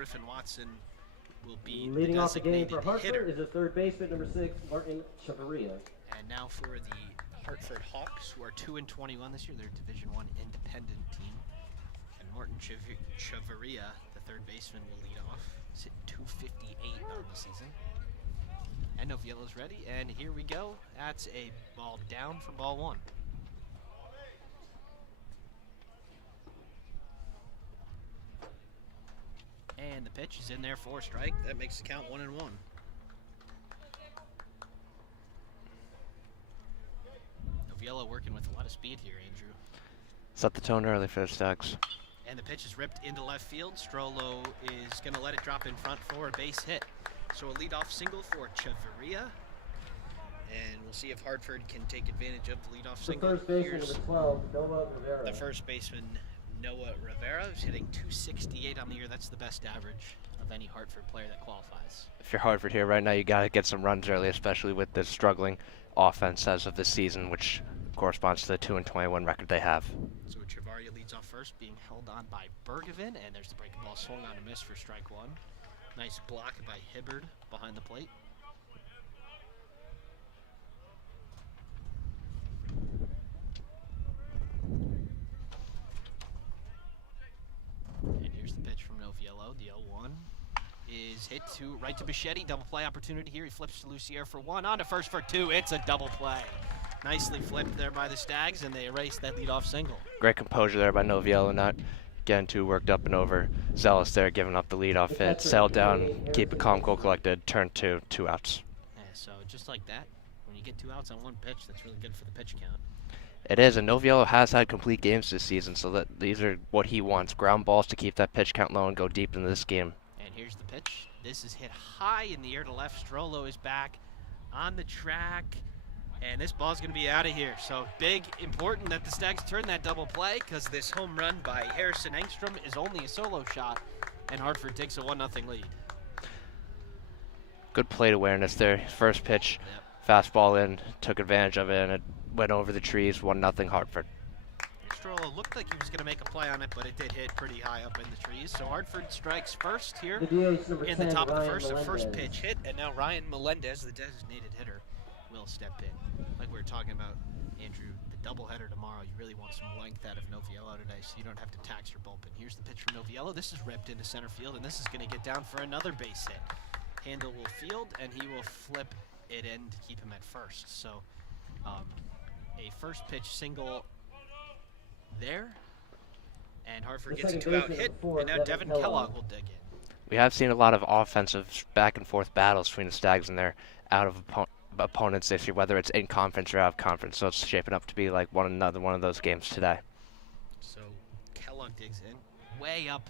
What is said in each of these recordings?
Griffin Watson will be leading the off the game for designated Hartford hitter. is the third baseman, number 6, Martin Chavarria. And now for the Hartford Hawks, who are 2-21 this year. They're a Division I independent team. And Martin Chavarria, the third baseman, will lead off. He's hit 258 on the season. And Novielo's ready, and here we go. That's a ball down for ball 1. And the pitch is in there for a strike. That makes the count 1-1. Noviello working with a lot of speed here, Andrew. Set the tone early for the Stags. And the pitch is ripped into left field. Strollo is going to let it drop in front for a base hit. So a leadoff single for Chavarria. And we'll see if Hartford can take advantage of the leadoff single. The first baseman, number 12, Noah Rivera. The first baseman, Noah Rivera, is hitting 268 on the year. That's the best average of any Hartford player that qualifies. If you're Hartford here right now, you got to get some runs early, especially with the struggling offense as of this season, which corresponds to the 2-21 record they have. So Chavarria leads off first, being held on by Bergevin, and there's the breaking ball swung on and missed for strike 1. Nice block by Hibbard behind the plate. And here's the pitch from Noviello. The 0-1 is hit right to Bichetti. Double play opportunity here. He flips to Lucier for 1. On to first for 2. It's a double play. Nicely flipped there by the Stags, and they erase that leadoff single. Great composure there by Noviello, not getting too worked up and overzealous there, giving up the leadoff hit. Settle down, keep it calm, cool, collected, turn 2 outs. Yeah, so just like that, when you get 2 outs on one pitch, that's really good for the pitch count. It is, and Noviello has had complete games this season, so that these are what he wants. Ground balls to keep that pitch count low and go deep into this game. And here's the pitch. This is hit high in the air to left. Strollo is back on the track, and this ball's going to be out of here. So big, important that the Stags turn that double play, because this home run by Harrison Engstrom is only a solo shot, and Hartford takes a 1-0 lead. Good plate awareness there. First pitch, fastball in, took advantage of it, and it went over the trees. 1-0 Hartford. Strollo looked like he was going to make a play on it, but it did hit pretty high up in the trees. So Hartford strikes first here The DH, number in 10, the top of the Ryan first. The first Melendez. pitch hit, and now Ryan Melendez, the designated hitter, will step in. Like we were talking about, Andrew, the doubleheader tomorrow, you really want some length out of Noviello today, so you don't have to tax your bullpen. Here's the pitch from Noviello. This is ripped into center field, and this is going to get down for another base hit. Handle will field, and he will flip it in to keep him at first. So a first pitch single there, and Hartford The gets a second 2-out baseman, hit, number 4, and now Devin Devin Kellogg. Kellogg will dig in. We have seen a lot of offensive back and forth battles between the Stags and their out of opponents this year, whether it's in conference or out of conference. So it's shaping up to be like another one of those games today. So Kellogg digs in, way up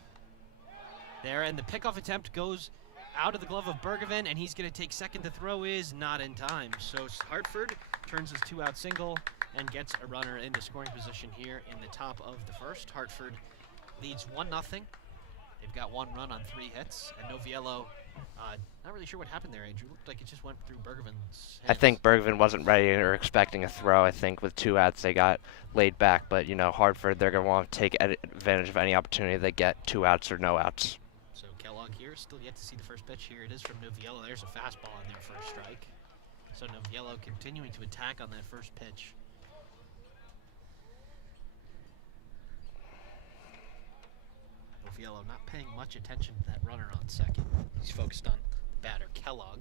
there, and the pickoff attempt goes out of the glove of Bergevin, and he's going to take second. The throw is not in time. So Hartford turns his 2-out single and gets a runner into scoring position here in the top of the first. Hartford leads 1-0. They've got 1 run on 3 hits, and Noviello, not really sure what happened there, Andrew. Looked like it just went through Bergevin's hands. I think Bergevin wasn't ready or expecting a throw. I think with 2 outs they got laid back, but you know, Hartford, they're going to want to take advantage of any opportunity they get, 2 outs or no outs. So Kellogg here, still yet to see the first pitch. Here it is from Noviello. There's a fastball in there for a strike. So Noviello continuing to attack on that first pitch. Noviello not paying much attention to that runner on second. He's focused on the batter, Kellogg.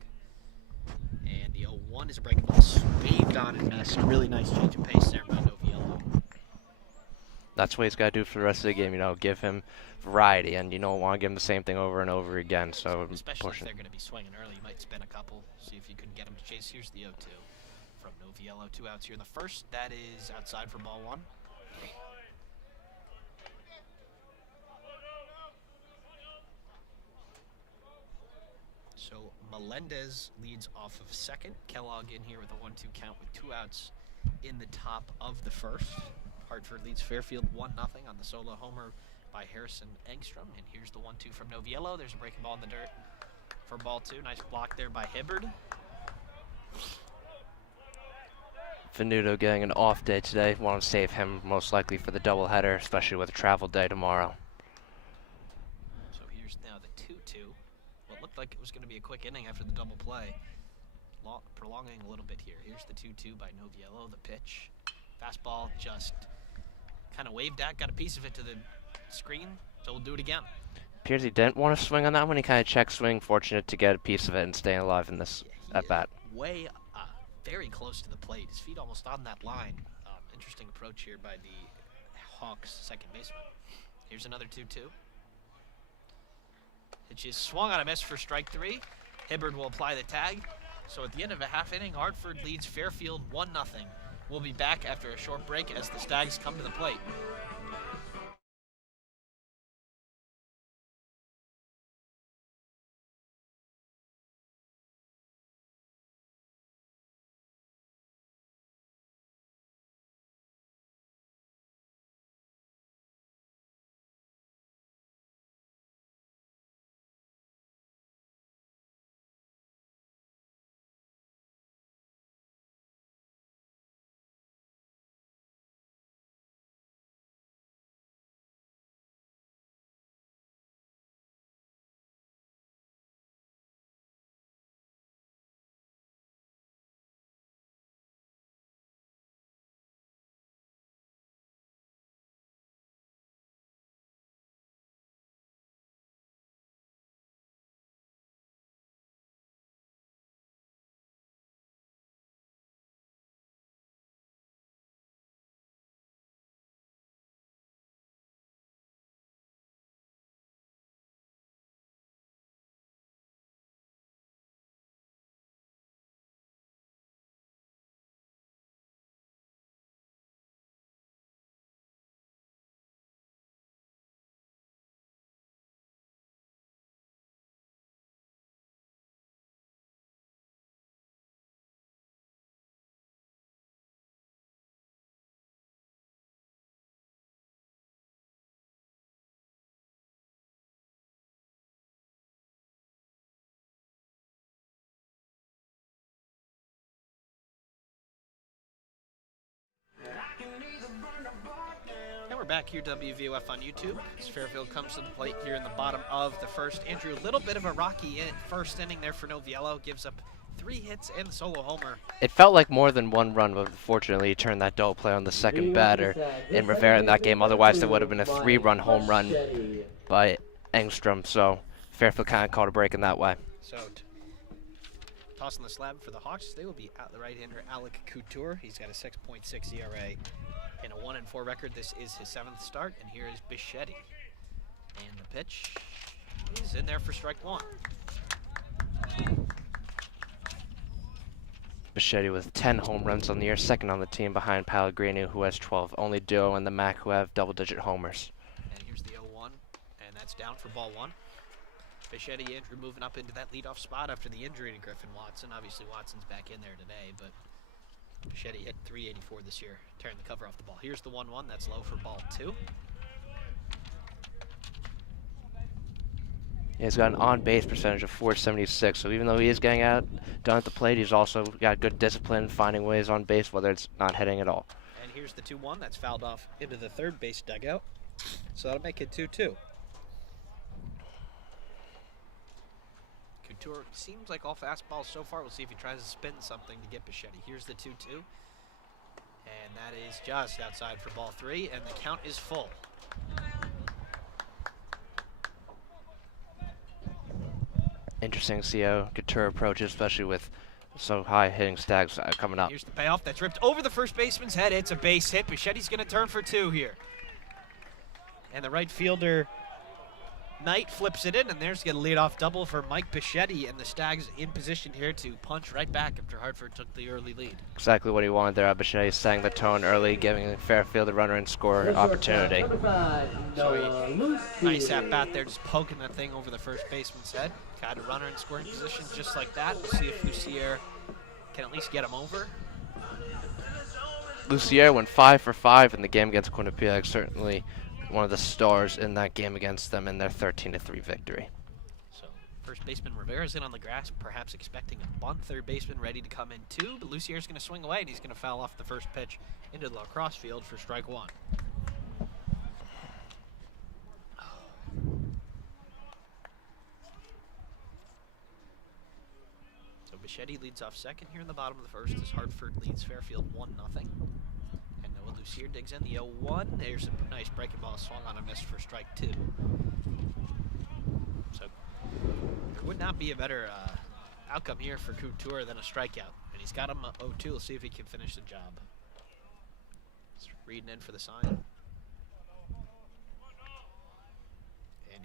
And the 0-1 is a breaking ball, waved on and missed. Really nice change of pace there by Noviello. That's what he's got to do for the rest of the game, you know, give him variety, and you don't want to give him the same thing over and over again. So especially if pushing. they're going to be swinging early, you might spin a couple, see if you can get him to chase. Here's the 0-2 from Noviello. 2 outs here in the first. That is outside for ball 1. So Melendez leads off of second. Kellogg in here with a 1-2 count with 2 outs in the top of the first. Hartford leads Fairfield 1-0 on the solo homer by Harrison Engstrom. And here's the 1-2 from Noviello. There's a breaking ball in the dirt for ball 2. Nice block there by Hibbard. Venuto getting an off day today. Want to save him most likely for the doubleheader, especially with a travel day tomorrow. So here's now the 2-2. What looked like it was going to be a quick inning after the double play. Prolonging a little bit here. Here's the 2-2 by Noviello. The pitch. Fastball just kind of waved at, got a piece of it to the screen, so we'll do it again. Appears he didn't want to swing on that one. He kind of check swing, fortunate to get a piece of it and staying alive in this at bat. Way very close to the plate. His feet almost on that line. Interesting approach here by the Hawks second baseman. Here's another 2-2. Pitch is swung on a miss for strike 3. Hibbard will apply the tag. So at the end of a half inning, Hartford leads Fairfield 1-0. We'll be back after a short break as the Stags come to the plate. And we're back here, WVOF on YouTube, as Fairfield comes to the plate here in the bottom of the first. Andrew, a little bit of a rocky first inning there for Noviello. Gives up 3 hits and the solo homer. It felt like more than one run, but fortunately he turned that double play on the second batter in Rivera in that game. Otherwise, there would have been a 3-run home run by Engstrom. So Fairfield kind of caught a break in that way. So tossing the slab for the Hawks, they will be out the right-hander Alec Couture. He's got a 6.6 ERA and a 1-4 record. This is his 7th start, and here is Bichetti. And the pitch is in there for strike 1. Bichetti with 10 home runs on the year, second on the team behind Pellegrino, who has 12. Only Duo and the Mac who have double-digit homers. And here's the 0-1, and that's down for ball 1. Bichetti, Andrew, moving up into that leadoff spot after the injury to Griffin Watson. Obviously, Watson's back in there today, but Bichetti hit .384 this year, tearing the cover off the ball. Here's the 1-1. That's low for ball 2. He's got an on-base percentage of .476, so even though he is getting out done at the plate, he's also got good discipline, finding ways on base, whether it's not hitting at all. And here's the 2-1. That's fouled off into the third base dugout, so that'll make it 2-2. Couture seems like all fastballs so far. We'll see if he tries to spin something to get Bichetti. Here's the 2-2. And that is just outside for ball 3, and the count is full. Interesting to see how Couture approaches, especially with so high hitting Stags coming up. Here's the payoff that's ripped over the first baseman's head. It's a base hit. Bichetti's going to turn for 2 here. And the right fielder, Knight, flips it in, and there's going to lead off double for Mike Bichetti, and the Stags in position here to punch right back after Hartford took the early lead. Exactly what he wanted there. Bichetti setting the tone early, giving Fairfield a runner and score opportunity. Nice at bat there, just poking that thing over the first baseman's head. Got a runner in scoring position just like that. We'll see if Lucier can at least get him over. Lucier went 5 for 5 in the game against Quinnipiac, certainly one of the stars in that game against them in their 13-3 victory. So first baseman Rivera's in on the grass, perhaps expecting a bunt. Third baseman ready to come in too, but Lucier's going to swing away, and he's going to foul off the first pitch into the lacrosse field for strike 1. Bichetti leads off second here in the bottom of the first as Hartford leads Fairfield 1-0. And Noah Lucier digs in the 0-1. There's a nice breaking ball swung on a miss for strike 2. So there would not be a better outcome here for Couture than a strikeout. And he's got him 0-2. Let's see if he can finish the job. Just reading in for the sign.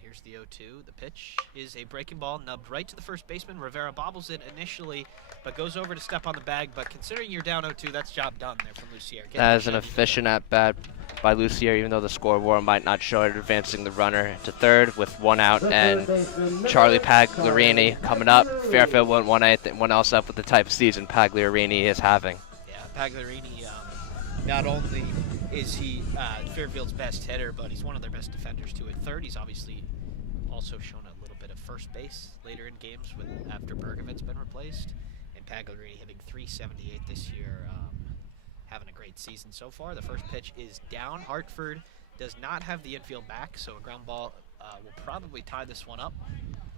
Here's the 0-2. The pitch is a breaking ball, nubbed right to the first baseman. Rivera bobbles it initially, but goes over to step on the bag. But considering you're down 0-2, that's job done there from Lucier. That is an efficient at-bat by Lucier, even though the scoreboard might not show it, advancing the runner to third with 1 out. And Charlie Pagliarini coming up. Fairfield went 1-8, one else up with the type of season Pagliarini is having. Yeah, Pagliarini, not only is he Fairfield's best hitter, but he's one of their best defenders too at third. He's obviously also shown a little bit of first base later in games after Bergovin's been replaced. And Pagliarini hitting .378 this year, having a great season so far. The first pitch is down. Hartford does not have the infield back, so a ground ball will probably tie this one up.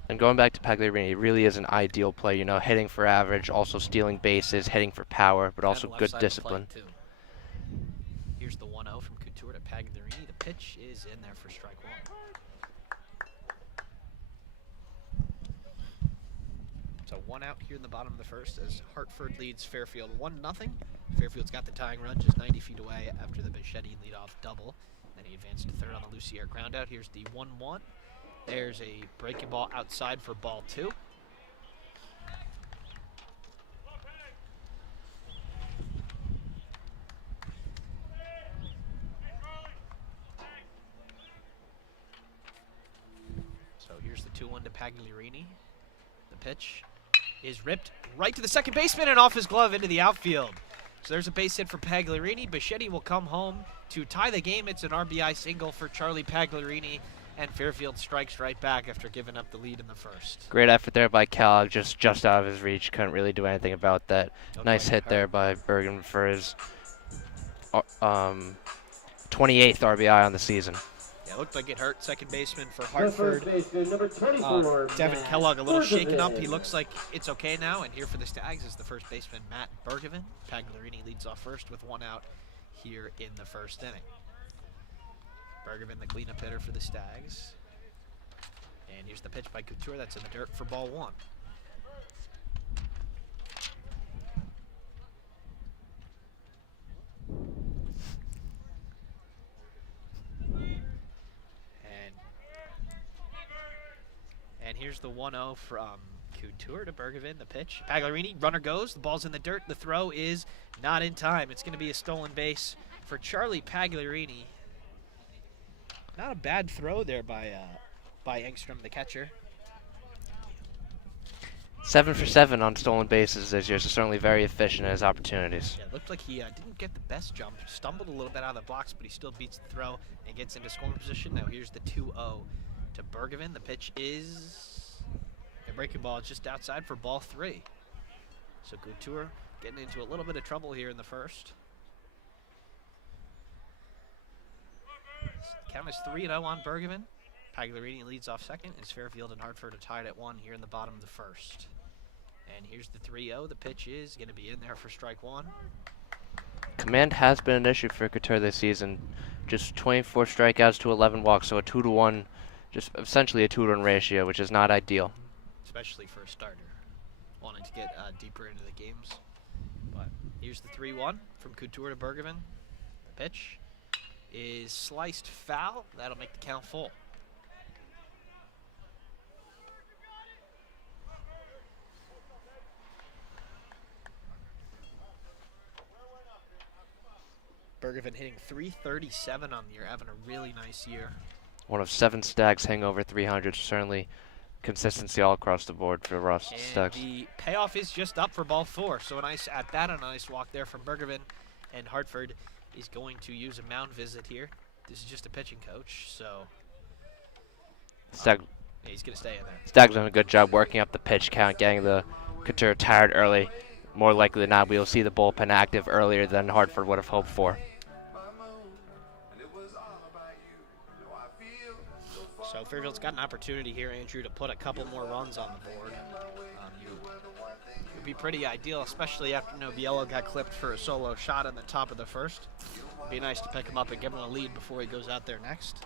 And going back to Pagliarini, it really is an ideal play, you know, hitting for average, also stealing bases, hitting for power, but also good discipline. Here's the 1-0 from Couture to Pagliarini. The pitch is in there for strike 1. So 1 out here in the bottom of the first as Hartford leads Fairfield 1-0. Fairfield's got the tying run just 90 feet away after the Bichetti leadoff double. Then he advanced to third on the Lucier ground out. Here's the 1-1. There's a breaking ball outside for ball 2. So here's the 2-1 to Pagliarini. The pitch is ripped right to the second baseman and off his glove into the outfield. So there's a base hit for Pagliarini. Bichetti will come home to tie the game. It's an RBI single for Charlie Pagliarini, and Fairfield strikes right back after giving up the lead in the first. Great effort there by Kellogg, just out of his reach. Couldn't really do anything about that. Nice hit there by Bergen for his 28th RBI on the season. Yeah, it looked like it hurt second baseman for Hartford. Number 24, Devin Matt Kellogg a little shaken up. Bergevin. He looks like it's okay now. And here for the Stags is the first baseman, Matt Bergevin. Pagliarini leads off first with 1 out here in the first inning. Bergevin, the cleanup hitter for the Stags. And here's the pitch by Couture. That's in the dirt for ball 1. And here's the 1-0 from Couture to Bergevin. The pitch. Pagliarini, runner goes. The ball's in the dirt. The throw is not in time. It's going to be a stolen base for Charlie Pagliarini. Not a bad throw there by Engstrom, the catcher. 7 for 7 on stolen bases this year, so certainly very efficient in his opportunities. Yeah, it looked like he didn't get the best jump. Stumbled a little bit out of the blocks, but he still beats the throw and gets into scoring position. Now here's the 2-0 to Bergevin. The pitch is a breaking ball just outside for ball 3. So Couture getting into a little bit of trouble here in the first. The count is 3-0 on Bergevin. Pagliarini leads off second as Fairfield and Hartford are tied at 1 here in the bottom of the first. And here's the 3-0. The pitch is going to be in there for strike 1. Command has been an issue for Couture this season. Just 24 strikeouts to 11 walks, so a 2-to-1, just essentially a 2-to-1 ratio, which is not ideal. Especially for a starter, wanting to get deeper into the games. But here's the 3-1 from Couture to Bergevin. The pitch is sliced foul. That'll make the count full. Bergevin hitting .337 on the year, having a really nice year. One of 7 Stags hang over 300, certainly consistency all across the board for Ross And Stags. the payoff is just up for ball 4. So a nice at bat, a nice walk there from Bergevin. And Hartford is going to use a mound visit here. This is just a pitching coach, so Stag yeah, he's going to stay in there. Stags done a good job working up the pitch count, getting the Couture tired early. More likely than not, we'll see the bullpen active earlier than Hartford would have hoped for. So Fairfield's got an opportunity here, Andrew, to put a couple more runs on the board. It would be pretty ideal, especially after Noviello got clipped for a solo shot in the top of the first. It'd be nice to pick him up and give him a lead before he goes out there next.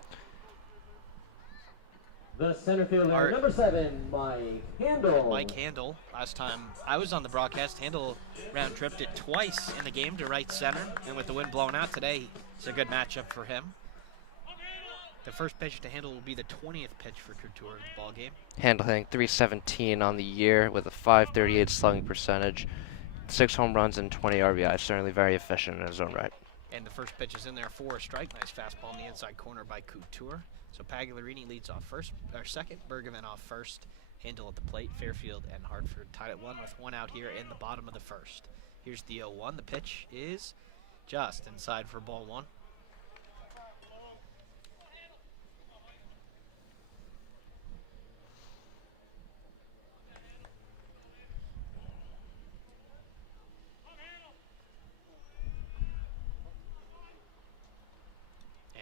The center fielder, number 7, Mike Handel. Mike Handel, last time I was on the broadcast, Handel round-tripped it twice in the game to right center, and with the wind blowing out today, it's a good matchup for him. The first pitch to Handel will be the 20th pitch for Couture in the ball game. Handel hitting .317 on the year with a .538 slugging percentage, 6 home runs and 20 RBIs. Certainly very efficient in his own right. And the first pitch is in there for a strike. Nice fastball in the inside corner by Couture. So Pagliarini leads off second, Bergevin off first. Handel at the plate. Fairfield and Hartford tied at 1 with 1 out here in the bottom of the first. Here's the 0-1. The pitch is just inside for ball 1.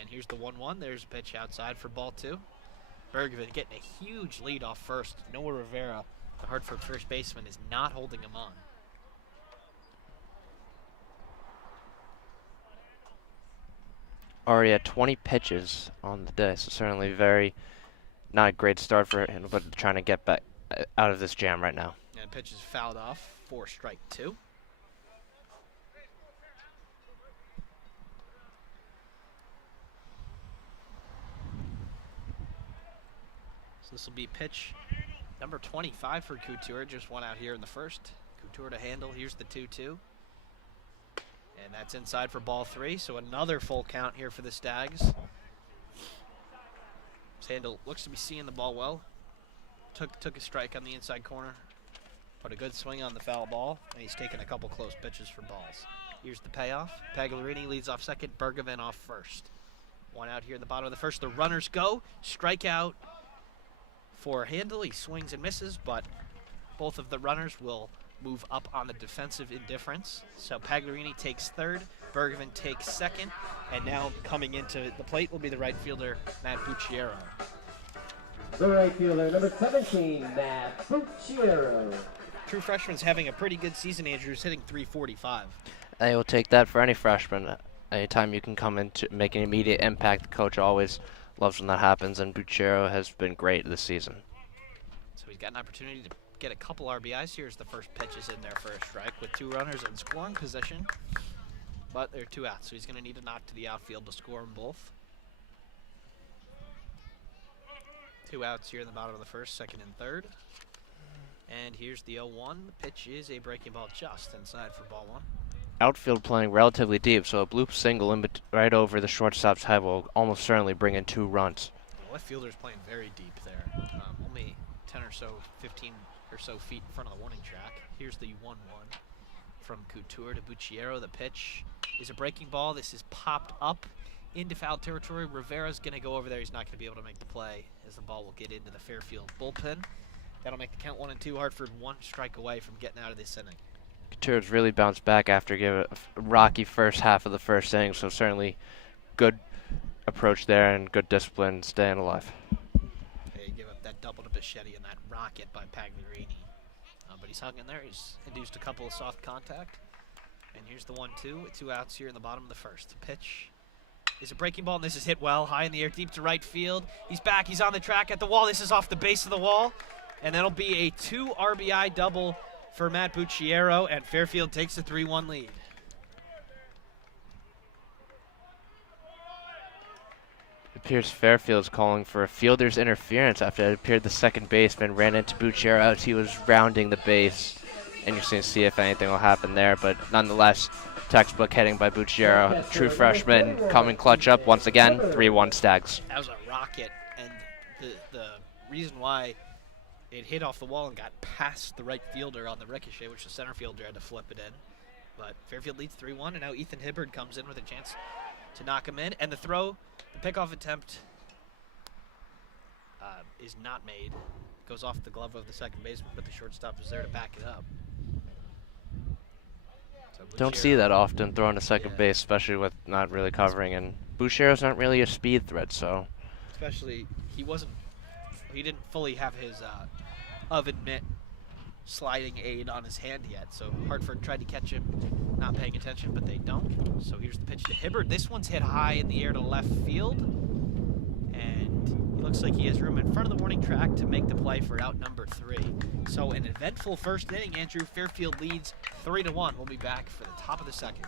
And here's the 1-1. There's a pitch outside for ball 2. Bergevin getting a huge lead off first. Noah Rivera, the Hartford first baseman, is not holding him on. Already at 20 pitches on the day, so certainly not a great start for him, but trying to get back out of this jam right now. And pitch is fouled off for strike 2. So this will be pitch number 25 for Couture. Just 1 out here in the first. Couture to Handel. Here's the 2-2. And that's inside for ball 3. So another full count here for the Stags. Handel looks to be seeing the ball well. Took a strike on the inside corner. Put a good swing on the foul ball. And he's taken a couple close pitches for balls. Here's the payoff. Pagliarini leads off second. Bergevin off first. 1 out here in the bottom of the first. The runners go. Strikeout for Handel. He swings and misses, but both of the runners will move up on the defensive indifference. So Pagliarini takes third, Bergevin takes second, and now coming into the plate will be the right fielder, Matt Bucciero. The right fielder, number 17, Matt Bucciero. True freshman's having a pretty good season, Andrews, hitting .345. They will take that for any freshman. Anytime you can come in to make an immediate impact, the coach always loves when that happens, and Bucciero has been great this season. So he's got an opportunity to get a couple RBIs. Here's the first pitch is in there for a strike with 2 runners in scoring position. But there are 2 outs, so he's going to need a knock to the outfield to score them both. 2 outs here in the bottom of the first, second and third. And here's the 0-1. The pitch is a breaking ball just inside for ball 1. Outfield playing relatively deep, so a bloop single right over the shortstop's head will almost certainly bring in 2 runs. The left fielder's playing very deep there. Only 10 or so, 15 or so feet in front of the warning track. Here's the 1-1 from Couture to Bucciero. The pitch is a breaking ball. This is popped up into foul territory. Rivera's going to go over there. He's not going to be able to make the play as the ball will get into the Fairfield bullpen. That'll make the count 1-2. Hartford 1 strike away from getting out of this inning. Couture's really bounced back after giving a rocky first half of the first inning, so certainly good approach there and good discipline staying alive. He gave up that double to Bichetti and that rocket by Pagliarini. But he's hung in there. He's induced a couple of soft contact. And here's the 1-2 with 2 outs here in the bottom of the first. The pitch is a breaking ball, and this is hit well, high in the air, deep to right field. He's back. He's on the track at the wall. This is off the base of the wall. And that'll be a 2 RBI double for Matt Bucciero, and Fairfield takes a 3-1 lead. It appears Fairfield's calling for a fielder's interference after it appeared the second baseman ran into Bucciero as he was rounding the base. Interesting to see if anything will happen there, but nonetheless, textbook hitting by Bucciero. True freshman coming clutch up once again, 3-1 Stags. That was a rocket, and the reason why it hit off the wall and got past the right fielder on the ricochet, which the center fielder had to flip it in. But Fairfield leads 3-1, and now Ethan Hibbard comes in with a chance to knock him in. And the throw, the pickoff attempt is not made. Goes off the glove of the second baseman, but the shortstop is there to back it up. So Don't see that often throwing to second base, especially with not really covering. And Buciero's not really a speed threat, so. Especially, he didn't fully have his oven mitt sliding aid on his hand yet. So Hartford tried to catch him, not paying attention, but they don't. So here's the pitch to Hibbard. This one's hit high in the air to left field. And it looks like he has room in front of the warning track to make the play for out number 3. So an eventful first inning, Andrew. Fairfield leads 3-1. We'll be back for the top of the second.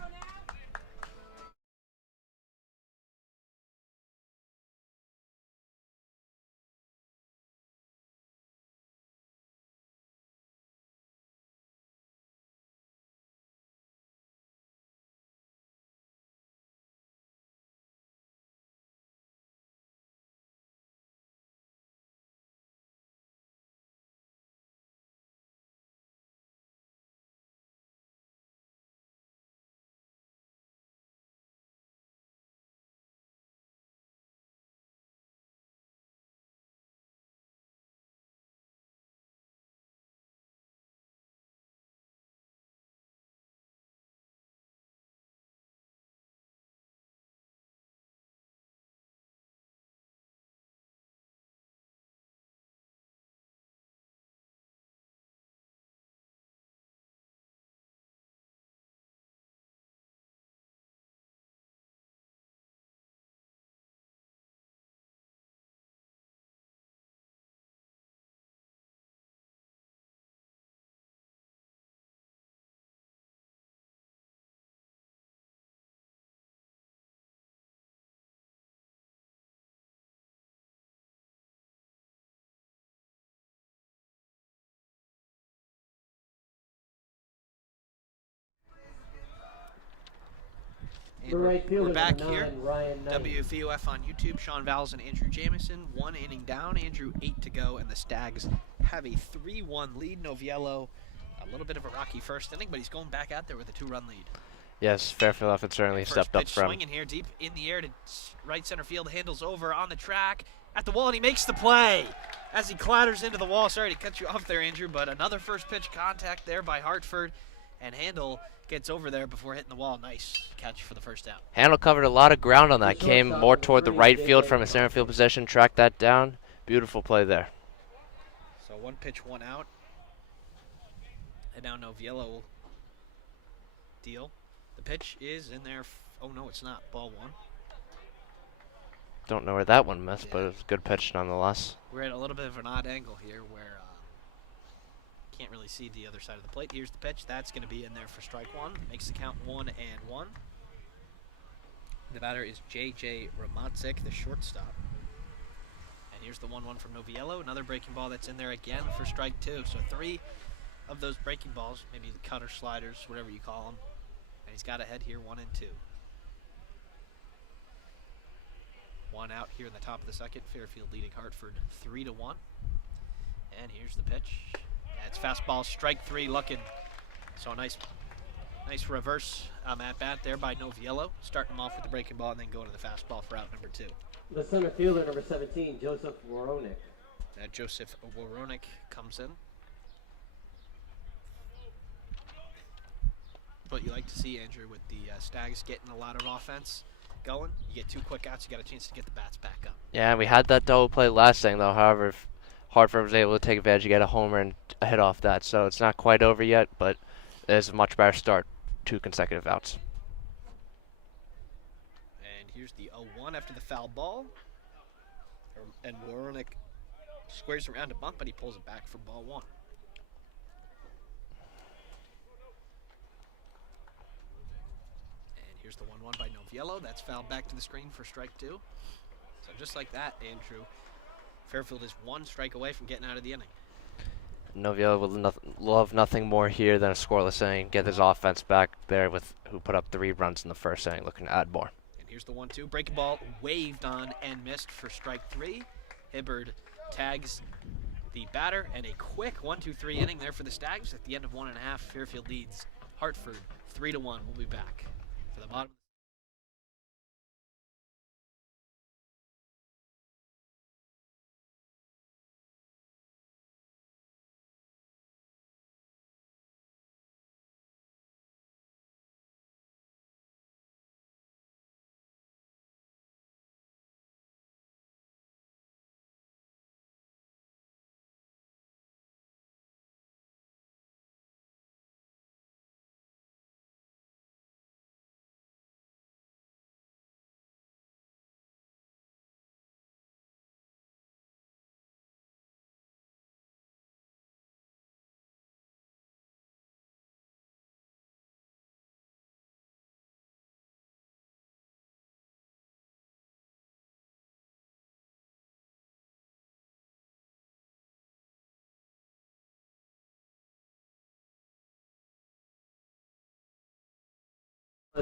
And we're back here. WVOF on YouTube. Sean Vowles and Andrew Jamison. 1 inning down. Andrew 8 to go, and the Stags have a 3-1 lead. Noviello, a little bit of a rocky first inning, but he's going back out there with a 2-run lead. Yes, Fairfield have certainly stepped up from. Swinging here deep in the air to right center field. Handles over on the track at the wall, and he makes the play as he clatters into the wall. Sorry to cut you off there, Andrew, but another first pitch contact there by Hartford, and Handel gets over there before hitting the wall. Nice catch for the first out. Handel covered a lot of ground on that. Came more toward the right field from a center field position. Tracked that down. Beautiful play there. So 1 pitch, 1 out. And now Noviello will deal. The pitch is in there. Oh, no, it's not. Ball 1. Don't know where that one missed, but it was a good pitch nonetheless. We're at a little bit of an odd angle here where can't really see the other side of the plate. Here's the pitch. That's going to be in there for strike 1. Makes the count 1-1. The batter is J.J. Ramadzik, the shortstop. And here's the 1-1 from Noviello. Another breaking ball that's in there again for strike 2. So 3 of those breaking balls, maybe the cutter sliders, whatever you call them. And he's got ahead here, 1 and 2. 1 out here in the top of the second. Fairfield leading Hartford 3-1. And here's the pitch. It's fastball, strike 3 looking. So nice reverse at bat there by Noviello. Starting him off with the breaking ball and then going to the fastball for out number 2. The center fielder, number 17, Joseph Woronik. Joseph Woronik comes in. What you like to see, Andrew, with the Stags getting a lot of offense going. You get 2 quick outs, you got a chance to get the bats back up. Yeah, we had that double play last inning, though. However, if Hartford was able to take advantage, get a homer and a hit off that. So it's not quite over yet, but it's a much better start. 2 consecutive outs. And here's the 0-1 after the foul ball. And Woronik squares around a bunt, but he pulls it back for ball 1. And here's the 1-1 by Noviello. That's fouled back to the screen for strike 2. So just like that, Andrew, Fairfield is 1 strike away from getting out of the inning. Noviello would love nothing more here than a scoreless inning. Get his offense back there with who put up 3 runs in the first inning, looking to add more. And here's the 1-2. Breaking ball waved on and missed for strike 3. Hibbard tags the batter, and a quick 1-2-3 inning there for the Stags. At the end of 1.5, Fairfield leads Hartford 3-1. We'll be back for the bottom.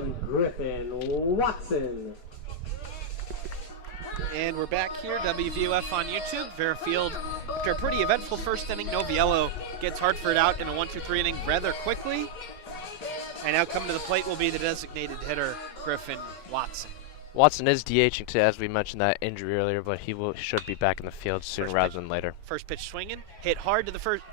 Griffin Watson. And we're back here, WVOF on YouTube. Fairfield, after a pretty eventful first inning, Noviello gets Hartford out in a 1-2-3 inning rather quickly. And now coming to the plate will be the designated hitter, Griffin Watson. Watson is DHing today, as we mentioned that injury earlier, but he should be back in the field sooner rather than later. First pitch swinging, hit hard to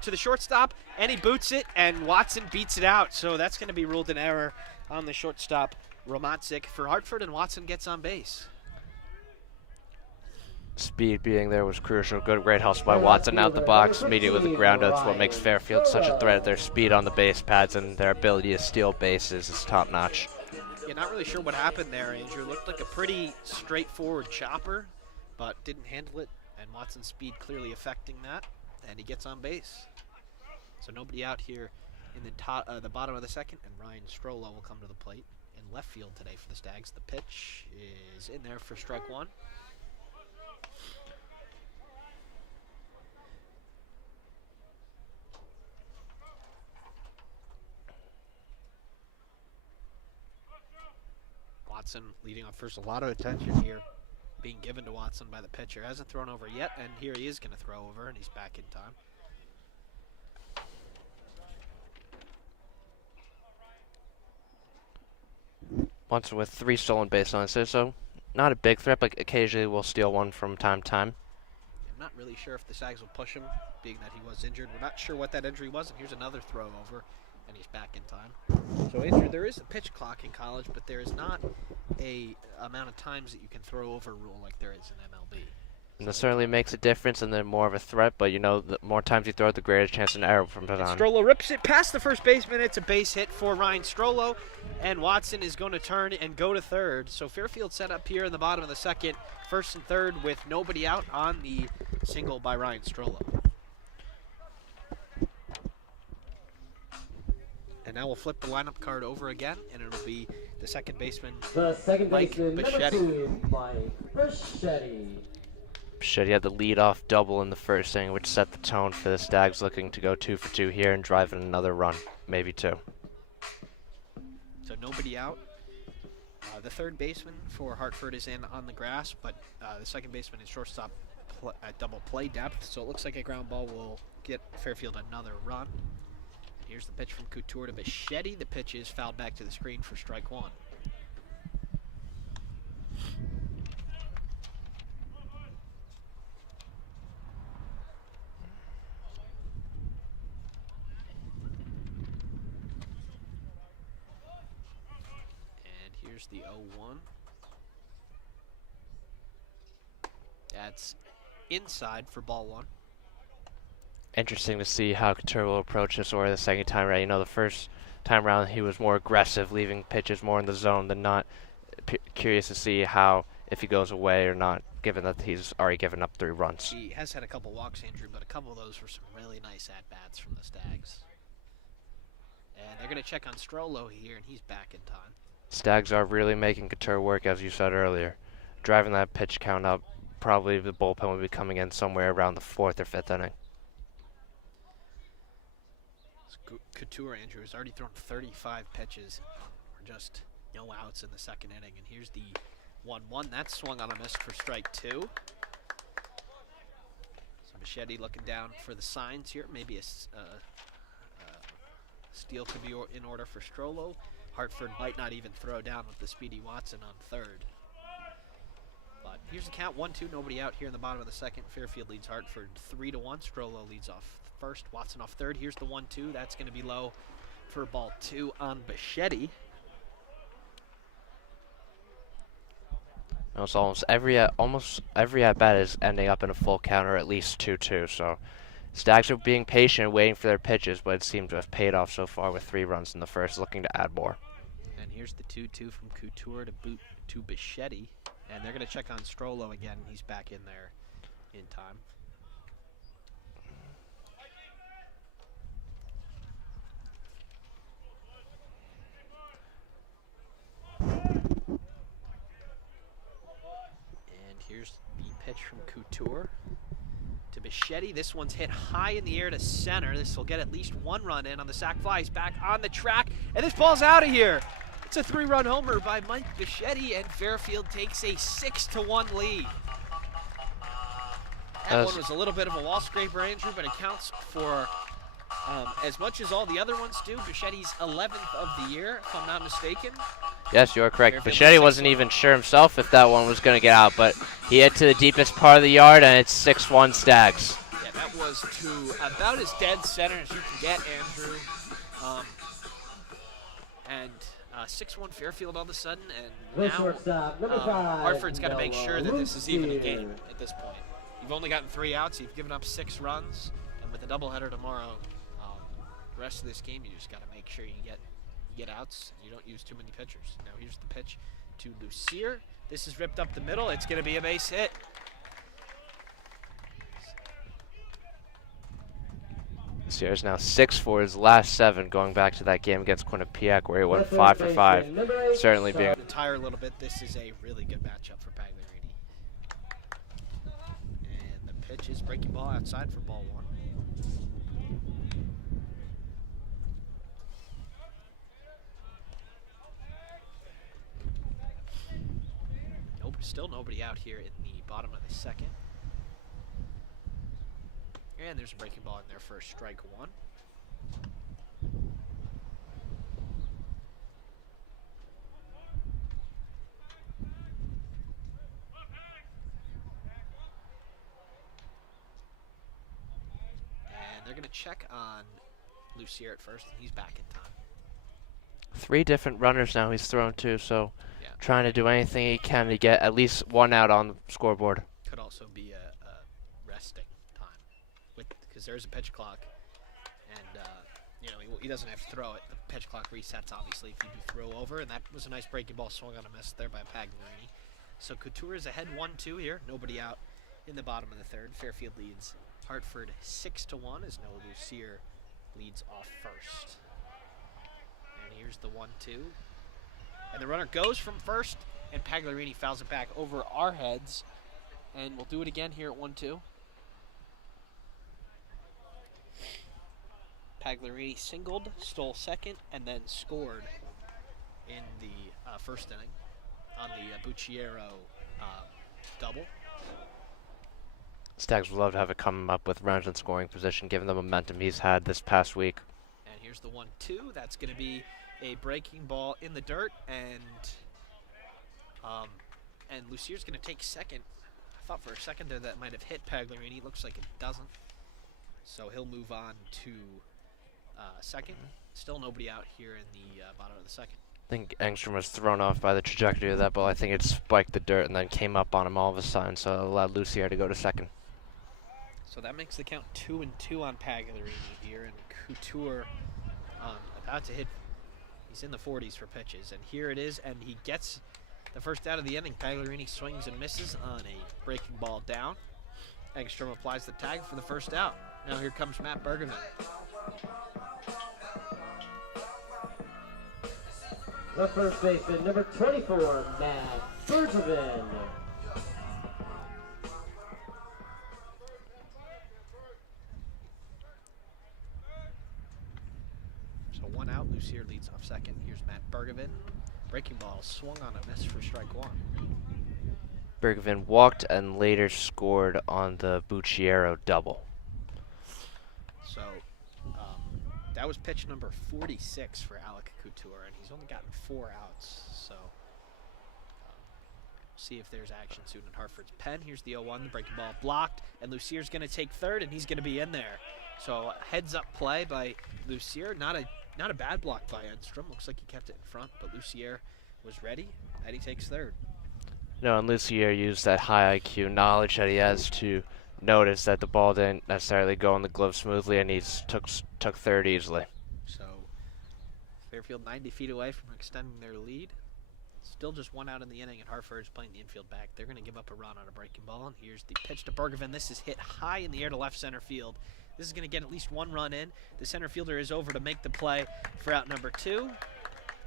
the shortstop, and he boots it, and Watson beats it out. So that's going to be ruled an error on the shortstop, Romatzik, for Hartford, and Watson gets on base. Speed being there was crucial. Good, great hustle by Watson out the box, immediately with the ground out. That's what makes Fairfield such a threat. Their speed on the base pads and their ability to steal bases is top notch. Yeah, not really sure what happened there, Andrew. Looked like a pretty straightforward chopper, but didn't handle it, and Watson's speed clearly affecting that, and he gets on base. So nobody out here in the bottom of the second, and Ryan Strollo will come to the plate in left field today for the Stags. The pitch is in there for strike one. Watson leading off first. A lot of attention here being given to Watson by the pitcher. Hasn't thrown over yet, and here he is going to throw over, and he's back in time. Watson with 3 stolen base runs, so not a big threat, but occasionally will steal one from time to time. I'm not really sure if the Stags will push him, being that he was injured. We're not sure what that injury was, and here's another throw over, and he's back in time. So, Andrew, there is a pitch clock in college, but there is not a amount of times that you can throw over rule like there is in MLB. And that certainly makes a difference, and they're more of a threat, but you know, the more times you throw it, the greater chance of an error from it on. Strollo rips it past the first baseman. It's a base hit for Ryan Strollo, and Watson is going to turn and go to third. So Fairfield set up here in the bottom of the second, first and third with nobody out on the single by Ryan Strollo. And now we'll flip the lineup card over again, and it'll be the second baseman, Mike Bichetti. Bichetti had the leadoff double in the first inning, which set the tone for the Stags, looking to go 2 for 2 here and drive in another run, maybe 2. So nobody out. The third baseman for Hartford is in on the grass, but the second baseman and shortstop at double play depth, so it looks like a ground ball will get Fairfield another run. Here's the pitch from Couture to Bichetti. The pitch is fouled back to the screen for strike one. And here's the 0-1. That's inside for ball one. Interesting to see how Couture will approach this or the second time around. You know, the first time around he was more aggressive, leaving pitches more in the zone than not. Curious to see how, if he goes away or not, given that he's already given up 3 runs. He has had a couple walks, Andrew, but a couple of those were some really nice at-bats from the Stags. And they're going to check on Strollo here, and he's back in time. Stags are really making Couture work, as you said earlier. Driving that pitch count up, probably the bullpen will be coming in somewhere around the 4th or 5th inning. Couture, Andrew, has already thrown 35 pitches for just no outs in the second inning. And here's the 1-1. That's swung on a miss for strike 2. So Bichetti looking down for the signs here. Maybe a steal could be in order for Strollo. Hartford might not even throw down with the speedy Watson on third. But here's the count, 1-2, nobody out here in the bottom of the second. Fairfield leads Hartford 3-1. Strollo leads off first, Watson off third. Here's the 1-2. That's going to be low for ball 2 on Bichetti. Almost every at bat is ending up in a full count or at least 2-2. So Stags are being patient, waiting for their pitches, but it seems to have paid off so far with 3 runs in the first, looking to add more. And here's the 2-2 from Couture to boot to Bichetti, and they're going to check on Strollo again. He's back in there in time. Here's the pitch from Couture to Bichetti. This one's hit high in the air to center. This will get at least 1 run in on the sac fly. He's back on the track, and this ball's out of here. It's a 3-run homer by Mike Bichetti, and Fairfield takes a 6-1 lead. That one was a little bit of a wall scraper, Andrew, but it counts for as much as all the other ones do. Bichetti's 11th of the year, if I'm not mistaken. Yes, you are correct. Fairfield Bichetti wasn't even sure himself if that one was going to get out, but he hit to the deepest part of the yard, and it's 6-1 Stags. Yeah, that was to about as dead center as you can get, Andrew. And 6-1 Fairfield all of a sudden, and now Hartford's got to make sure that this is even a game at this point. You've only gotten 3 outs, you've given up 6 runs, and with a doubleheader tomorrow, the rest of this game you just got to make sure you get outs and you don't use too many pitchers. Now here's the pitch to Lucier. This is ripped up the middle. It's going to be a base hit. Lucier's now 6 for his last 7, going back to that game against Quinnipiac where he went 5 for 5. Certainly being The tire a little bit. This is a really good matchup for Pagliarini. And the pitch is breaking ball outside for ball 1. Still nobody out here in the bottom of the second. And there's a breaking ball in there for strike 1. And they're going to check on Lucier at first, and he's back in time. 3 different runners now he's thrown to, so Yeah. trying to do anything he can to get at least 1 out on the scoreboard. Could also be a resting time, because there's a pitch clock, and he doesn't have to throw it. The pitch clock resets obviously if you do throw over, and that was a nice breaking ball swung on a miss there by Pagliarini. So Couture is ahead 1-2 here. Nobody out in the bottom of the third. Fairfield leads Hartford 6-1 as Noah Lucier leads off first. And here's the 1-2. And the runner goes from first, and Pagliarini fouls it back over our heads. And we'll do it again here at 1-2. Pagliarini singled, stole second, and then scored in the first inning on the Bucciero double. Stags would love to have it come up with runners in scoring position, given the momentum he's had this past week. And here's the 1-2. That's going to be a breaking ball in the dirt, and Lucier's going to take second. I thought for a second there that might have hit Pagliarini. Looks like it doesn't. So he'll move on to second. Still nobody out here in the bottom of the second. I think Engstrom was thrown off by the trajectory of that ball. I think it spiked the dirt and then came up on him all of a sudden, so it allowed Lucier to go to second. So that makes the count 2-2 on Pagliarini here, and Couture about to hit. He's in the 40s for pitches, and here it is, and he gets the first out of the inning. Pagliarini swings and misses on a breaking ball down. Engstrom applies the tag for the first out. Now here comes Matt Bergevin. The first baseman, number 24, Matt Bergevin. So 1 out, Lucier leads off second. Here's Matt Bergevin. Breaking ball swung on a miss for strike 1. Bergevin walked and later scored on the Bucciero double. So that was pitch number 46 for Alec Couture, and he's only gotten 4 outs. So see if there's action soon in Hartford's pen. Here's the 0-1, the breaking ball blocked, and Lucier's going to take third, and he's going to be in there. So heads-up play by Lucier. Not a bad block by Engstrom. Looks like he kept it in front, but Lucier was ready, and he takes third. No, and Lucier used that high IQ knowledge that he has to notice that the ball didn't necessarily go in the glove smoothly, and he took third easily. So Fairfield 90 feet away from extending their lead. Still just 1 out in the inning, and Hartford's playing the infield back. They're going to give up a run on a breaking ball, and here's the pitch to Bergevin. This is hit high in the air to left center field. This is going to get at least 1 run in. The center fielder is over to make the play for out number 2.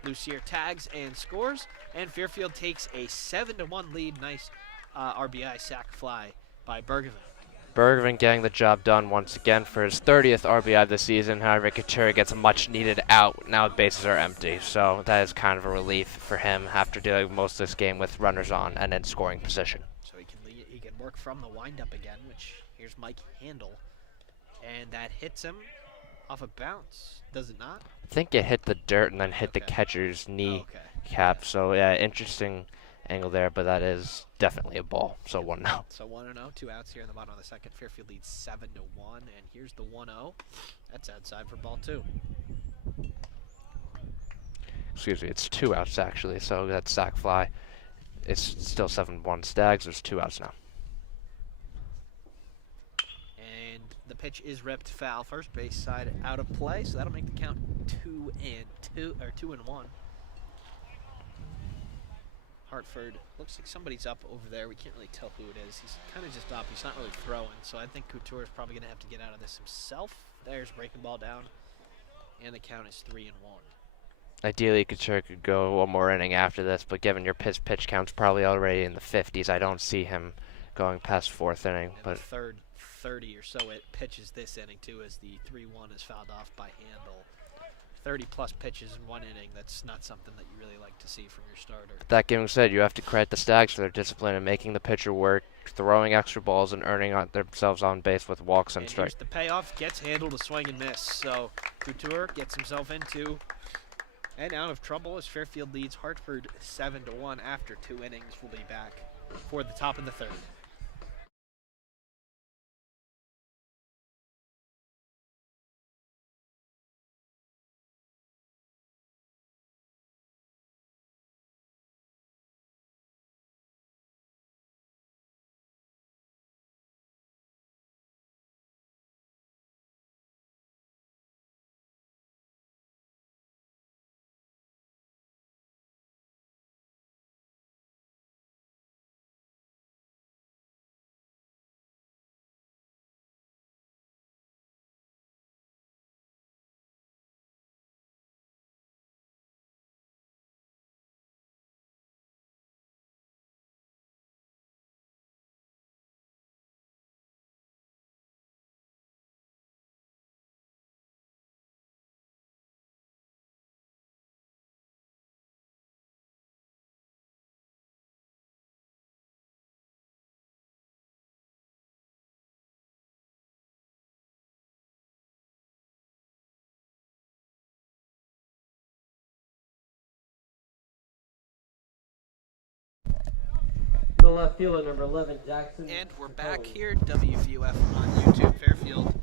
Lucier tags and scores, and Fairfield takes a 7-1 lead. Nice RBI sac fly by Bergevin. Bergman getting the job done once again for his 30th RBI this season. However, Couture gets a much-needed out. Now the bases are empty, so that is kind of a relief for him after dealing most of this game with runners on and in scoring position. So he can work from the windup again, which here's Mike Handel. And that hits him off a bounce, does it not? I think it hit the dirt and then hit the catcher's knee cap. So, yeah, interesting angle there, but that is definitely a ball. So 1-0. So 1-0, 2 outs here in the bottom of the second. Fairfield leads 7-1, and here's the 1-0. That's outside for ball 2. Excuse me, it's 2 outs actually. So that sac fly. It's still 7-1 Stags. There's 2 outs now. And the pitch is ripped foul. First base side out of play, so that'll make the count 2-1. Hartford, looks like somebody's up over there. We can't really tell who it is. He's kind of just up. He's not really throwing, so I think Couture is probably going to have to get out of this himself. There's breaking ball down, and the count is 3-1. Ideally, Couture could go one more inning after this, but given your pitch count's probably already in the 50s, I don't see him going past 4th inning. And But the third 30 or so it pitches this inning, too, as the 3-1 is fouled off by Handel. 30-plus pitches in one inning, that's not something that you really like to see from your starter. that being said, you have to credit the Stags for their discipline in making the pitcher work, throwing extra balls, and earning themselves on base with walks and strikes. Here's the payoff, gets Handel to swing and miss. So Couture gets himself into and out of trouble as Fairfield leads Hartford 7-1 after 2 innings. We'll be back for the top of the 3rd. The left fielder, number 11, Jackson. And we're back here, WVOF on YouTube. Fairfield,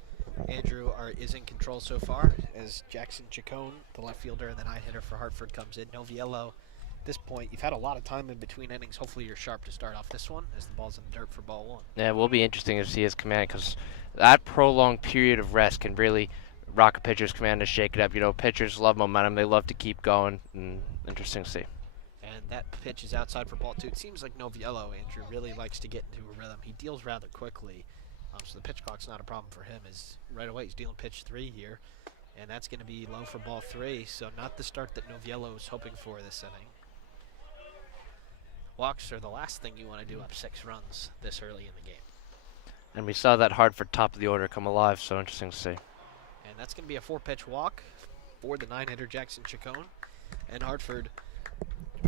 Andrew is in control so far as Jackson Chacon, the left fielder and the 9-hitter for Hartford, comes in. Noviello, at this point, you've had a lot of time in between innings. Hopefully you're sharp to start off this one as the ball's in the dirt for ball 1. Yeah, it will be interesting to see his command because that prolonged period of rest can really rock a pitcher's command to shake it up. You know, pitchers love momentum. They love to keep going. And interesting to see. And that pitch is outside for ball 2. It seems like Noviello, Andrew, really likes to get into a rhythm. He deals rather quickly, so the pitch clock's not a problem for him. Is right away he's dealing pitch 3 here, and that's going to be low for ball 3, so not the start that Noviello was hoping for this inning. Walks are the last thing you want to do up 6 runs this early in the game. And we saw that Hartford top of the order come alive, so interesting to see. And that's going to be a 4-pitch walk for the 9-hitter Jackson Chacon, and Hartford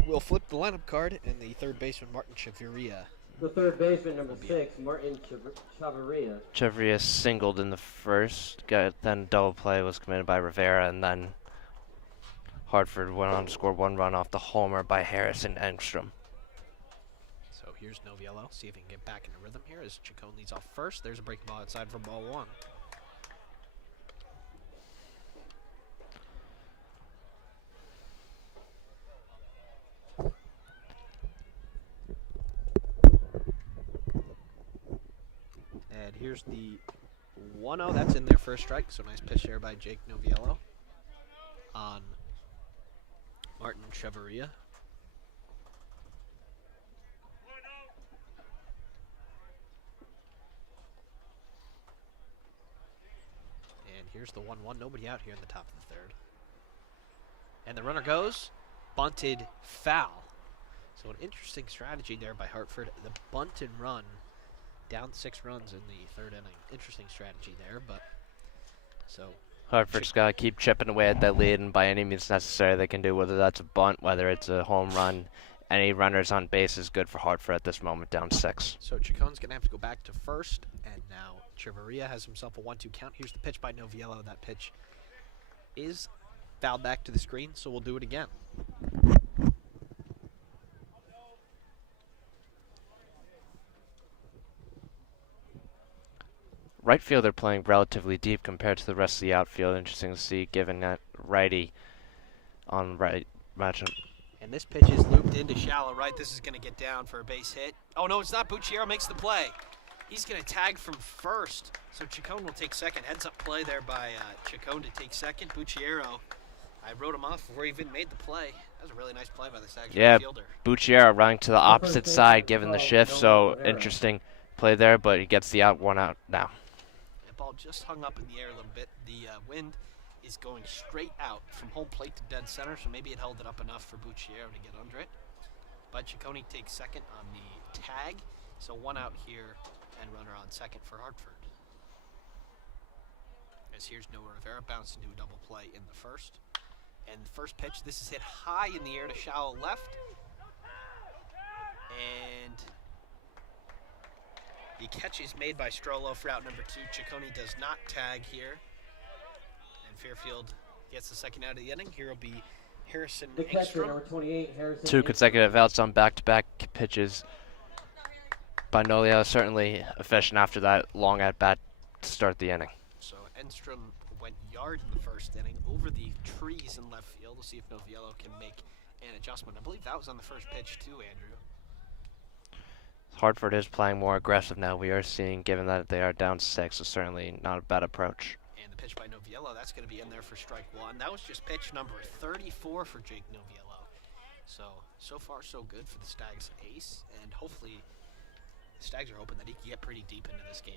will flip the lineup card, and the third baseman, Martin Chavarria. The third baseman, number 6, Martin Chavarria. Chavarria singled in the first, then double play was committed by Rivera, and then Hartford went on to score 1 run off the homer by Harrison Engstrom. So here's Noviello. See if he can get back into rhythm here as Chacon leads off first. There's a breaking ball outside for ball 1. And here's the 1-0. That's in there for a strike. So nice pitch there by Jake Noviello on Martin Chavarria. And here's the 1-1. Nobody out here in the top of the 3rd. And the runner goes. Bunted foul. So an interesting strategy there by Hartford. The bunt and run Down 6 runs in the 3rd inning. Interesting strategy there, but so Hartford's got to keep chipping away at that lead, and by any means necessary they can do, whether that's a bunt, whether it's a home run. Any runners on base is good for Hartford at this moment, down 6. So Chacon's going to have to go back to first, and now Chivaria has himself a 1-2 count. Here's the pitch by Noviello. That pitch is fouled back to the screen, so we'll do it again. Right field they're playing relatively deep compared to the rest of the outfield. Interesting to see, given that righty on right matchup. And this pitch is looped into shallow right. This is going to get down for a base hit. Oh, no, it's not. Bucciero makes the play. He's going to tag from first. So Chacon will take second. Heads up play there by Chacon to take second. Bucciero, I wrote him off before he even made the play. That was a really nice play by the Stags fielder. Bucciero running to the opposite side given the shift. So interesting play there, but he gets the out, 1 out now. That ball just hung up in the air a little bit. The wind is going straight out from home plate to dead center, so maybe it held it up enough for Bucciero to get under it. But Ciccone takes second on the tag, so 1 out here and runner on second for Hartford. As here's Noah Rivera bouncing to a double play in the first. And the first pitch, this is hit high in the air to shallow left. And the catch is made by Strollo for out number 2. Ciccone does not tag here. Fairfield gets the second out of the inning. Here will be Harrison The catcher, Engstrom. number 28, Harrison 2 Engstrom. consecutive outs on back-to-back pitches by Nolia. Certainly efficient after that long at-bat to start the inning. So Engstrom went yard in the first inning over the trees in left field. We'll see if Noviello can make an adjustment. I believe that was on the first pitch too, Andrew. Hartford is playing more aggressive now. We are seeing, given that they are down 6, so certainly not a bad approach. And the pitch by Noviello, that's going to be in there for strike 1. That was just pitch number 34 for Jake Noviello. So far so good for the Stags ace, and hopefully the Stags are hoping that he can get pretty deep into this game.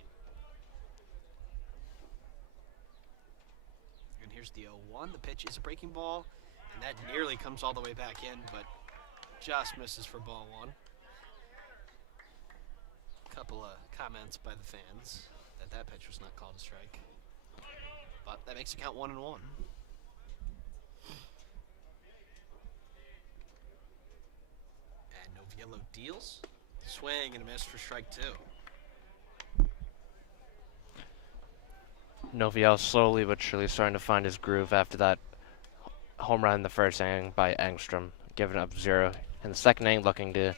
And here's the 0-1. The pitch is a breaking ball, and that nearly comes all the way back in, but just misses for ball 1. Couple of comments by the fans that pitch was not called a strike. But that makes it count 1-1. And Noviello deals. Swing and a miss for strike 2. Noviello slowly but surely starting to find his groove after that home run in the first inning by Engstrom, giving up 0. In the second inning, looking to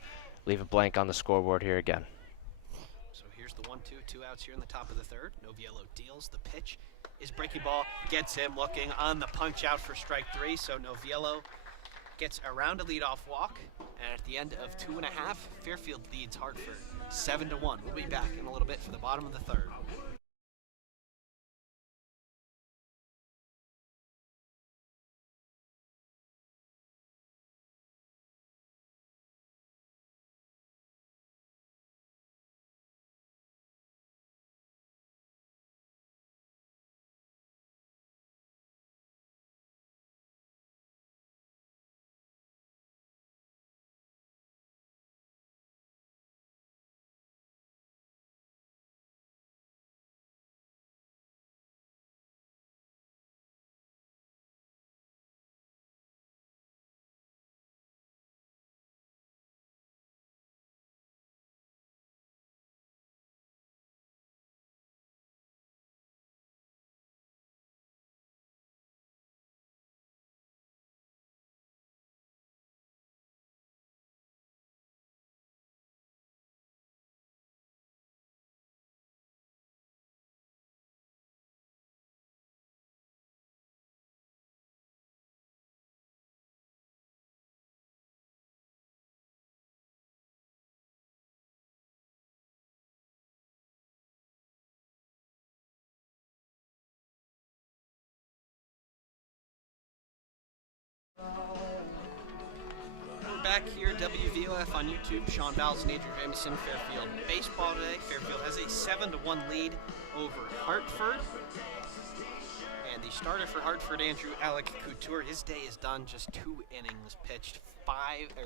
leave a blank on the scoreboard here again. So here's the 1-2, 2 outs here in the top of the third. Noviello deals. The pitch is breaking ball, gets him looking on the punch out for strike 3. So Noviello gets around a leadoff walk, and at the end of 2.5, Fairfield leads Hartford 7-1. We'll be back in a little bit for the bottom of the third. We're back here at WVOF on YouTube. Sean Bowles and Andrew Jamieson, Fairfield baseball today. Fairfield has a 7-1 lead over Hartford. And the starter for Hartford, Andrew Alec Couture, his day is done. Just 2 innings pitched,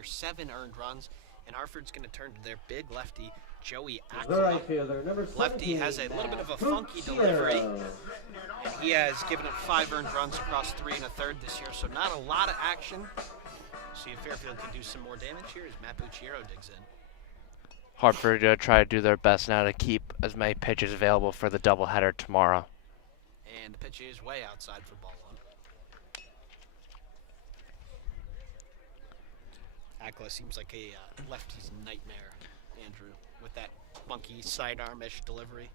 7 earned runs. And Hartford's going to turn to their big lefty, Joey The Akla. right fielder, number 17, Lefty has a little bit of a funky Bucciero. delivery. And he has given up 5 earned runs across 3 1/3 this year, so not a lot of action. See if Fairfield can do some more damage here as Matt Bucciero digs in. Hartford going to try to do their best now to keep as many pitches available for the doubleheader tomorrow. And the pitch is way outside for ball 1. Akla seems like a lefty's nightmare, Andrew, with that funky sidearm-ish delivery.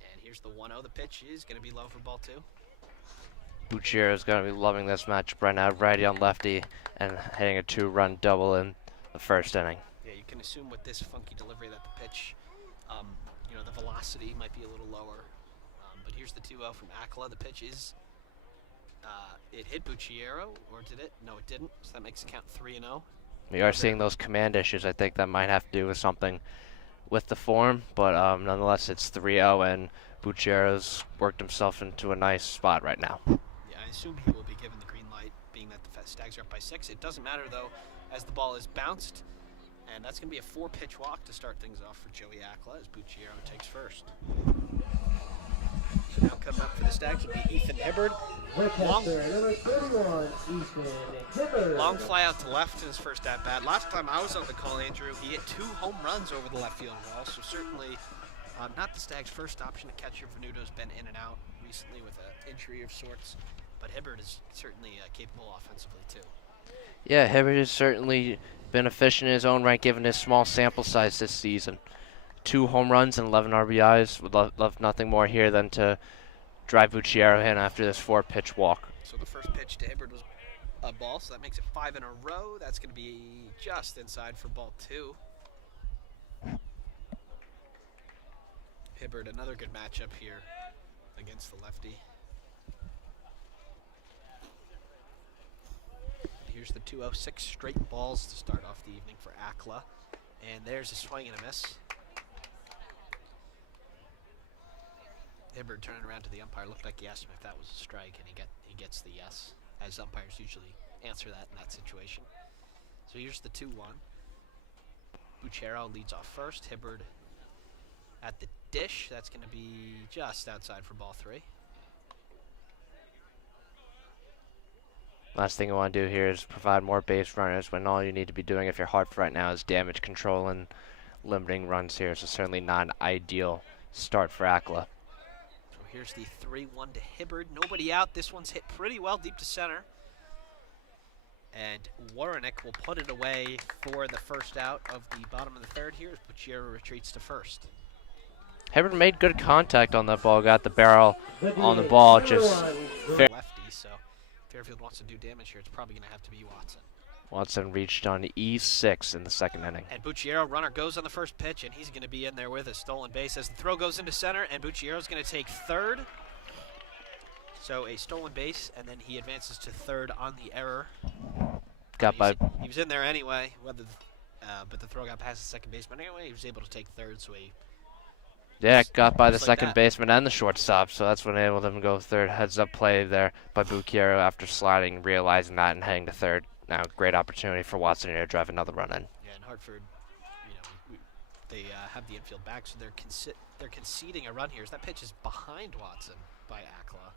And here's the 1-0. The pitch is going to be low for ball 2. Bucciero is going to be loving this matchup right now, righty on lefty, and hitting a 2-run double in the first inning. Yeah, you can assume with this funky delivery that the pitch, the velocity might be a little lower. But here's the 2-0 from Akla. The pitch is, it hit Bucciero, or did it? No, it didn't. So that makes it count 3-0. We are seeing those command issues. I think that might have to do with something with the form, but nonetheless, it's 3-0, and Bucciero's worked himself into a nice spot right now. Yeah, I assume he will be given the green light, being that the Stags are up by 6. It doesn't matter, though, as the ball is bounced, and that's going to be a 4-pitch walk to start things off for Joey Akla as Bucciero takes first. So now coming up for the Stags will be Ethan Hibbard. The catcher, number 31, Ethan Hibbard. Long fly out to left in his first at-bat. Last time I was on the call, Andrew, he hit 2 home runs over the left field wall, so certainly not the Stags' first option. The catcher Venuto's been in and out recently with an injury of sorts, but Hibbard is certainly capable offensively too. Yeah, Hibbard has certainly been efficient in his own right given his small sample size this season. 2 home runs and 11 RBIs. Would love nothing more here than to drive Bucciero in after this 4-pitch walk. So the first pitch to Hibbard was a ball, so that makes it 5 in a row. That's going to be just inside for ball 2. Hibbard, another good matchup here against the lefty. Here's the 2-0, 6 straight balls to start off the evening for Akla. And there's a swing and a miss. Hibbard turning around to the umpire, looked like he asked him if that was a strike, and he gets the yes, as umpires usually answer that in that situation. So here's the 2-1. Bucciero leads off first. Hibbard at the dish. That's going to be just outside for ball 3. Last thing I want to do here is provide more base runners when all you need to be doing if you're Hartford right now is damage control and limiting runs here. So certainly not an ideal start for Akla. So here's the 3-1 to Hibbard. Nobody out. This one's hit pretty well deep to center. And Warrenick will put it away for the first out of the bottom of the 3rd here as Bucciero retreats to first. Hibbard made good contact on that ball, got the barrel on the ball, just Lefty, so Fairfield wants to do damage here. It's probably going to have to be Watson. Watson reached on E6 in the 2nd inning. And Bucciero, runner goes on the first pitch, and he's going to be in there with a stolen base as the throw goes into center, and Bucciero's going to take 3rd. So a stolen base, and then he advances to 3rd on the error. He was in there anyway, but the throw got past the second baseman anyway. He was able to take 3rd, so got by the second that. baseman and the shortstop, so that's what enabled him to go 3rd. Heads-up play there by Bucciero after sliding, realizing that, and heading to 3rd. Now, great opportunity for Watson here to drive another run in. Yeah, and Hartford, they have the infield back, so they're conceding a run here. So that pitch is behind Watson by Akla,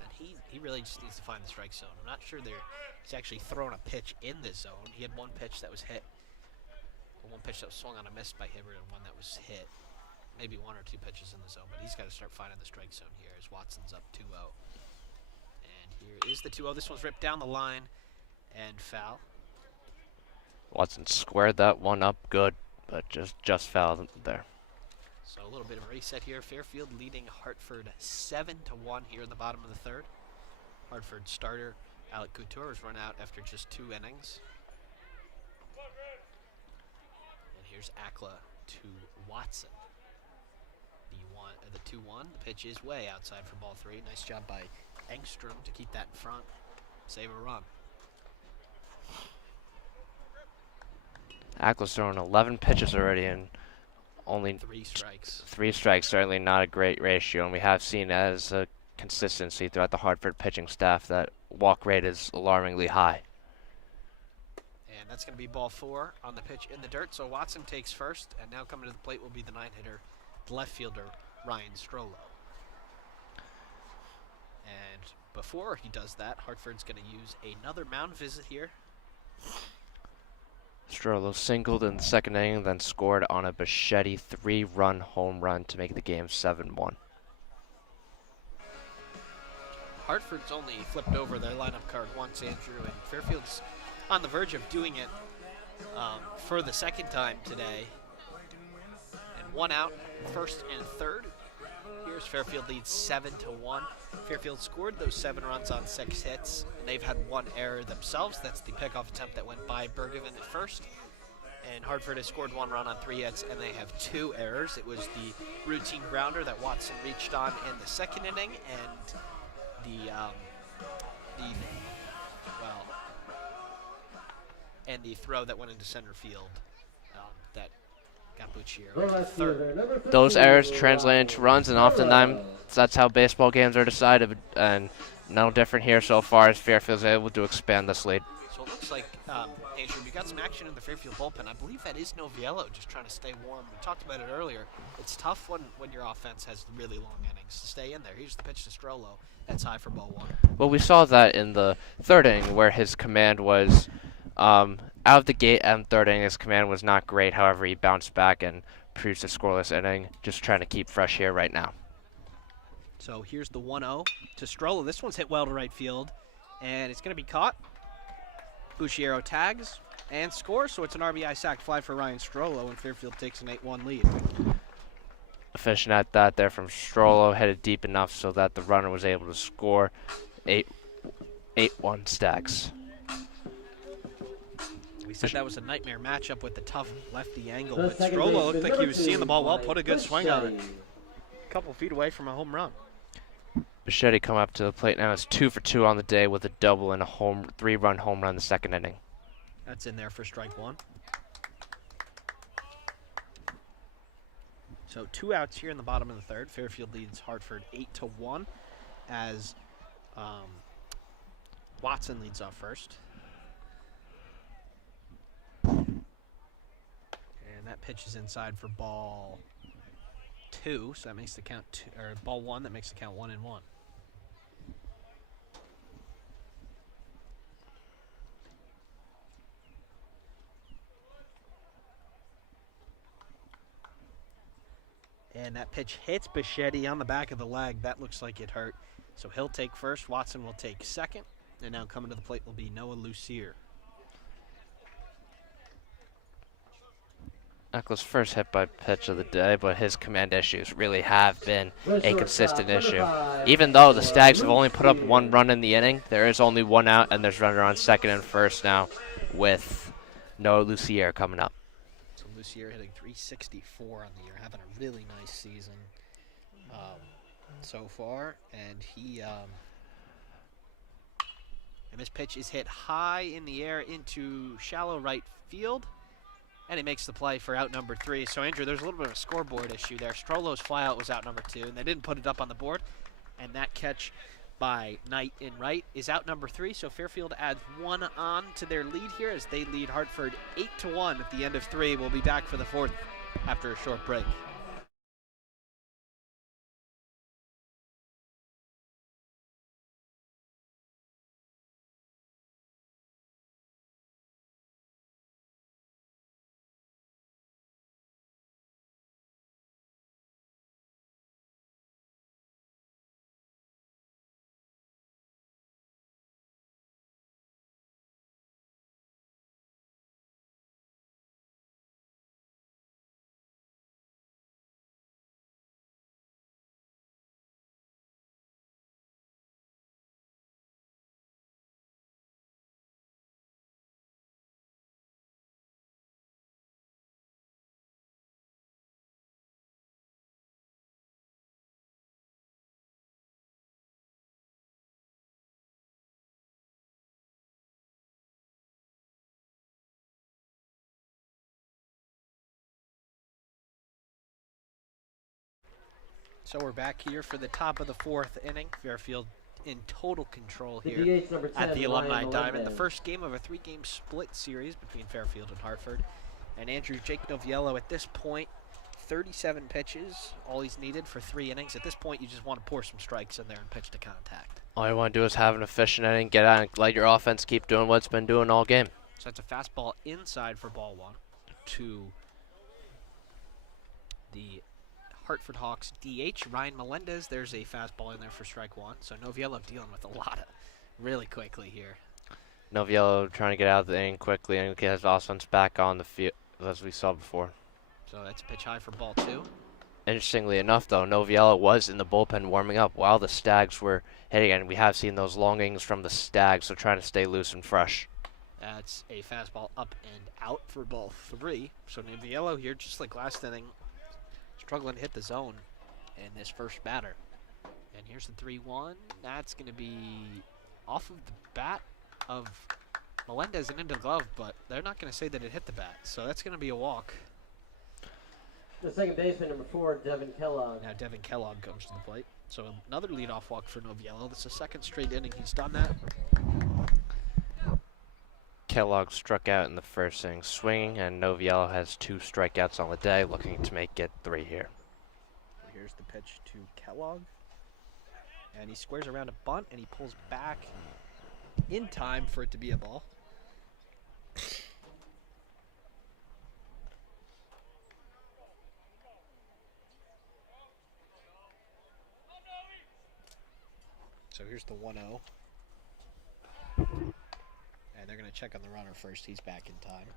and he really just needs to find the strike zone. I'm not sure he's actually thrown a pitch in the zone. He had one pitch that was hit, one pitch that was swung on a miss by Hibbard, and one that was hit. Maybe 1 or 2 pitches in the zone, but he's got to start finding the strike zone here as Watson's up 2-0. And here is the 2-0. This one's ripped down the line and foul. Watson squared that one up good, but just fouled there. So a little bit of a reset here. Fairfield leading Hartford 7-1 here in the bottom of the 3rd. Hartford starter Alec Couture was run out after just 2 innings. And here's Akla to Watson. The 2-1. The pitch is way outside for ball 3. Nice job by Engstrom to keep that in front. Save a run. Akla's thrown 11 pitches already and only 3 strikes. 3 strikes, certainly not a great ratio, and we have seen as a consistency throughout the Hartford pitching staff that walk rate is alarmingly high. And that's going to be ball 4 on the pitch in the dirt. So Watson takes first, and now coming to the plate will be the 9-hitter, the left fielder, Ryan Strollo. And before he does that, Hartford's going to use another mound visit here. Strollo singled in the second inning, then scored on a Bichetti 3-run home run to make the game 7-1. Hartford's only flipped over their lineup card once, Andrew, and Fairfield's on the verge of doing it for the second time today. And 1 out, first and third. Here's Fairfield leads 7-1. Fairfield scored those 7 runs on 6 hits, and they've had 1 error themselves. That's the pickoff attempt that went by Bergevin at first. And Hartford has scored 1 run on 3 hits, and they have 2 errors. It was the routine grounder that Watson reached on in the second inning, and the throw that went into center field that got Bucciero third. Those errors translate into runs, and oftentimes that's how baseball games are decided. And no different here so far as Fairfield's able to expand this lead. So it looks like, Andrew, we got some action in the Fairfield bullpen. I believe that is Noviello just trying to stay warm. We talked about it earlier. It's tough when your offense has really long innings to stay in there. Here's the pitch to Strollo. That's high for ball 1. Well, we saw that in the third inning where his command was out of the gate, and third inning his command was not great. However, he bounced back and produced a scoreless inning. Just trying to keep fresh here right now. So here's the 1-0 to Strollo. This one's hit well to right field, and it's going to be caught. Bucciero tags and scores, so it's an RBI sac fly for Ryan Strollo, and Fairfield takes an 8-1 lead. Efficient at that there from Strollo, headed deep enough so that the runner was able to score. 8-1 stacks. We said that was a nightmare matchup with the tough lefty angle, but Strollo looked like he was seeing the ball well, put a good swing on it. A couple feet away from a home run. Bichetti come up to the plate now. It's 2 for 2 on the day with a double and a 3-run home run in the second inning. That's in there for strike 1. So 2 outs here in the bottom of the third. Fairfield leads Hartford 8-1 as Watson leads off first. And that pitch is inside for ball 2, so that makes the count or ball 1, that makes the count 1-1. And that pitch hits Bichetti on the back of the leg. That looks like it hurt. So he'll take first. Watson will take second. And now coming to the plate will be Noah Lucier. Eckler's first hit by pitch of the day, but his command issues really have been a consistent issue. Even though the Stags have only put up 1 run in the inning, there is only 1 out, and there's runner on second and first now with Noah Lucier coming up. So Lucier hitting .364 on the year, having a really nice season so far. And and this pitch is hit high in the air into shallow right field. And he makes the play for out number 3. So, Andrew, there's a little bit of a scoreboard issue there. Strollo's flyout was out number 2, and they didn't put it up on the board. And that catch by Knight in right is out number 3. So Fairfield adds 1 on to their lead here as they lead Hartford 8-1 at the end of 3. We'll be back for the 4th after a short break. So we're back here for the top of the 4th inning. Fairfield in total control The here DH number 10, at the Ryan Alumni Diamond. The Melendez. first game of a 3-game split series between Fairfield and Hartford. And Andrew Jake Noviello at this point, 37 pitches, all he's needed for 3 innings. At this point, you just want to pour some strikes in there and pitch to contact. All you want to do is have an efficient inning, get out and let your offense keep doing what it's been doing all game. So that's a fastball inside for ball 1 to the Hartford Hawks DH, Ryan Melendez. There's a fastball in there for strike 1. So Noviello dealing with a lot of really quickly here. Noviello trying to get out of the inning quickly and get his offense back on the field as we saw before. So that's a pitch high for ball 2. Interestingly enough, though, Noviello was in the bullpen warming up while the Stags were hitting, and we have seen those long innings from the Stags, so trying to stay loose and fresh. That's a fastball up and out for ball 3. So Noviello here, just like last inning, struggling to hit the zone in this first batter. And here's the 3-1. That's going to be off of the bat of Melendez and into the glove, but they're not going to say that it hit the bat. So that's going to be a walk. The second baseman, number 4, Devin Kellogg. Now Devin Kellogg comes to the plate. So another leadoff walk for Noviello. This is the second straight inning he's done that. Kellogg struck out in the first inning swinging, and Noviello has 2 strikeouts on the day, looking to make it 3 here. So here's the pitch to Kellogg. And he squares around a bunt, and he pulls back in time for it to be a ball. So here's the 1-0. And they're going to check on the runner first. He's back in time.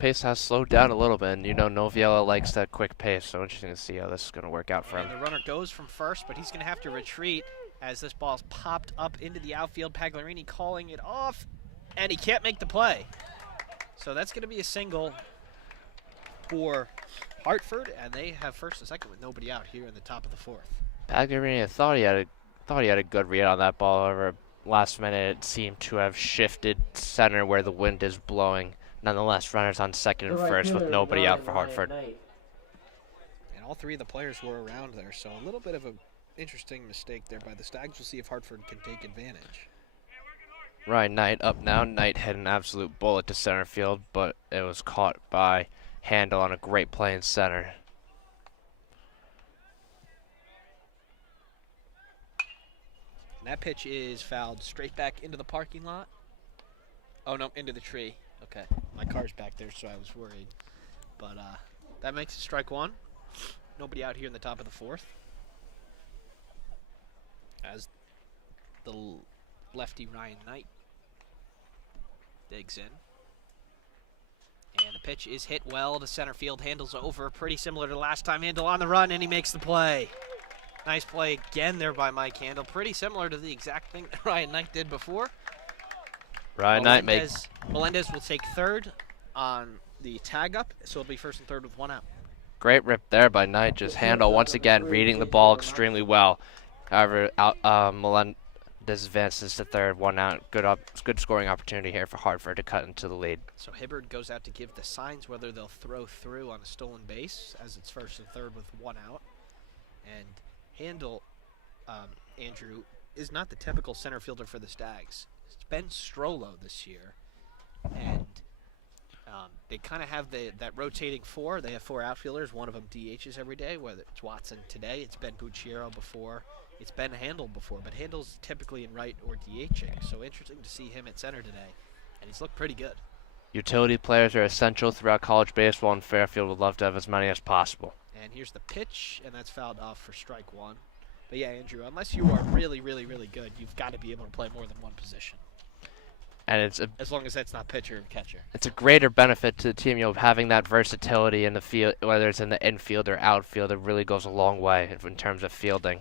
Pace has slowed down a little bit, and you know Noviello likes that quick pace, so interesting to see how this is going to work out for him. And the runner goes from first, but he's going to have to retreat as this ball's popped up into the outfield. Pagliarini calling it off, and he can't make the play. So that's going to be a single for Hartford, and they have first and second with nobody out here in the top of the 4th. Pagliarini thought he had a good read on that ball. However, last minute it seemed to have shifted center where the wind is blowing. Nonetheless, runners on second and first with nobody out for Hartford. And all 3 of the players were around there, so a little bit of an interesting mistake there by the Stags. We'll see if Hartford can take advantage. Ryan Knight up now. Knight hit an absolute bullet to center field, but it was caught by Handel on a great play in center. And that pitch is fouled straight back into the parking lot. Oh, no, into the tree. Okay, my car's back there, so I was worried. But that makes it strike 1. Nobody out here in the top of the 4th. As the lefty Ryan Knight digs in. And the pitch is hit well to center field. Handel's over, pretty similar to last time. Handel on the run, and he makes the play. Nice play again there by Mike Handel. Pretty similar to the exact thing that Ryan Knight did before. Ryan Knight makes. Melendez will take third on the tag up, so it'll be first and third with 1 out. Great rip there by Knight. Just Handel once again reading the ball extremely well. However, Melendez advances to third, 1 out. Good scoring opportunity here for Hartford to cut into the lead. So Hibbard goes out to give the signs whether they'll throw through on a stolen base, as it's first and third with 1 out. And Handel, Andrew, is not the typical center fielder for the Stags. It's Ben Strollo this year, and they kind of have that rotating 4. They have 4 outfielders, one of them DHs every day, whether it's Watson today, it's Ben Bucciero before, it's Ben Handel before, but Handel's typically in right or DHing, so interesting to see him at center today, and he's looked pretty good. Utility players are essential throughout college baseball, and Fairfield would love to have as many as possible. And here's the pitch, and that's fouled off for strike 1. But yeah, Andrew, unless you are really, really, really good, you've got to be able to play more than one position. And it's as long as that's not pitcher or catcher. It's a greater benefit to the team, having that versatility in the field, whether it's in the infield or outfield. It really goes a long way in terms of fielding.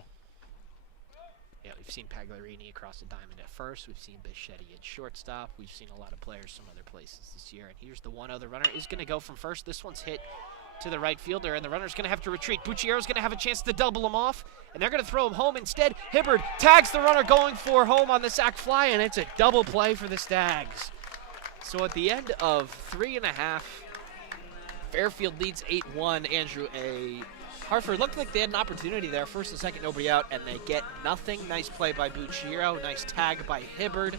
Yeah, we've seen Pagliarini across the diamond at first. We've seen Bichetti at shortstop. We've seen a lot of players from other places this year. And here's the 1-0. The runner is going to go from first. This one's hit to the right fielder, and the runner's going to have to retreat. Bucciero's going to have a chance to double him off, and they're going to throw him home instead. Hibbard tags the runner going for home on the sac fly, and it's a double play for the Stags. So at the end of 3.5 Fairfield leads 8-1. Andrew, Hartford looked like they had an opportunity there. First and second, nobody out, and they get nothing. Nice play by Bucciero. Nice tag by Hibbard.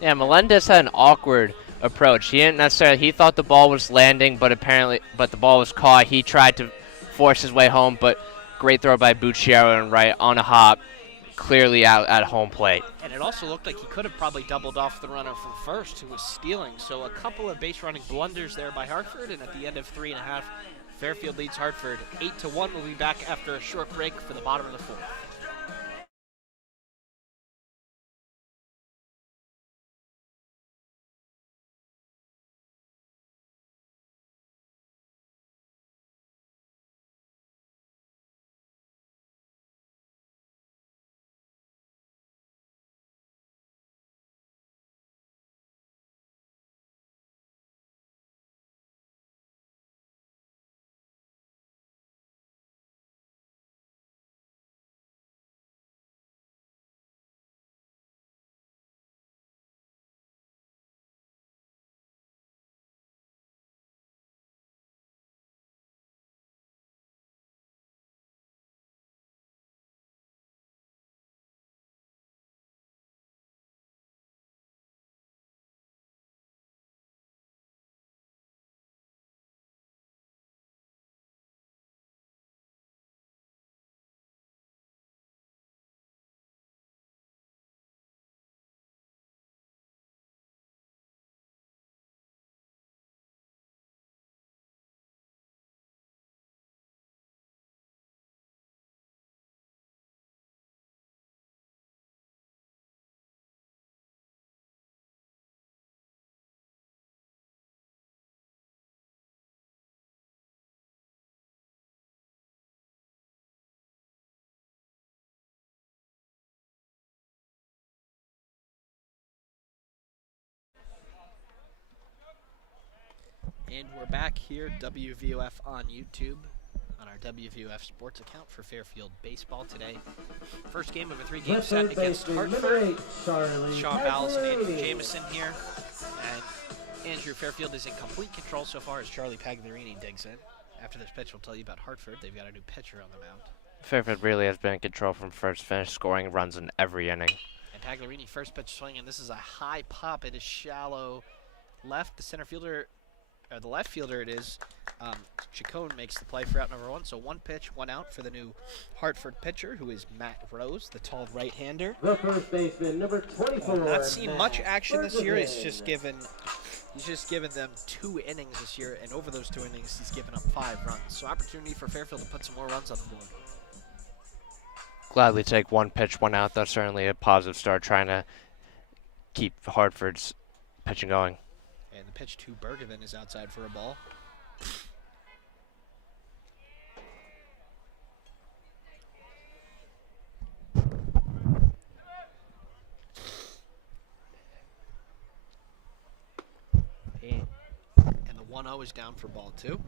Yeah, Melendez had an awkward approach. He thought the ball was landing, but the ball was caught. He tried to force his way home, but great throw by Bucciero and right on a hop, clearly out at home plate. And it also looked like he could have probably doubled off the runner from first, who was stealing. So a couple of base running blunders there by Hartford, and at the end of 3.5, Fairfield leads Hartford 8-1. We'll be back after a short break for the bottom of the fourth. And we're back here, WVOF on YouTube, on our WVOF sports account for Fairfield baseball today. First game of a 3-game set against Hartford. Sean Bowles and Andrew Jameson here. And Andrew, Fairfield is in complete control so far as Charlie Pagliarini digs in. After this pitch, we'll tell you about Hartford. They've got a new pitcher on the mound. Fairfield really has been in control from first to finish, scoring runs in every inning. And Pagliarini first pitch swing, and this is a high pop. It is shallow left. The center fielder... the left fielder it is, Chacon makes the play for out number 1. So 1 pitch, 1 out for the new Hartford pitcher, who is Matt Rose, the tall right-hander. The first baseman, number 24. Not seen much action this year. He's just given them 2 innings this year, and over those 2 innings, he's given up 5 runs. So opportunity for Fairfield to put some more runs on the board. Gladly take 1 pitch, 1 out. That's certainly a positive start, trying to keep Hartford's pitching going. And the pitch to Bergevin is outside for a ball. And the 1-0 is down for ball 2.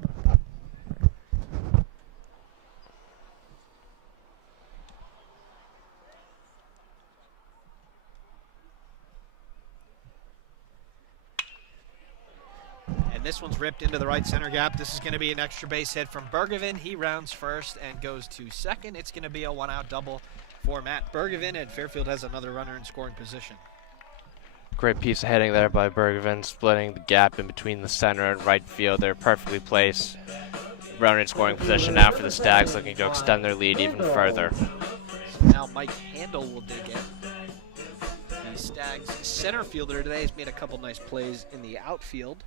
This one's ripped into the right center gap. This is going to be an extra base hit from Bergevin. He rounds first and goes to second. It's going to be a 1-out double for Matt Bergevin, and Fairfield has another runner in scoring position. Great piece of hitting there by Bergevin, splitting the gap in between the center and right field. They're perfectly placed. Runner in scoring position now for the Stags, looking to extend their lead even further. So now Mike Handel will dig in. The Stags center fielder today has made a couple nice plays in the outfield.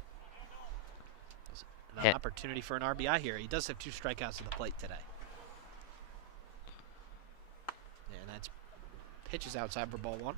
An opportunity for an RBI here. He does have 2 strikeouts at the plate today. And that's pitches outside for ball 1.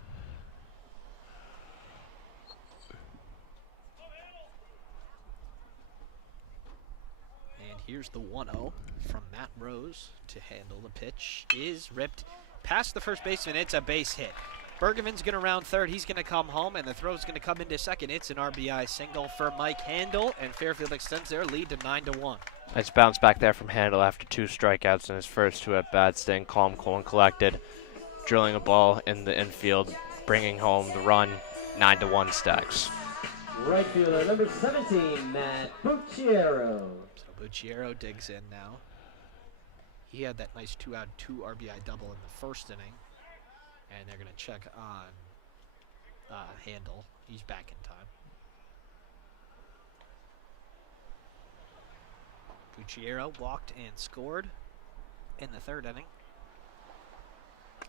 And here's the 1-0 from Matt Rose to handle. The pitch is ripped past the first baseman. It's a base hit. Bergevin's going to round third. He's going to come home, and the throw's going to come into second. It's an RBI single for Mike Handel, and Fairfield extends their lead to 9-1. Nice bounce back there from Handel after 2 strikeouts in his first 2 at-bats, staying calm, cool, and collected, drilling a ball in the infield, bringing home the run, 9-1 Stags. Right fielder, number 17, Matt Bucciero. So Bucciero digs in now. He had that nice 2-out, 2 RBI double in the first inning. And they're going to check on Handel. He's back in time. Bucciero walked and scored in the third inning,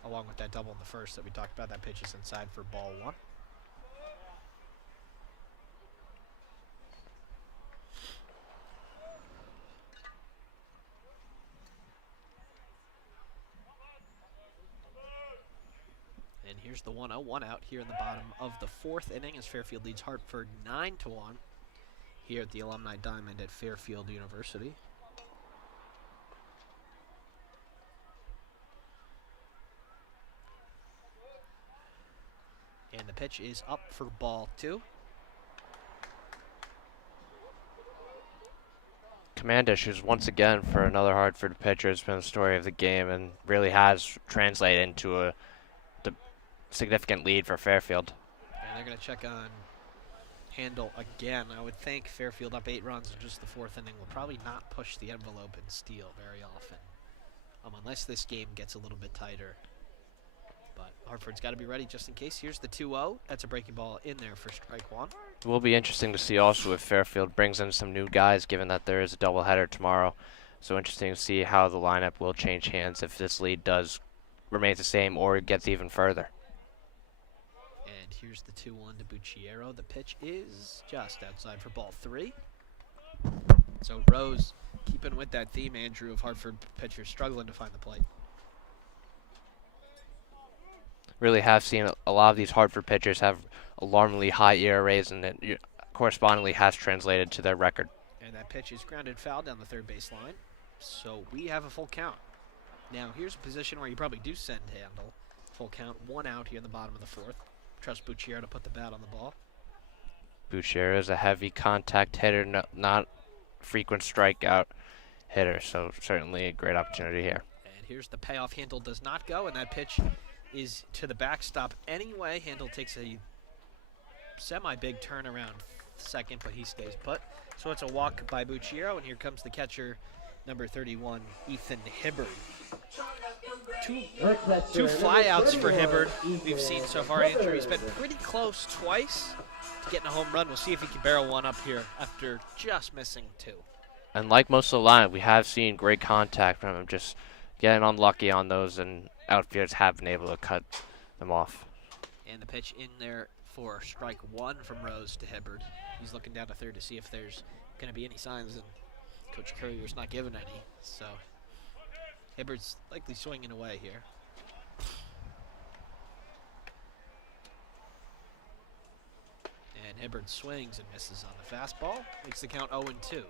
along with that double in the first that we talked about. That pitch is inside for ball 1. And here's the 1-0, 1 out here in the bottom of the fourth inning as Fairfield leads Hartford 9-1 here at the Alumni Diamond at Fairfield University. And the pitch is up for ball 2. Command issues once again for another Hartford pitcher has been the story of the game and really has translated into a significant lead for Fairfield. And they're going to check on Handel again. I would think Fairfield up 8 runs in just the fourth inning will probably not push the envelope and steal very often, unless this game gets a little bit tighter. But Hartford's got to be ready just in case. Here's the 2-0. That's a breaking ball in there for strike 1. It will be interesting to see also if Fairfield brings in some new guys, given that there is a doubleheader tomorrow. So interesting to see how the lineup will change hands if this lead does remain the same or gets even further. And here's the 2-1 to Bucciero. The pitch is just outside for ball 3. So Rose keeping with that theme, Andrew, of Hartford pitchers struggling to find the plate. Really have seen a lot of these Hartford pitchers have alarmingly high ERAs, and it correspondingly has translated to their record. And that pitch is grounded foul down the third base line. So we have a full count. Now here's a position where you probably do send Handel. Full count, 1 out here in the bottom of the fourth. Trust Bucciero to put the bat on the ball. Bucciero is a heavy contact hitter, not frequent strikeout hitter, so certainly a great opportunity here. And here's the payoff. Handel does not go, and that pitch is to the backstop anyway. Handel takes a semi-big turn around second, but he stays put. So it's a walk by Bucciero, and here comes the catcher, number 31, Ethan Hibbard. Two flyouts for Hibbard we've seen so far, Andrew. He's been pretty close twice to getting a home run. We'll see if he can barrel one up here after just missing 2. And like most of the lineup, we have seen great contact from him, just getting unlucky on those, and outfielders have been able to cut them off. And the pitch in there for strike 1 from Rose to Hibbard. He's looking down to third to see if there's going to be any signs, and Coach Courier's not giving any. So Hibbard's likely swinging away here. And Hibbard swings and misses on the fastball. Makes the count 0-2.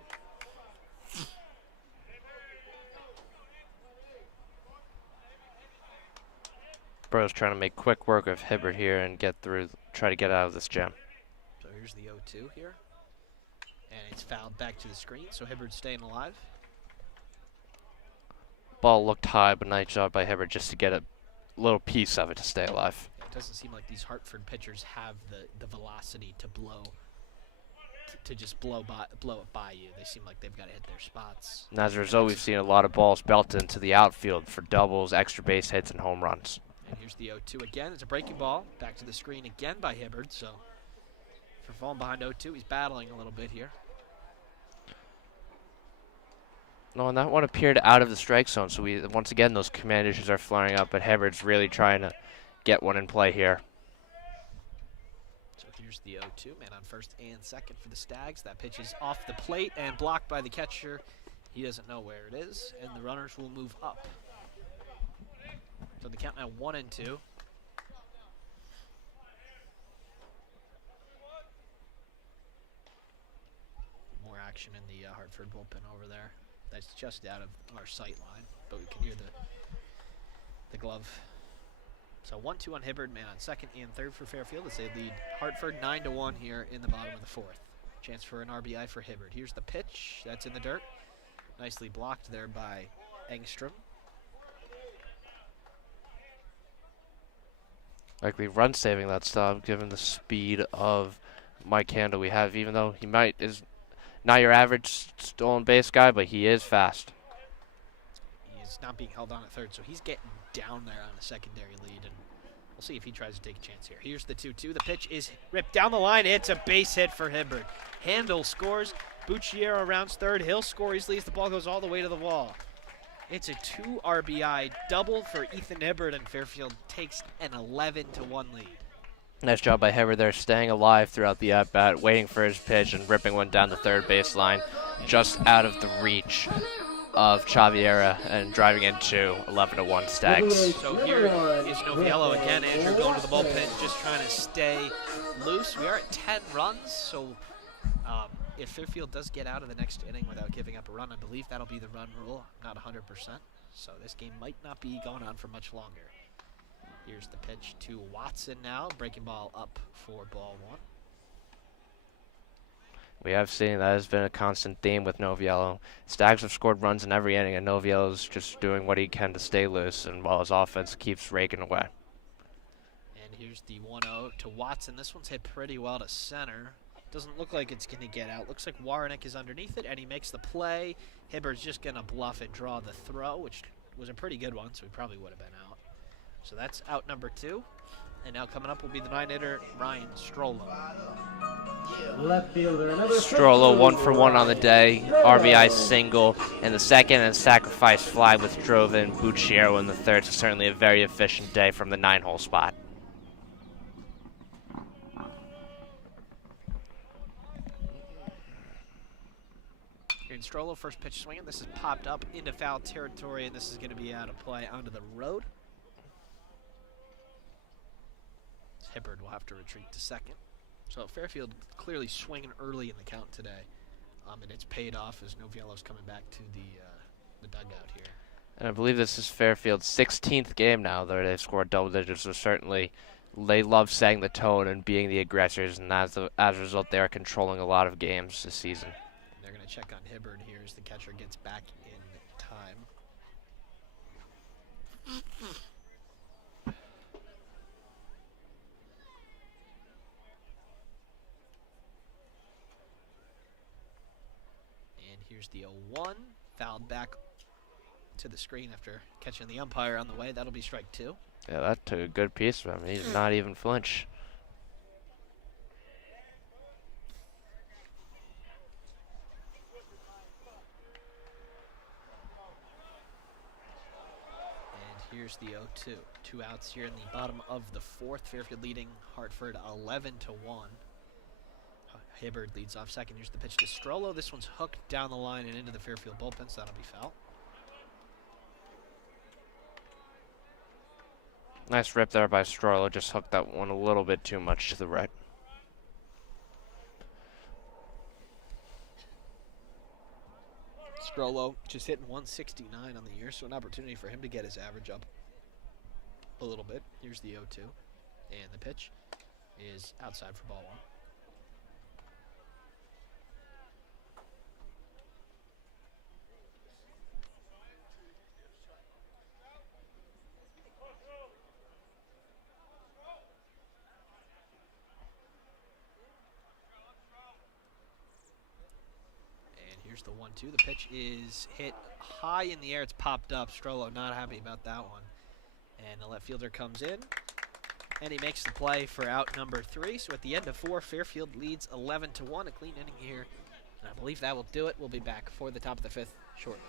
Burrow's trying to make quick work of Hibbard here and get through, try to get out of this jam. So here's the 0-2 here. And it's fouled back to the screen, so Hibbard's staying alive. Ball looked high, but nice job by Hibbard just to get a little piece of it to stay alive. Yeah, it doesn't seem like these Hartford pitchers have the velocity to to just blow it by you. They seem like they've got to hit their spots. And as a result, we've seen a lot of balls belted into the outfield for doubles, extra base hits, and home runs. And here's the 0-2 again. It's a breaking ball. Back to the screen again by Hibbard. So for falling behind 0-2, he's battling a little bit here. No, and that one appeared out of the strike zone. So once again, those command issues are flaring up, but Hibbard's really trying to get one in play here. So here's the 0-2, man on first and second for the Stags. That pitch is off the plate and blocked by the catcher. He doesn't know where it is, and the runners will move up. So the count now 1-2. More action in the Hartford bullpen over there. That's just out of our sight line, but we can hear the glove. So 1-2 on Hibbard, man on second and third for Fairfield as they lead Hartford 9-1 here in the bottom of the fourth. Chance for an RBI for Hibbard. Here's the pitch. That's in the dirt. Nicely blocked there by Engstrom. Likely run saving that stop, given the speed of Mike Handle we have, even though he is not your average stolen base guy, but he is fast. He's not being held on at third, so he's getting down there on a secondary lead, and we'll see if he tries to take a chance here. Here's the 2-2. The pitch is ripped down the line. It's a base hit for Hibbard. Handel scores. Bucciero rounds third. He'll score easily as the ball goes all the way to the wall. It's a 2 RBI double for Ethan Hibbard, and Fairfield takes an 11-1 lead. Nice job by Hibbard there, staying alive throughout the at-bat, waiting for his pitch and ripping one down the third baseline, just out of the reach of Chaviera and driving into 11-1 Stags. So here is Noviello again. Andrew going to the bullpen, just trying to stay loose. We are at 10 runs, so if Fairfield does get out of the next inning without giving up a run, I believe that'll be the run rule. I'm not 100%, so this game might not be going on for much longer. Here's the pitch to Watson now, breaking ball up for ball 1. We have seen that has been a constant theme with Noviello. Stags have scored runs in every inning, and Noviello's just doing what he can to stay loose, and while his offense keeps raking away. And here's the 1-0 to Watson. This one's hit pretty well to center. Doesn't look like it's going to get out. Looks like Warnick is underneath it, and he makes the play. Hibbard's just going to bluff and draw the throw, which was a pretty good one, so he probably would have been out. So that's out number 2. And now coming up will be the 9-hitter, Ryan Strollo. Left fielder, number Strollo 1 for 1 on the day, Strollo. RBI single in the second, and sacrifice fly with drove in Bucciero in the third. So certainly a very efficient day from the 9-hole spot. Here in Strollo, first pitch swinging. This is popped up into foul territory, and this is going to be out of play onto the road. Hibbard will have to retreat to second. So Fairfield clearly swinging early in the count today, and it's paid off as Noviello's coming back to the dugout here. And I believe this is Fairfield's 16th game now that they've scored double digits, so certainly they love setting the tone and being the aggressors, and as a result, they are controlling a lot of games this season. And they're going to check on Hibbard here as the catcher gets back in time. Here's the 0-1, fouled back to the screen after catching the umpire on the way. That'll be strike 2. Yeah, that took a good piece of him. He did not even flinch. And here's the 0-2. 2 outs here in the bottom of the 4th. Fairfield leading Hartford 11-1. Hibbard leads off second. Here's the pitch to Strollo. This one's hooked down the line and into the Fairfield bullpen, so that'll be foul. Nice rip there by Strollo. Just hooked that one a little bit too much to the right. Strollo just hitting 169 on the year, so an opportunity for him to get his average up a little bit. Here's the 0-2. And the pitch is outside for ball 1. Here's the 1-2. The pitch is hit high in the air. It's popped up. Strollo not happy about that one. And the left fielder comes in, and he makes the play for out number 3. So at the end of 4, Fairfield leads 11-1. A clean inning here. And I believe that will do it. We'll be back for the top of the 5th shortly.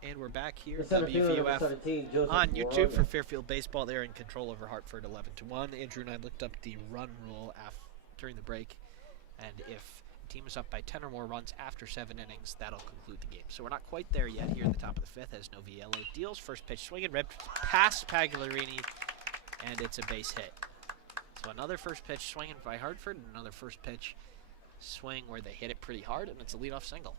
And we're back here, The center fielder, number WVOF 17, Joseph on YouTube Moran. for Fairfield Baseball. They're in control over Hartford 11-1. Andrew and I looked up the run rule during the break, and if the team is up by 10 or more runs after 7 innings, that'll conclude the game. So we're not quite there yet here in the top of the 5th as Noviello deals first pitch swing and ripped past Pagliarini, and it's a base hit. So another first pitch swinging by Hartford, and another first pitch swing where they hit it pretty hard, and it's a leadoff single.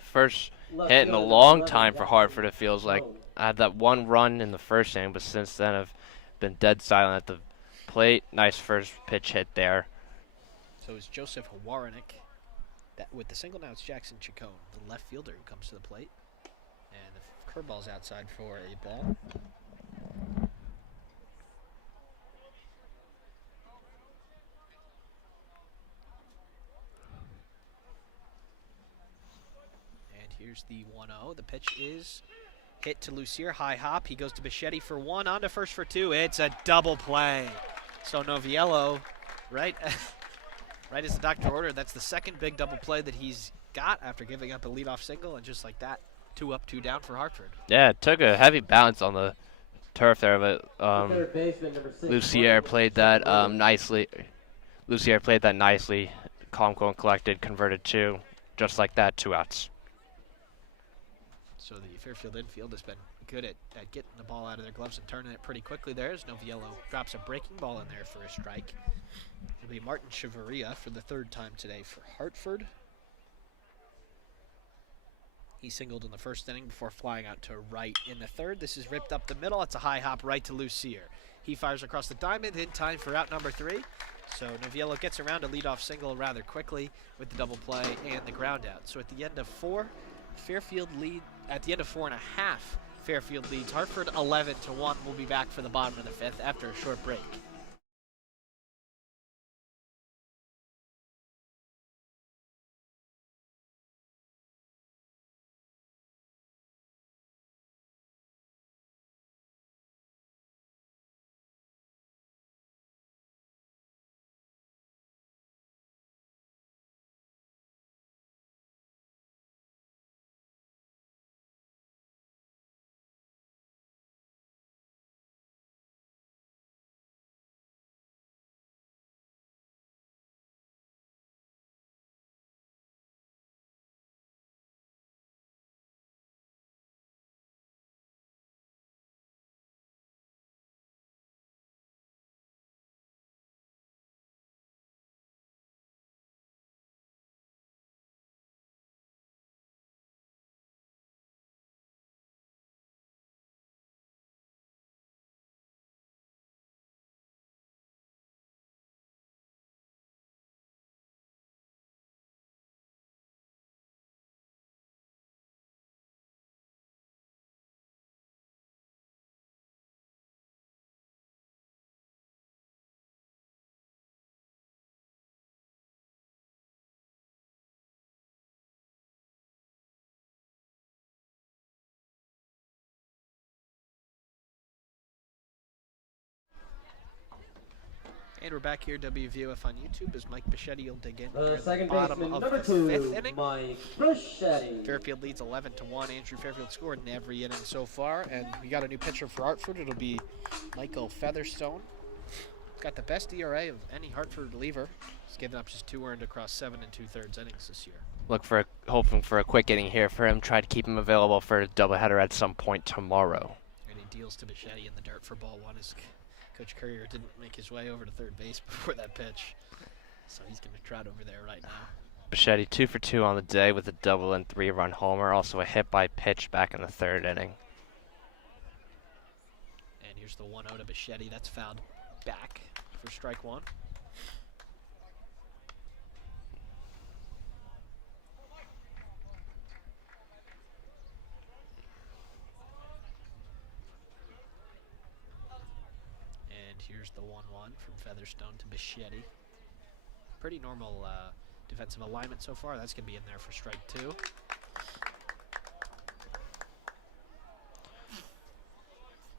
First hit in a long time for Hartford, it feels like. I had that one run in the first inning, but since then I've been dead silent at the plate. Nice first pitch hit there. So it's Joseph Warenick. With the single now, it's Jackson Chacon, the left fielder, who comes to the plate. And the curveball's outside for a ball. Here's the 1-0. The pitch is hit to Lucier. High hop. He goes to Bichetti for 1. On to first for 2. It's a double play. So Noviello, right as the doctor ordered, that's the second big double play that he's got after giving up a leadoff single. And just like that, 2 up, 2 down for Hartford. Yeah, it took a heavy bounce on the turf there, but Third baseman, number 6, Lucier played that nicely. Lucier played that nicely. Calm, cool, and collected, converted 2. Just like that, 2 outs. So the Fairfield infield has been good at getting the ball out of their gloves and turning it pretty quickly there as Noviello drops a breaking ball in there for a strike. It'll be Martin Chavarria for the 3rd time today for Hartford. He singled in the first inning before flying out to right in the 3rd. This is ripped up the middle. It's a high hop right to Lucier. He fires across the diamond in time for out number 3. So Noviello gets around a leadoff single rather quickly with the double play and the ground out. So at the end of 4, Fairfield lead. At the end of 4.5, Fairfield leads Hartford 11-1. We'll be back for the bottom of the 5th after a short break. And we're back here, WVOF on YouTube, as Mike Bichetti will dig in here at the Second bottom baseman, of number the 2, 5th inning. Mike Bichetti. Fairfield leads 11-1. Andrew Fairfield scored in every inning so far, and we got a new pitcher for Hartford. It'll be Michael Featherstone. Got the best ERA of any Hartford reliever. He's given up just 2 earned across 7 2/3 innings this year. Hoping for a quick inning here for him. Try to keep him available for a doubleheader at some point tomorrow. And he deals to Bichetti in the dirt for ball 1 as Coach Courier didn't make his way over to third base before that pitch. So he's going to trot over there right now. Bichetti 2 for 2 on the day with a double and 3-run homer. Also a hit by pitch back in the 3rd inning. And here's the 1-0 to Bichetti. That's fouled back for strike 1. Here's the 1-1 from Featherstone to Bichetti. Pretty normal defensive alignment so far. That's going to be in there for strike 2.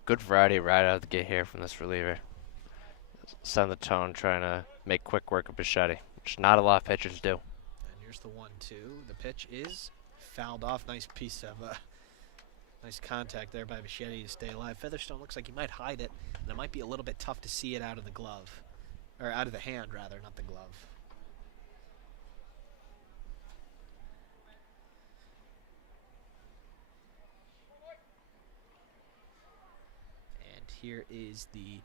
Good variety right out of the gate here from this reliever. Set the tone, trying to make quick work of Bichetti, which not a lot of pitchers do. And here's the 1-2. The pitch is fouled off. Nice piece of Nice contact there by Bichetti to stay alive. Featherstone looks like he might hide it, and it might be a little bit tough to see it out of the glove. Or out of the hand, rather, not the glove. And here is the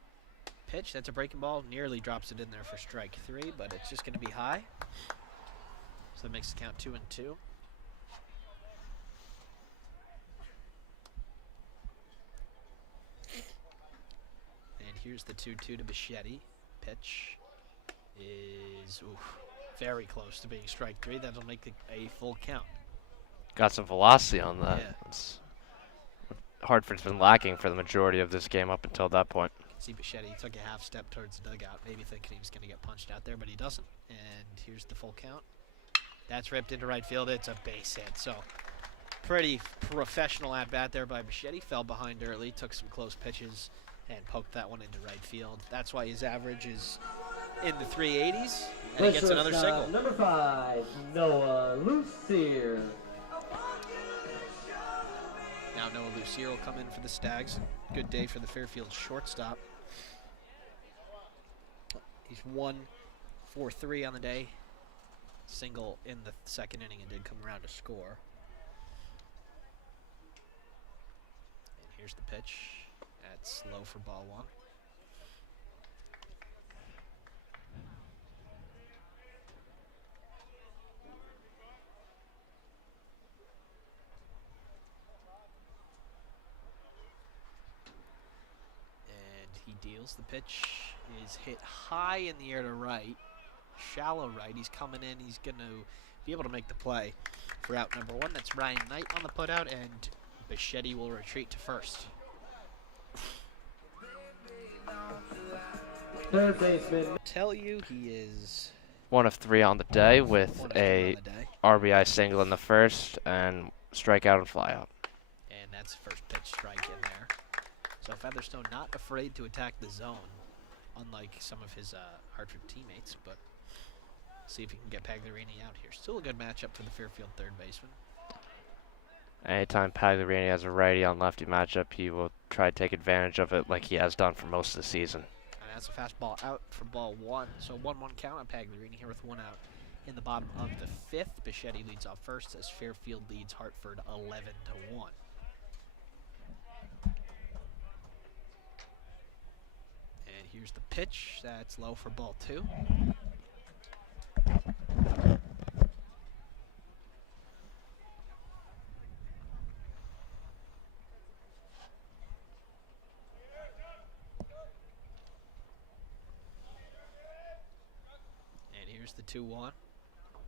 pitch. That's a breaking ball. Nearly drops it in there for strike 3, but it's just going to be high. So that makes the count 2-2. And here's the 2-2 to Bichetti. Pitch is very close to being strike 3. That'll make a full count. Got some velocity on that. Yeah. Hartford's been lacking for the majority of this game up until that point. See Bichetti took a half step towards the dugout, maybe thinking he was going to get punched out there, but he doesn't. And here's the full count. That's ripped into right field. It's a base hit. So pretty professional at bat there by Bichetti. Fell behind early, took some close pitches, and poked that one into right field. That's why his average is in the 380s, and he gets another single. Number 5, Noah Lucier. Now Noah Lucier will come in for the Stags. Good day for the Fairfield shortstop. He's 1 for 3 on the day. Single in the second inning and did come around to score. And here's the pitch. That's low for ball 1. Deals. The pitch is hit high in the air to right, shallow right. He's coming in. He's going to be able to make the play for out number 1. That's Ryan Knight on the putout, and Bichetti will retreat to first. Third baseman. Tell you he is 1 of 3 on the day with a RBI single in the first and strikeout and flyout. And that's first pitch strike in there. So Featherstone not afraid to attack the zone, unlike some of his Hartford teammates, but see if he can get Pagliarini out here. Still a good matchup for the Fairfield third baseman. Anytime Pagliarini has a righty on lefty matchup, he will try to take advantage of it like he has done for most of the season. And that's a fastball out for ball 1. So 1-1 count on Pagliarini here with 1 out in the bottom of the 5th. Bichetti leads off first as Fairfield leads Hartford 11-1. Here's the pitch. That's low for ball 2. And here's the 2-1.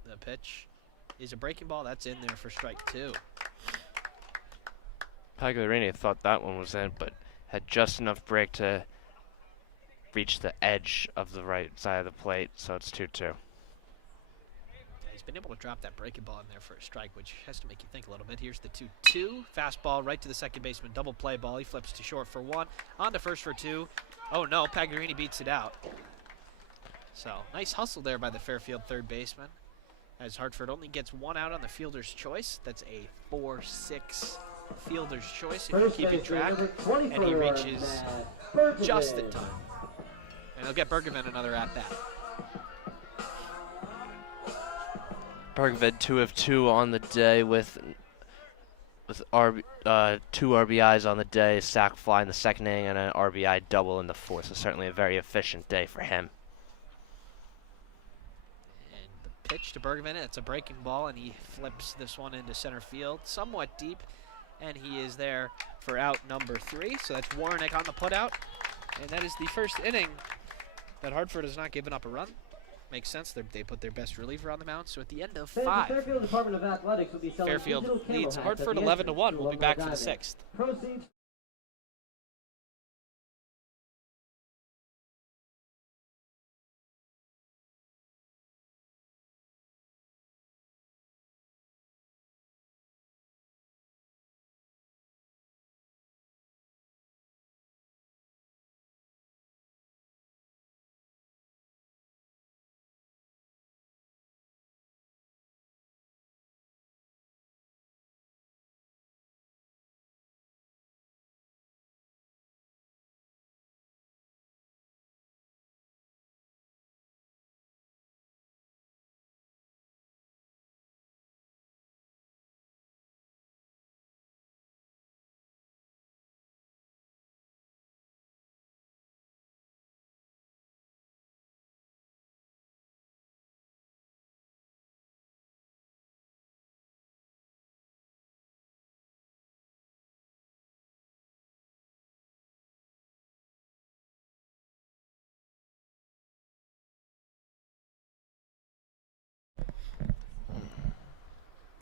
The pitch is a breaking ball. That's in there for strike 2. Pagliarini thought that one was in, but had just enough break to reach the edge of the right side of the plate, so it's 2-2. He's been able to drop that breaking ball in there for a strike, which has to make you think a little bit. Here's the 2-2. Fastball right to the second baseman. Double play ball. He flips to short for 1. On to first for 2. Oh, no. Pagliarini beats it out. So, nice hustle there by the Fairfield third baseman, as Hartford only gets 1 out on the fielder's choice. That's a 4-6 fielder's choice if you're keeping track. And he reaches just in time. And he'll get Bergevin another at-bat. Bergevin 2 of 2 on the day with 2 RBIs on the day, sac fly in the second inning, and an RBI double in the 4th. So certainly a very efficient day for him. And the pitch to Bergevin, it's a breaking ball, and he flips this one into center field, somewhat deep, and he is there for out number 3. So that's Warnick on the putout, and that is the first inning that Hartford has not given up a run. Makes sense. They put their best reliever on the mound. So at the end of 5, Fairfield Department of Athletics will be selling Fairfield leads Hartford 11-1. We'll be back for the 6th. Proceeds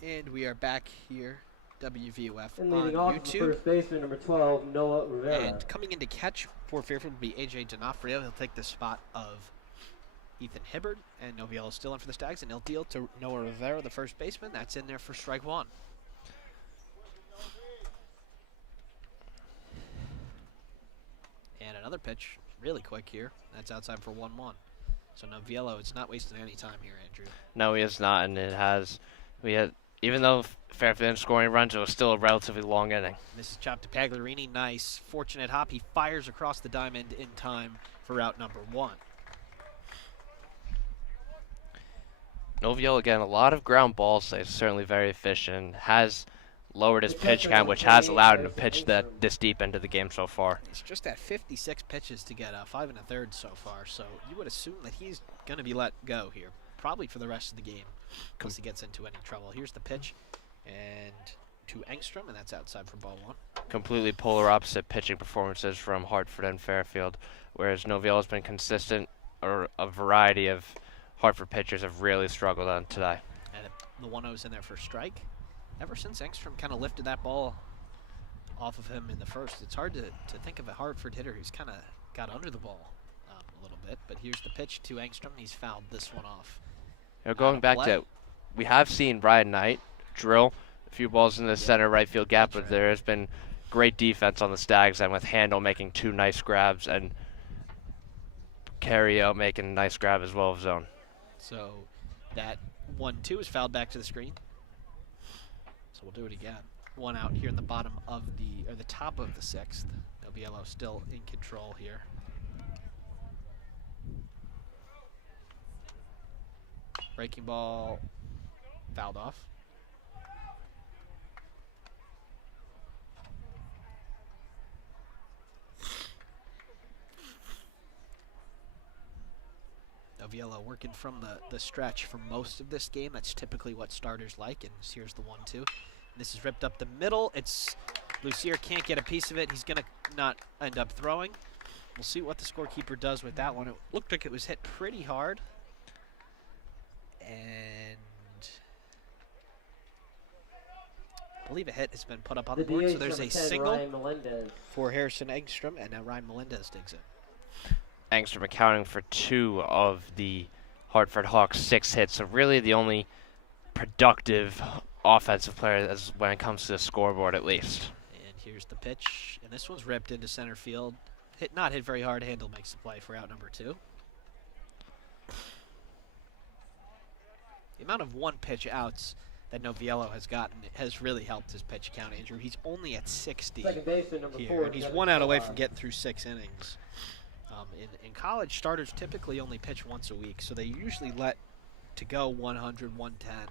And we are back here, WVOF And on leading off the YouTube. first baseman, number 12, Noah Rivera. And coming in to catch for Fairfield will be AJ D'Onofrio. He'll take the spot of Ethan Hibbard. And Noviello's still in for the Stags, and he'll deal to Noah Rivera, the first baseman. That's in there for strike one. And another pitch, really quick here. That's outside for 1-1. So Noviello, it's not wasting any time here, Andrew. No, he is not, and even though Fairfield didn't score any runs, it was still a relatively long inning. Misses chop to Pagliarini, nice. Fortunate hop, he fires across the diamond in time for out number 1. Noviello, again, a lot of ground balls, so he's certainly very efficient, has lowered his pitch count, which has allowed him to pitch this deep into the game so far. He's just at 56 pitches to get 5 1/3 so far, so you would assume that he's going to be let go here, probably for the rest of the game, unless he gets into any trouble. Here's the pitch, and to Engstrom, and that's outside for ball 1. Completely polar opposite pitching performances from Hartford and Fairfield, whereas Noviello's been consistent, or a variety of Hartford pitchers have really struggled on today. And the 1-0's in there for strike. Ever since Engstrom kind of lifted that ball off of him in the first, it's hard to think of a Hartford hitter who's kind of got under the ball a little bit. But here's the pitch to Engstrom. He's fouled this one off. Going back to, we have seen Ryan Knight drill a few balls in the center right field gap, but there has been great defense on the Stags, and with Handel making 2 nice grabs and Carrio making a nice grab as well of zone. So that 1-2 is fouled back to the screen. So we'll do it again. 1 out here in the bottom of the top of the 6th. Noviello still in control here. Breaking ball fouled off. Noviello working from the stretch for most of this game. That's typically what starters like. And here's the 1-2. This is ripped up the middle. Lucier can't get a piece of it. He's going to not end up throwing. We'll see what the scorekeeper does with that one. It looked like it was hit pretty hard. And I believe a hit has been put up on the board. So there's a single for Harrison Engstrom, and now Ryan Melendez digs in. Engstrom accounting for 2 of the Hartford Hawks' 6 hits, so really the only productive offensive player when it comes to the scoreboard, at least. And here's the pitch, and this one's ripped into center field. Not hit very hard. Handel makes the play for out number 2. The amount of 1-pitch outs that Noviello has gotten has really helped his pitch count, Andrew. He's only at 60 here, and he's 1 out away from getting through 6 innings. In college, starters typically only pitch once a week, so they usually let to go 100, 110.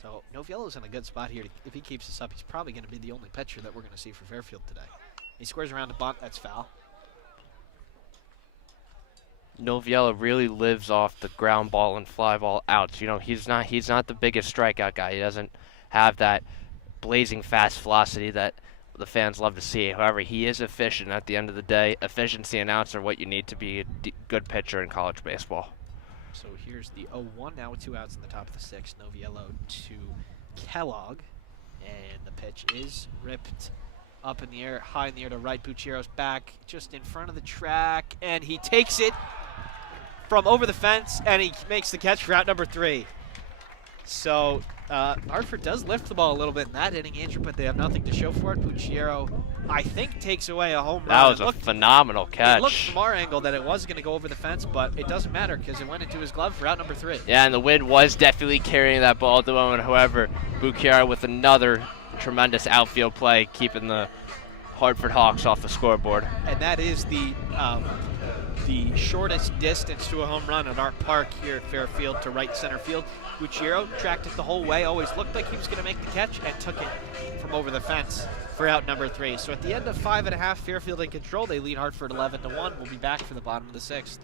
So Noviello's in a good spot here. If he keeps this up, he's probably going to be the only pitcher that we're going to see for Fairfield today. He squares around a bunt. That's foul. Noviello really lives off the ground ball and fly ball outs. You know, he's not the biggest strikeout guy. He doesn't have that blazing fast velocity that the fans love to see. However, he is efficient at the end of the day. Efficiency and outs are what you need to be a good pitcher in college baseball. So here's the 0-1 now with 2 outs in the top of the 6th. Noviello to Kellogg, and the pitch is ripped up in the air, high in the air to right. Bucciero's back just in front of the track, and he takes it from over the fence, and he makes the catch for out number 3. So Hartford does lift the ball a little bit in that inning, Andrew, but they have nothing to show for it. Bucciero, I think, takes away a home run. That was a phenomenal catch. It looked from our angle that it was going to go over the fence, but it doesn't matter because it went into his glove for out number 3. Yeah, and the wind was definitely carrying that ball at the moment. However, Bucciero with another tremendous outfield play, keeping the Hartford Hawks off the scoreboard. And that is the shortest distance to a home run at our park here at Fairfield to right center field. Bucciero tracked it the whole way, always looked like he was going to make the catch, and took it from over the fence for out number 3. So at the end of 5.5, Fairfield in control. They lead Hartford 11-1. We'll be back for the bottom of the 6th.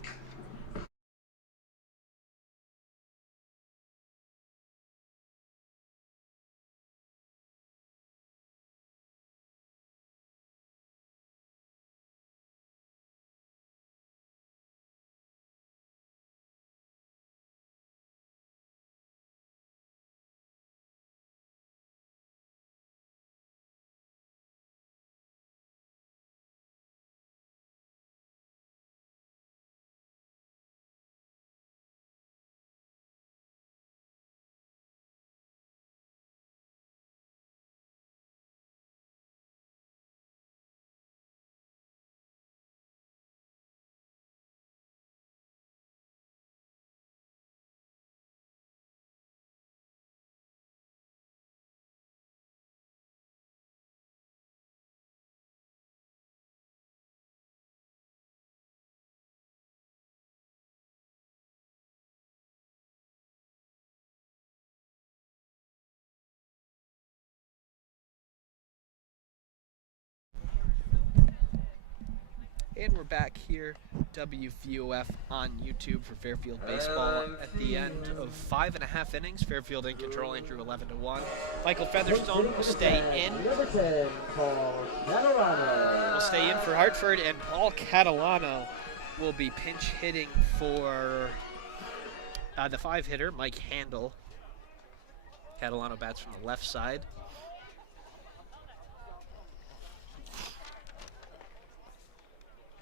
And we're back here, WVOF on YouTube for Fairfield baseball. At the end of 5.5 innings, Fairfield in control. Andrew 11-1. Michael Featherstone will stay in. Number 10, Paul Catalano. Will stay in for Hartford, and Paul Catalano will be pinch hitting for the 5-hitter, Mike Handel. Catalano bats from the left side.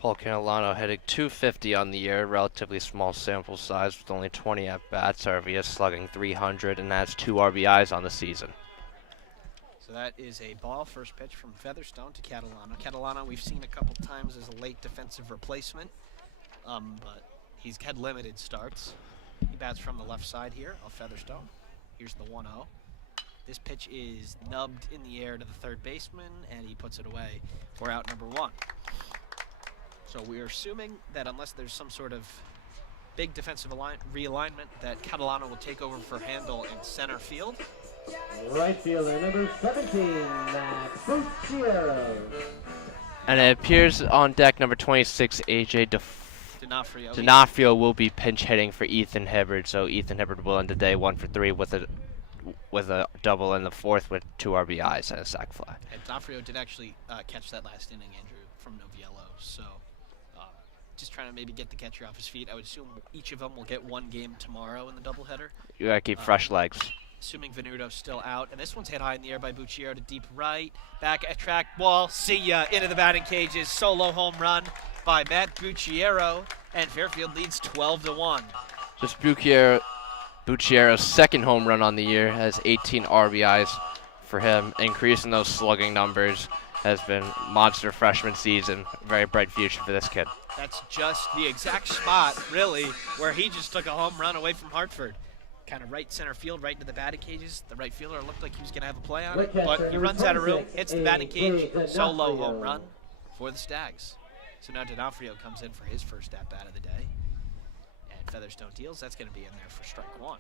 Paul Catalano hitting .250 on the year, relatively small sample size with only 20 at-bats. However, he is slugging .300 and has 2 RBIs on the season. So that is a ball. First pitch from Featherstone to Catalano. Catalano we've seen a couple times as a late defensive replacement, but he's had limited starts. He bats from the left side here of Featherstone. Here's the 1-0. This pitch is nubbed in the air to the third baseman, and he puts it away for out number 1. So we're assuming that unless there's some sort of big defensive realignment, that Catalano will take over for Handel in center field. Right fielder, number 17, Matt Bucciero. And it appears on deck number 26, AJ D'Onofrio will be pinch hitting for Ethan Hibbard. So Ethan Hibbard will end the day 1 for 3 with a double in the 4th with 2 RBIs and a sac fly. And D'Onofrio did actually catch that last inning, Andrew, from Noviello. So just trying to maybe get the catcher off his feet. I would assume each of them will get 1 game tomorrow in the doubleheader. You gotta keep fresh legs. Assuming Venuto's still out. And this one's hit high in the air by Bucciero to deep right. Back at track wall. See ya into the batting cages. Solo home run by Matt Bucciero. And Fairfield leads 12-1. Just Bucciero's second home run on the year, has 18 RBIs for him. Increasing those slugging numbers has been monster freshman season. Very bright future for this kid. That's just the exact spot, really, where he just took a home run away from Hartford. Kind of right center field, right into the batting cages. The right fielder looked like he was going to have a play on it, but he runs out of room, hits the batting cage, solo home run for the Stags. So now D'Onofrio comes in for his first at-bat of the day. And Featherstone deals. That's going to be in there for strike 1.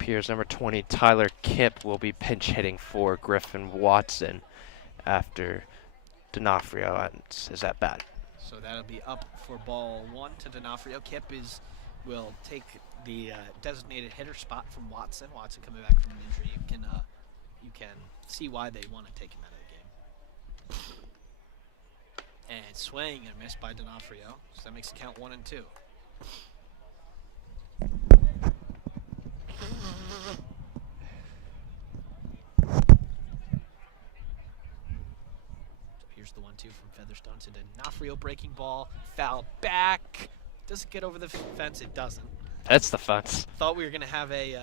Appears number 20, Tyler Kipp, will be pinch hitting for Griffin Watson after D'Onofrio ends his at-bat. So that'll be up for ball 1 to D'Onofrio. Kipp will take the designated hitter spot from Watson. Watson coming back from an injury. You can see why they want to take him out of the game. And swing and miss by D'Onofrio. So that makes it count 1 and 2. Here's the 1-2 from Featherstone to D'Onofrio, breaking ball, foul back. Doesn't get over the fence. It doesn't. That's the fence. Thought we were going to have a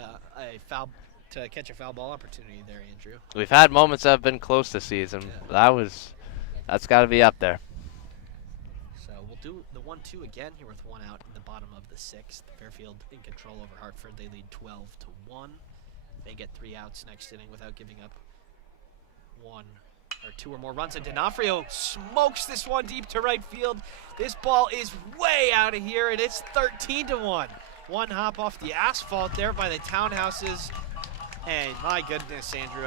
foul to catch a foul ball opportunity there, Andrew. We've had moments that have been close this season. Yeah. That's got to be up there. So we'll do the 1-2 again here with 1 out in the bottom of the 6th. Fairfield in control over Hartford. They lead 12-1. They get 3 outs next inning without giving up 1 or 2 or more runs. And D'Onofrio smokes this one deep to right field. This ball is way out of here, and it's 13-1. One hop off the asphalt there by the townhouses. And my goodness, Andrew,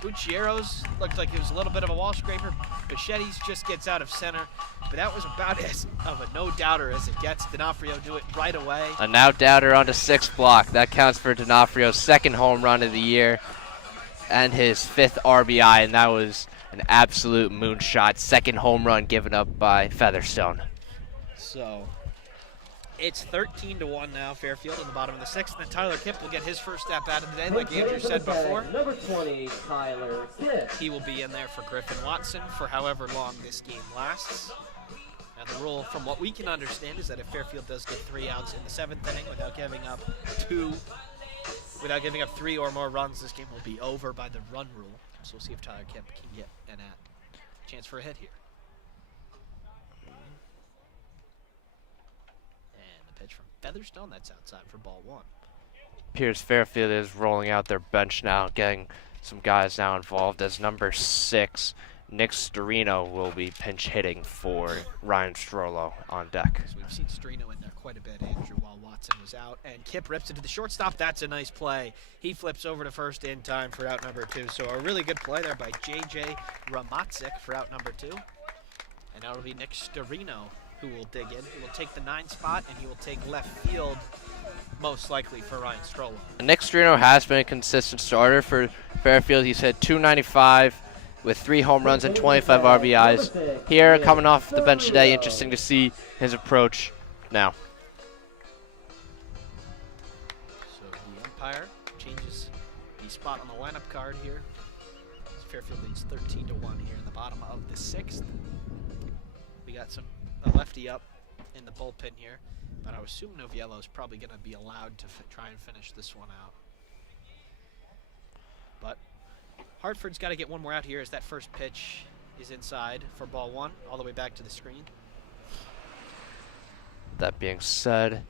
Bucciero's looked like it was a little bit of a wall scraper. Bichetti's just gets out of center. But that was about as of a no-doubter as it gets. D'Onofrio do it right away. A now-doubter on the 6th block. That counts for D'Onofrio's 2nd home run of the year and his 5th RBI, and that was an absolute moonshot. 2nd home run given up by Featherstone. So it's 13-1 now, Fairfield in the bottom of the 6th. And then Tyler Kipp will get his first at-bat of the day, like Andrew said before. Number 20, Tyler Kipp. He will be in there for Griffin Watson for however long this game lasts. Now the rule, from what we can understand, is that if Fairfield does get 3 outs in the 7th inning without giving up 3 or more runs, this game will be over by the run rule. So we'll see if Tyler Kipp can get a chance for a hit here. And the pitch from Featherstone, that's outside for ball 1. Appears Fairfield is rolling out their bench now, getting some guys now involved as number 6, Nick Storino will be pinch hitting for Ryan Strollo on deck. So we've seen Storino in there quite a bit, Andrew, while Watson was out. And Kip rips it to the shortstop. That's a nice play. He flips over to first in time for out number 2. So a really good play there by J.J. Ramatzik for out number 2. And now it'll be Nick Storino who will dig in. He will take the 9 spot, and he will take left field, most likely for Ryan Strollo. Nick Storino has been a consistent starter for Fairfield. He's hit .295 with 3 home runs and 25 RBIs. Here, coming off the bench today, interesting to see his approach now. So the umpire changes the spot on the lineup card here. Fairfield leads 13-1 here in the bottom of the 6th. We got a lefty up in the bullpen here, but I assume Noviello is probably going to be allowed to try and finish this one out. But Hartford's got to get one more out here as that first pitch is inside for ball 1, all the way back to the screen. That being said,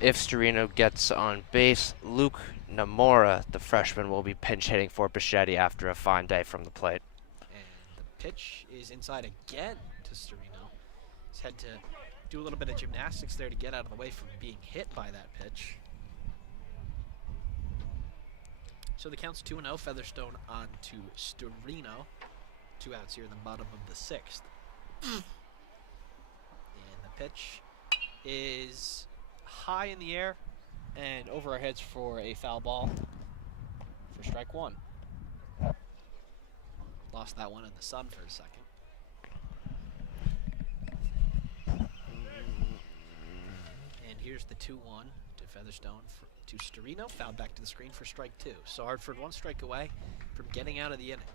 if Storino gets on base, Luke Namora, the freshman, will be pinch hitting for Bichetti after a fine day from the plate. And the pitch is inside again to Storino. He's had to do a little bit of gymnastics there to get out of the way from being hit by that pitch. So the count's 2-0. Featherstone on to Storino. 2 outs here in the bottom of the 6th. And the pitch is high in the air and over our heads for a foul ball for strike 1. Lost that one in the sun for a second. And here's the 2-1 to Featherstone to Storino. Fouled back to the screen for strike 2. So Hartford 1 strike away from getting out of the inning.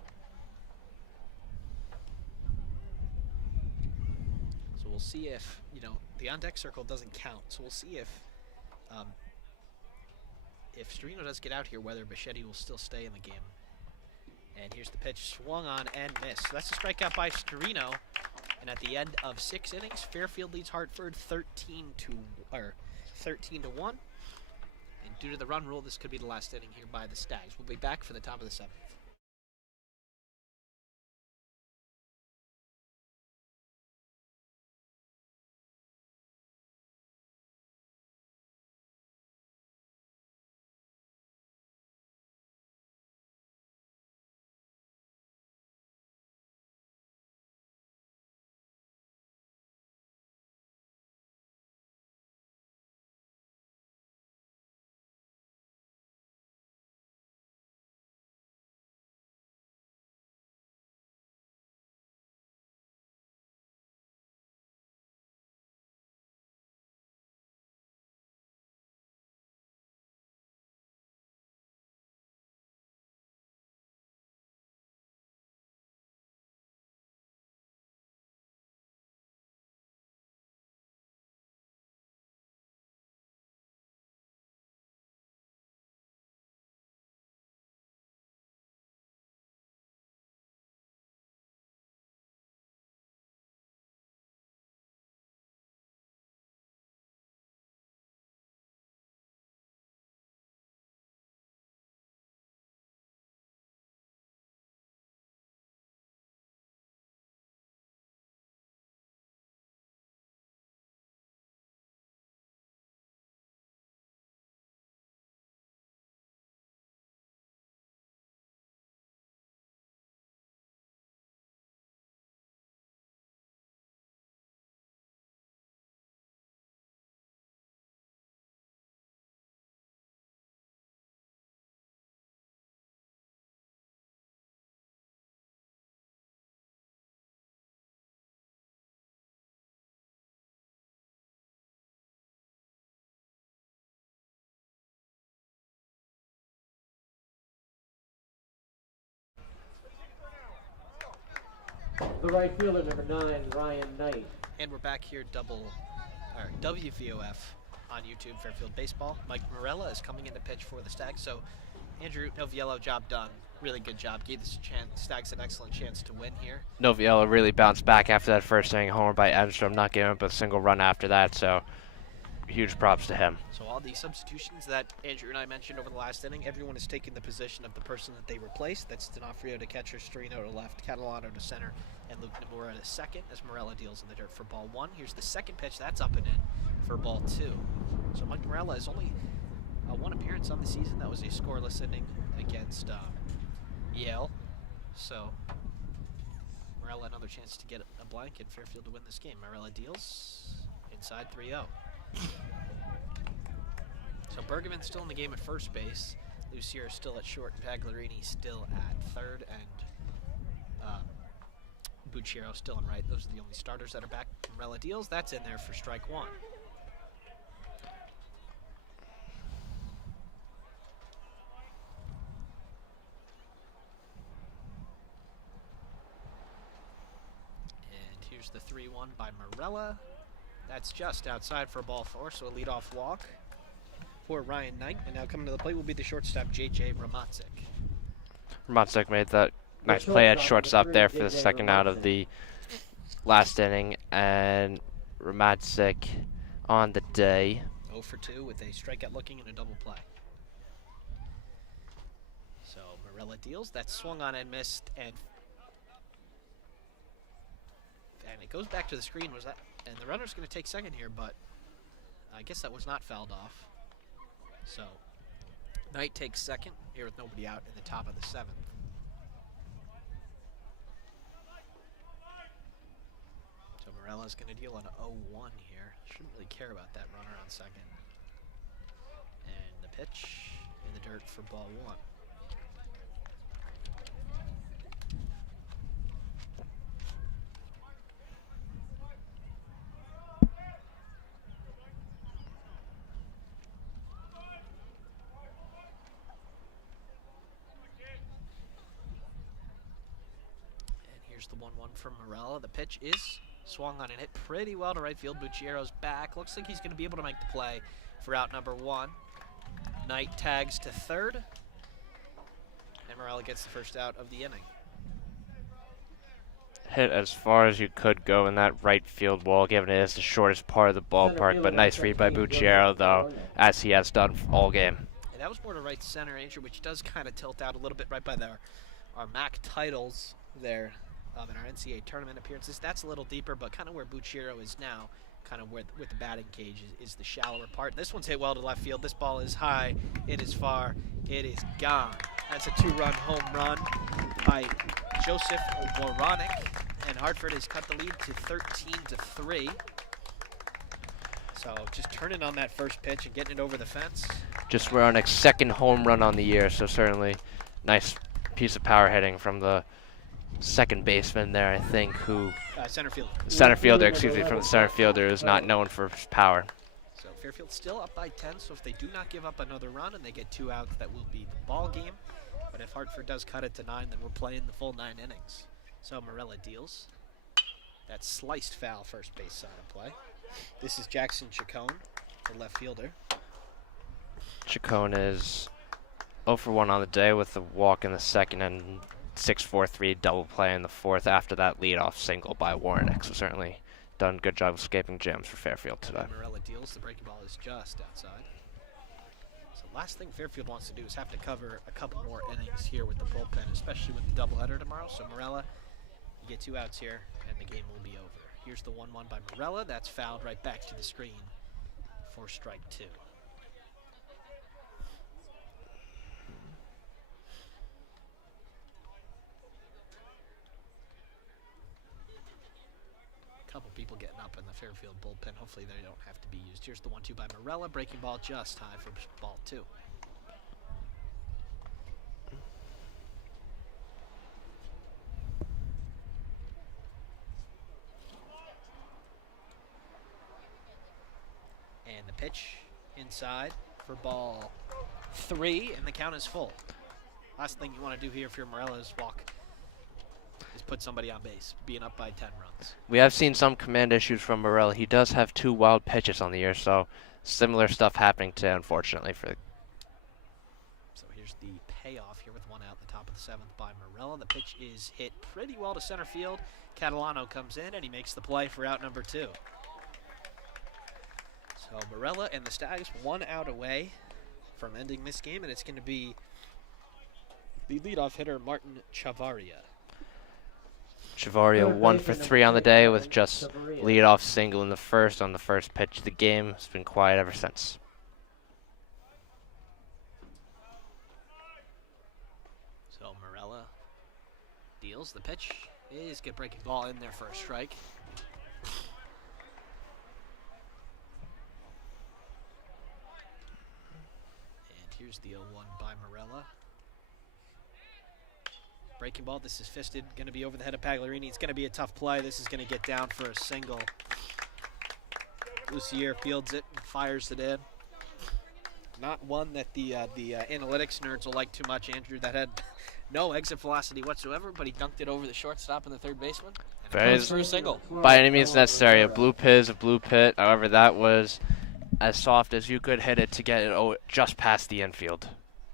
So we'll see if, the on-deck circle doesn't count. So we'll see if Storino does get out here, whether Bichetti will still stay in the game. And here's the pitch, swung on and missed. So that's a strikeout by Storino. And at the end of 6 innings, Fairfield leads Hartford 13-1. And due to the run rule, this could be the last inning here by the Stags. We'll be back for the top of the 7th. The right fielder, number 9, Ryan Knight. And we're back here, WVOF on YouTube, Fairfield Baseball. Mike Morella is coming in to pitch for the Stags. So, Andrew, Noviello, job done. Really good job. Gave the Stags an excellent chance to win here. Noviello really bounced back after that first inning homer by Edstrom, not giving up a single run after that. So huge props to him. So all the substitutions that Andrew and I mentioned over the last inning, everyone is taking the position of the person that they replaced. That's D'Onofrio to catcher, Storino to left, Catalano to center, and Luke Namura to second as Morella deals in the dirt for ball 1. Here's the second pitch. That's up and in for ball 2. So Mike Morella has only one appearance on the season. That was a scoreless inning against Yale. So Morella another chance to get a blank and Fairfield to win this game. Morella deals inside 3-0. So Bergevin still in the game at first base. Lucier still at short. Pagliarini still at third. And Bucciero still in right. Those are the only starters that are back. Morella deals. That's in there for strike 1. And here's the 3-1 by Morella. That's just outside for ball 4, so a leadoff walk for Ryan Knight. And now coming to the plate will be the shortstop, J.J. Ramatzik. Ramatzik made that nice play at shortstop there for the second out of the last inning. And Ramatzik on the day. 0 for 2 with a strikeout looking and a double play. So Morella deals. That's swung on and missed. And it goes back to the screen. Was that? And the runner's going to take second here, but I guess that was not fouled off. So Knight takes second here with nobody out in the top of the 7th. So Morella's going to deal an 0-1 here. Shouldn't really care about that runner on second. And the pitch in the dirt for ball 1. The 1-1 from Morella. The pitch is swung on and hit pretty well to right field. Bucciero's back. Looks like he's going to be able to make the play for out number 1. Knight tags to third. And Morella gets the first out of the inning. Hit as far as you could go in that right field wall, given it is the shortest part of the ballpark. But nice read by Bucciero, though, as he has done all game. And that was more to right center, Andrew, which does kind of tilt out a little bit right by our MAC titles there. In our NCAA tournament appearances. That's a little deeper, but kind of where Bucciero is now, kind of with the batting cage is the shallower part. This one's hit well to left field. This ball is high. It is far. It is gone. That's a 2-run home run by Joseph Woronek, and Hartford has cut the lead to 13-3. So just turning on that first pitch and getting it over the fence. Just Woronek's second home run on the year, so certainly nice piece of power hitting from the second baseman there, I think, who... Center fielder. Center fielder, excuse me, from the center fielder is not known for his power. So Fairfield's still up by 10, so if they do not give up another run and they get 2 outs, that will be the ball game. But if Hartford does cut it to 9, then we're playing the full 9 innings. So Morella deals. That sliced foul first base side of play. This is Jackson Chacon, the left fielder. Chacon is 0 for 1 on the day with the walk in the second and 6-4-3 double play in the 4th after that leadoff single by Woronek. So certainly done a good job of escaping jams for Fairfield today. Morella deals. The breaking ball is just outside. So last thing Fairfield wants to do is have to cover a couple more innings here with the bullpen, especially with the doubleheader tomorrow. So Morella, you get 2 outs here, and the game will be over. Here's the 1-1 by Morella. That's fouled right back to the screen for strike 2. Couple people getting up in the Fairfield bullpen. Hopefully they don't have to be used. Here's the 1-2 by Morella. Breaking ball just high for ball 2. And the pitch inside for ball 3, and the count is full. Last thing you want to do here if you're Morella is put somebody on base, being up by 10 runs. We have seen some command issues from Morella. He does have 2 wild pitches on the year, so similar stuff happening today, unfortunately. So here's the payoff here with 1 out in the top of the 7th by Morella. The pitch is hit pretty well to center field. Catalano comes in, and he makes the play for out number 2. So So Morella and the Stags 1 out away from ending this game, and it's going to be the leadoff hitter, Martin Chavaria. Chavaria 1 for 3 on the day with just leadoff single in the first on the first pitch of the game. It's been quiet ever since. So Morella deals. The pitch is get breaking ball in there for a strike. And here's the 0-1 by Morella. Breaking ball, this is fisted, going to be over the head of Pagliarini. It's going to be a tough play. This is going to get down for a single. Lucier fields it and fires it in. Not one that the analytics nerds will like too much, Andrew. That had no exit velocity whatsoever, but he dunked it over the shortstop and the third baseman. And it goes for a single. By any means necessary, a blue pit is a blue pit. However, that was as soft as you could hit it to get it just past the infield.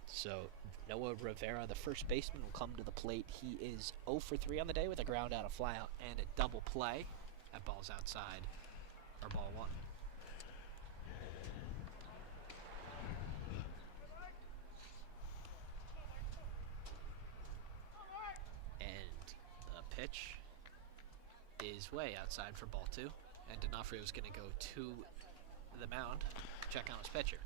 So Noah Rivera, the first baseman, will come to the plate. He is 0 for 3 on the day with a ground out, a fly out, and a double play. That ball's outside, or ball 1. And the pitch is way outside for ball 2. And D'Onofrio is going to go to the mound, check on his pitcher.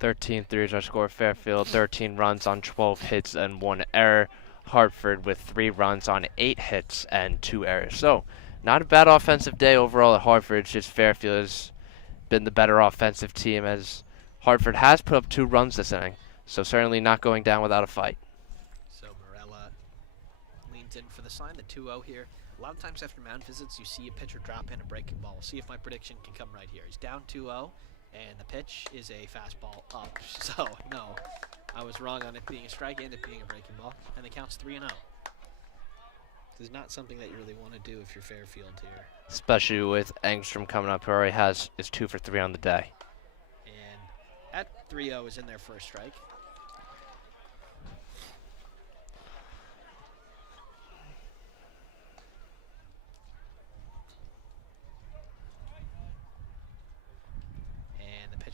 13-3 is our score. Fairfield 13 runs on 12 hits and 1 error. Hartford with 3 runs on 8 hits and 2 errors. So not a bad offensive day overall at Hartford. It's just Fairfield has been the better offensive team, as Hartford has put up 2 runs this inning. So certainly not going down without a fight. So Morella leans in for the sign, the 2-0 here. A lot of times after mound visits, you see a pitcher drop in a breaking ball. We'll see if my prediction can come right here. He's down 2-0. And the pitch is a fastball up. So, no, I was wrong on it being a strike and it being a breaking ball. And the count's 3-0. This is not something that you really want to do if you're Fairfield here. Especially with Engstrom coming up, who already is 2 for 3 on the day. And that 3-0 is in there for a strike.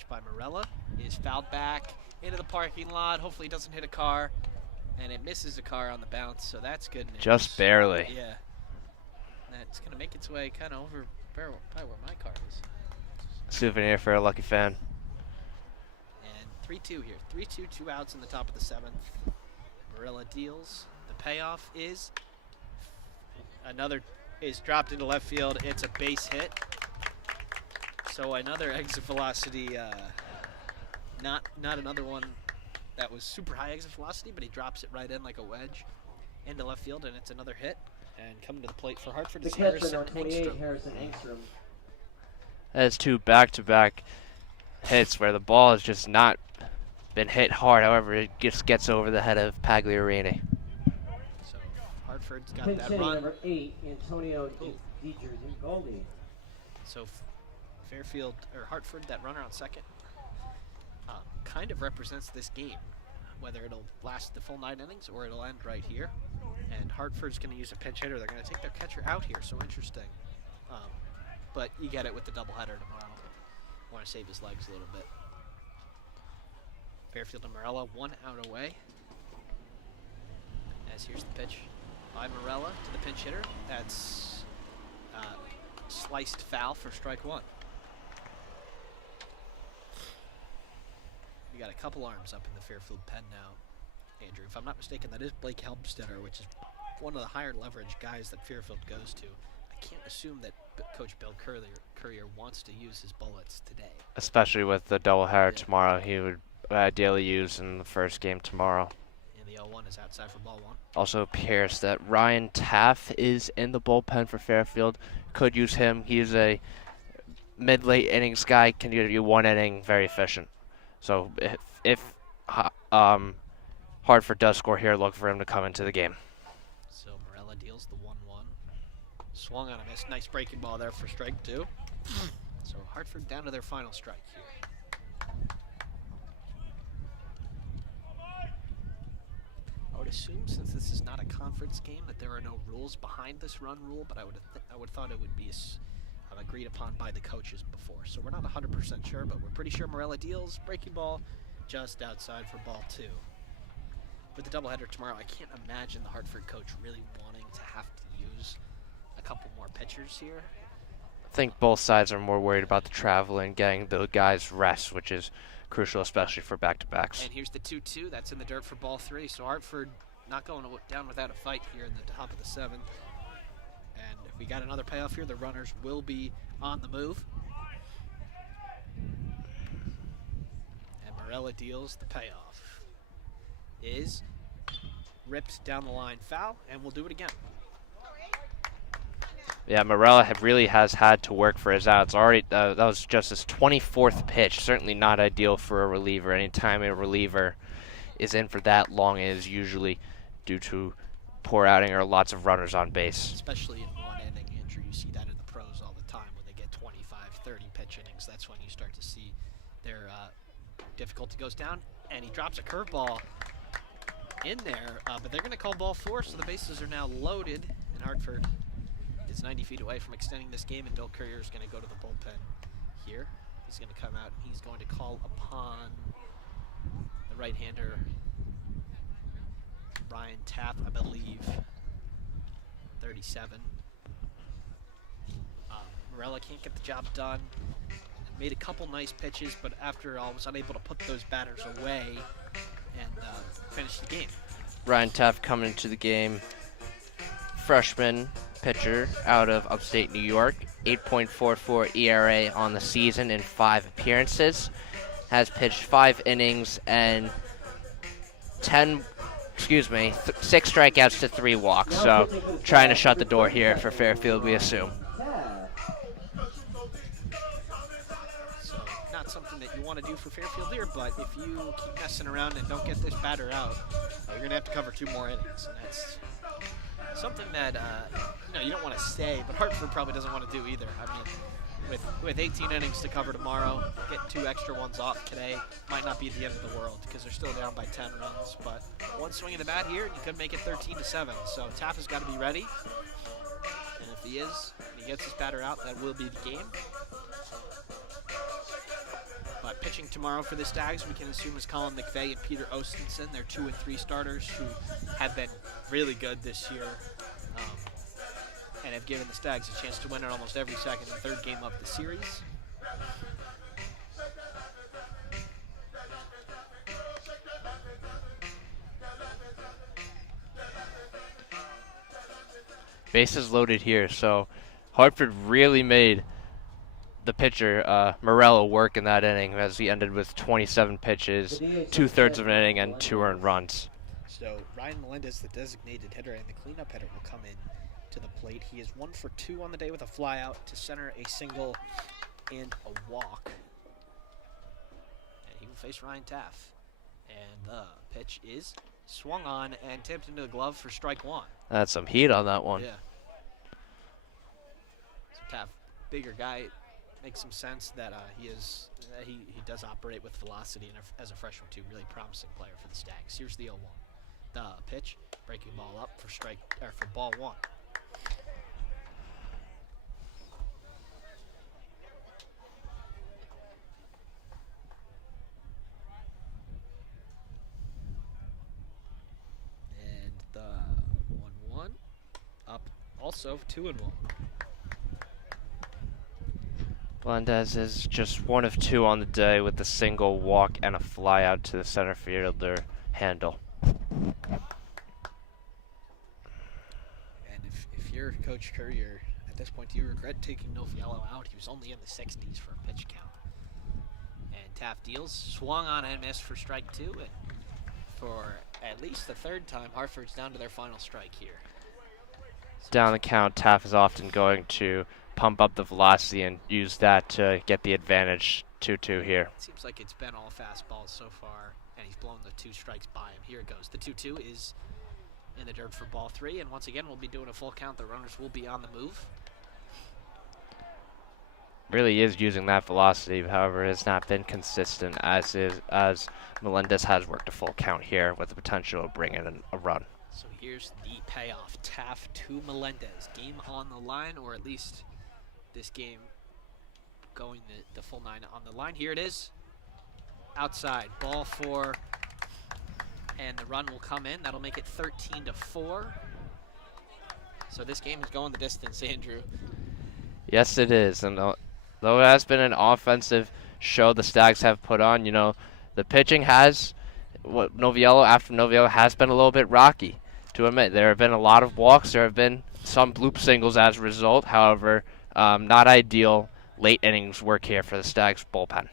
By Morella is fouled back into the parking lot. Hopefully it doesn't hit a car, and it misses a car on the bounce, so that's good news. Just barely. Yeah. That's going to make its way kind of over probably where my car is. Souvenir for a lucky fan. And 3-2 here. 3-2, 2 outs in the top of the 7th. Morella deals. The payoff is dropped into left field. It's a base hit. So another exit velocity, not another one that was super high exit velocity, but he drops it right in like a wedge into left field, and it's another hit. And coming to the plate for Hartford is Harrison Engstrom. That's 2 back-to-back hits where the ball has just not been hit hard. However, it just gets over the head of Pagliarini. So Hartford's got Pinch that hitting run. number 8, Antonio Goldie. So Fairfield, or Hartford, that runner on second, kind of represents this game, whether it'll last the full 9 innings or it'll end right here. And Hartford's going to use a pinch hitter. They're going to take their catcher out here, so interesting. But you get it with the doubleheader tomorrow. Want to save his legs a little bit. Fairfield and Morella 1 out away. As here's the pitch by Morella to the pinch hitter. That's sliced foul for strike 1. We got a couple arms up in the Fairfield pen now, Andrew. If I'm not mistaken, that is Blake Helmstetter, which is one of the higher leverage guys that Fairfield goes to. I can't assume that Coach Bill Courier wants to use his bullets today. Especially with the doubleheader tomorrow, he would ideally use in the first game tomorrow. And the 0-1 is outside for ball 1. Also appears that Ryan Taff is in the bullpen for Fairfield. Could use him. He's a mid-late innings guy, can give you 1 inning, very efficient. So if Hartford does score here, look for him to come into the game. So Morella deals the 1-1. Swung on a miss. Nice breaking ball there for strike 2. So Hartford down to their final strike here. would assume, since this is not a conference game, that there are no rules behind this run rule, but I would thought it would be agreed upon by the coaches before. So we're not 100% sure, but we're pretty sure Morella deals breaking ball just outside for ball 2. With the doubleheader tomorrow, I can't imagine the Hartford coach really wanting to have to use a couple more pitchers here. I think both sides are more worried about the travel and getting the guys rest, which is crucial, especially for back-to-backs. And here's the 2-2. That's in the dirt for ball 3. So Hartford not going down without a fight here in the top of the 7th. And if we got another payoff here, the runners will be on the move. And Morella deals the payoff. Is ripped down the line foul, and we'll do it again. Yeah, Morella really has had to work for his outs. Already, that was just his 24th pitch. Certainly not ideal for a reliever. Anytime a reliever is in for that long, it is usually due to poor outing or lots of runners on base. Especially in one inning, Andrew, you see that in the pros all the time when they get 25, 30 pitch innings. That's when you start to see their difficulty goes down, and he drops a curveball in there, but they're going to call ball 4, so the bases are now loaded, and Hartford is 90 feet away from extending this game, and Bill Courier is going to go to the bullpen here. He's going to come out, and he's going to call upon the right-hander, Ryan Tapp, I believe, 37. Morella can't get the job done. Made a couple nice pitches, but after all, was unable to put those batters away and finish the game. Ryan Taff coming into the game, freshman pitcher out of upstate New York, 8.44 ERA on the season in 5 appearances, has pitched 5 innings and 6 strikeouts to 3 walks. So trying to shut the door here for Fairfield, we assume. So not something that you want to do for Fairfield here, but if you keep messing around and don't get this batter out, you're going to have to cover 2 more innings, and that's something that you don't want to say, but Hartford probably doesn't want to do either. I mean, with 18 innings to cover tomorrow, get 2 extra ones off today might not be the end of the world because they're still down by 10 runs. But one swing of the bat here, and you could make it 13-7. So Taff has got to be ready, and if he is, and he gets his batter out, that will be the game. But pitching tomorrow for the Stags, we can assume is Colin McVeigh and Peter Ostenson. They're 2 and 3 starters who have been really good this year and have given the Stags a chance to win in almost every second and third game of the series. Bases loaded here, so Hartford really made the pitcher, Morello, work in that inning as he ended with 27 pitches, 2/3 of an inning, and 2 earned runs. So Ryan Melendez, the designated hitter, and the cleanup hitter will come in to the plate. He is 1 for 2 on the day with a flyout to center, a single, and a walk. And he will face Ryan Taff. And the pitch is swung on and tipped into the glove for strike 1. That's some heat on that one. Yeah. So Taff, bigger guy, makes some sense that he does operate with velocity, and as a freshman too, really promising player for the Stags. Here's the 0-1. The pitch, breaking ball up for ball 1. And the 1-1 up, also 2-1. Melendez is just 1 of 2 on the day with a single walk and a fly out to the center fielder handle. And if you're Coach Courier, at this point, do you regret taking Nofiello out? He was only in the 60s for a pitch count. And Taft deals, swung on and missed for strike 2, and for at least the 3rd time, Hartford's down to their final strike here. Down the count, Taff is often going to pump up the velocity and use that to get the advantage. 2-2 here. It seems like it's been all fastballs so far, and he's blown the 2 strikes by him. Here it goes. The 2-2 is in the dirt for ball 3, and once again, we'll be doing a full count. The runners will be on the move. really is using that velocity. However, it has not been consistent as Melendez has worked a full count here with the potential of bringing a run. So here's the payoff. Taft to Melendez. Game on the line, or at least this game going the full 9 on the line. Here it is. Outside. Ball 4. And the run will come in. That'll make it 13-4. So this game is going the distance, Andrew. Yes, it is. And though it has been an offensive show the Stags have put on, you know, the pitching has, after Noviello has been a little bit rocky, to admit. There have been a lot of walks. There have been some bloop singles as a result. However, not ideal late innings work here for the Stags bullpen.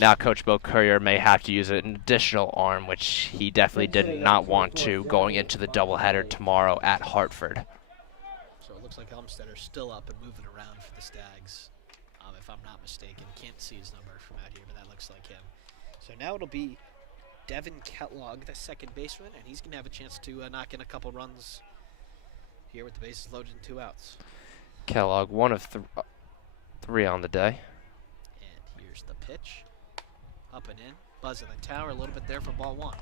Now Coach Bill Courier may have to use an additional arm, which he definitely did not want to going into the doubleheader tomorrow at Hartford. So it looks like Elmstead are still up and moving around for the Stags, if I'm not mistaken. Can't see his number from out here, but that looks like him. So now it'll be Devin Kellogg, the second baseman, and he's going to have a chance to knock in a couple runs here with the bases loaded and 2 outs. Kellogg, 1 of 3 on the day. And here's the pitch. Up and in. Buzz in the tower a little bit there for ball 1.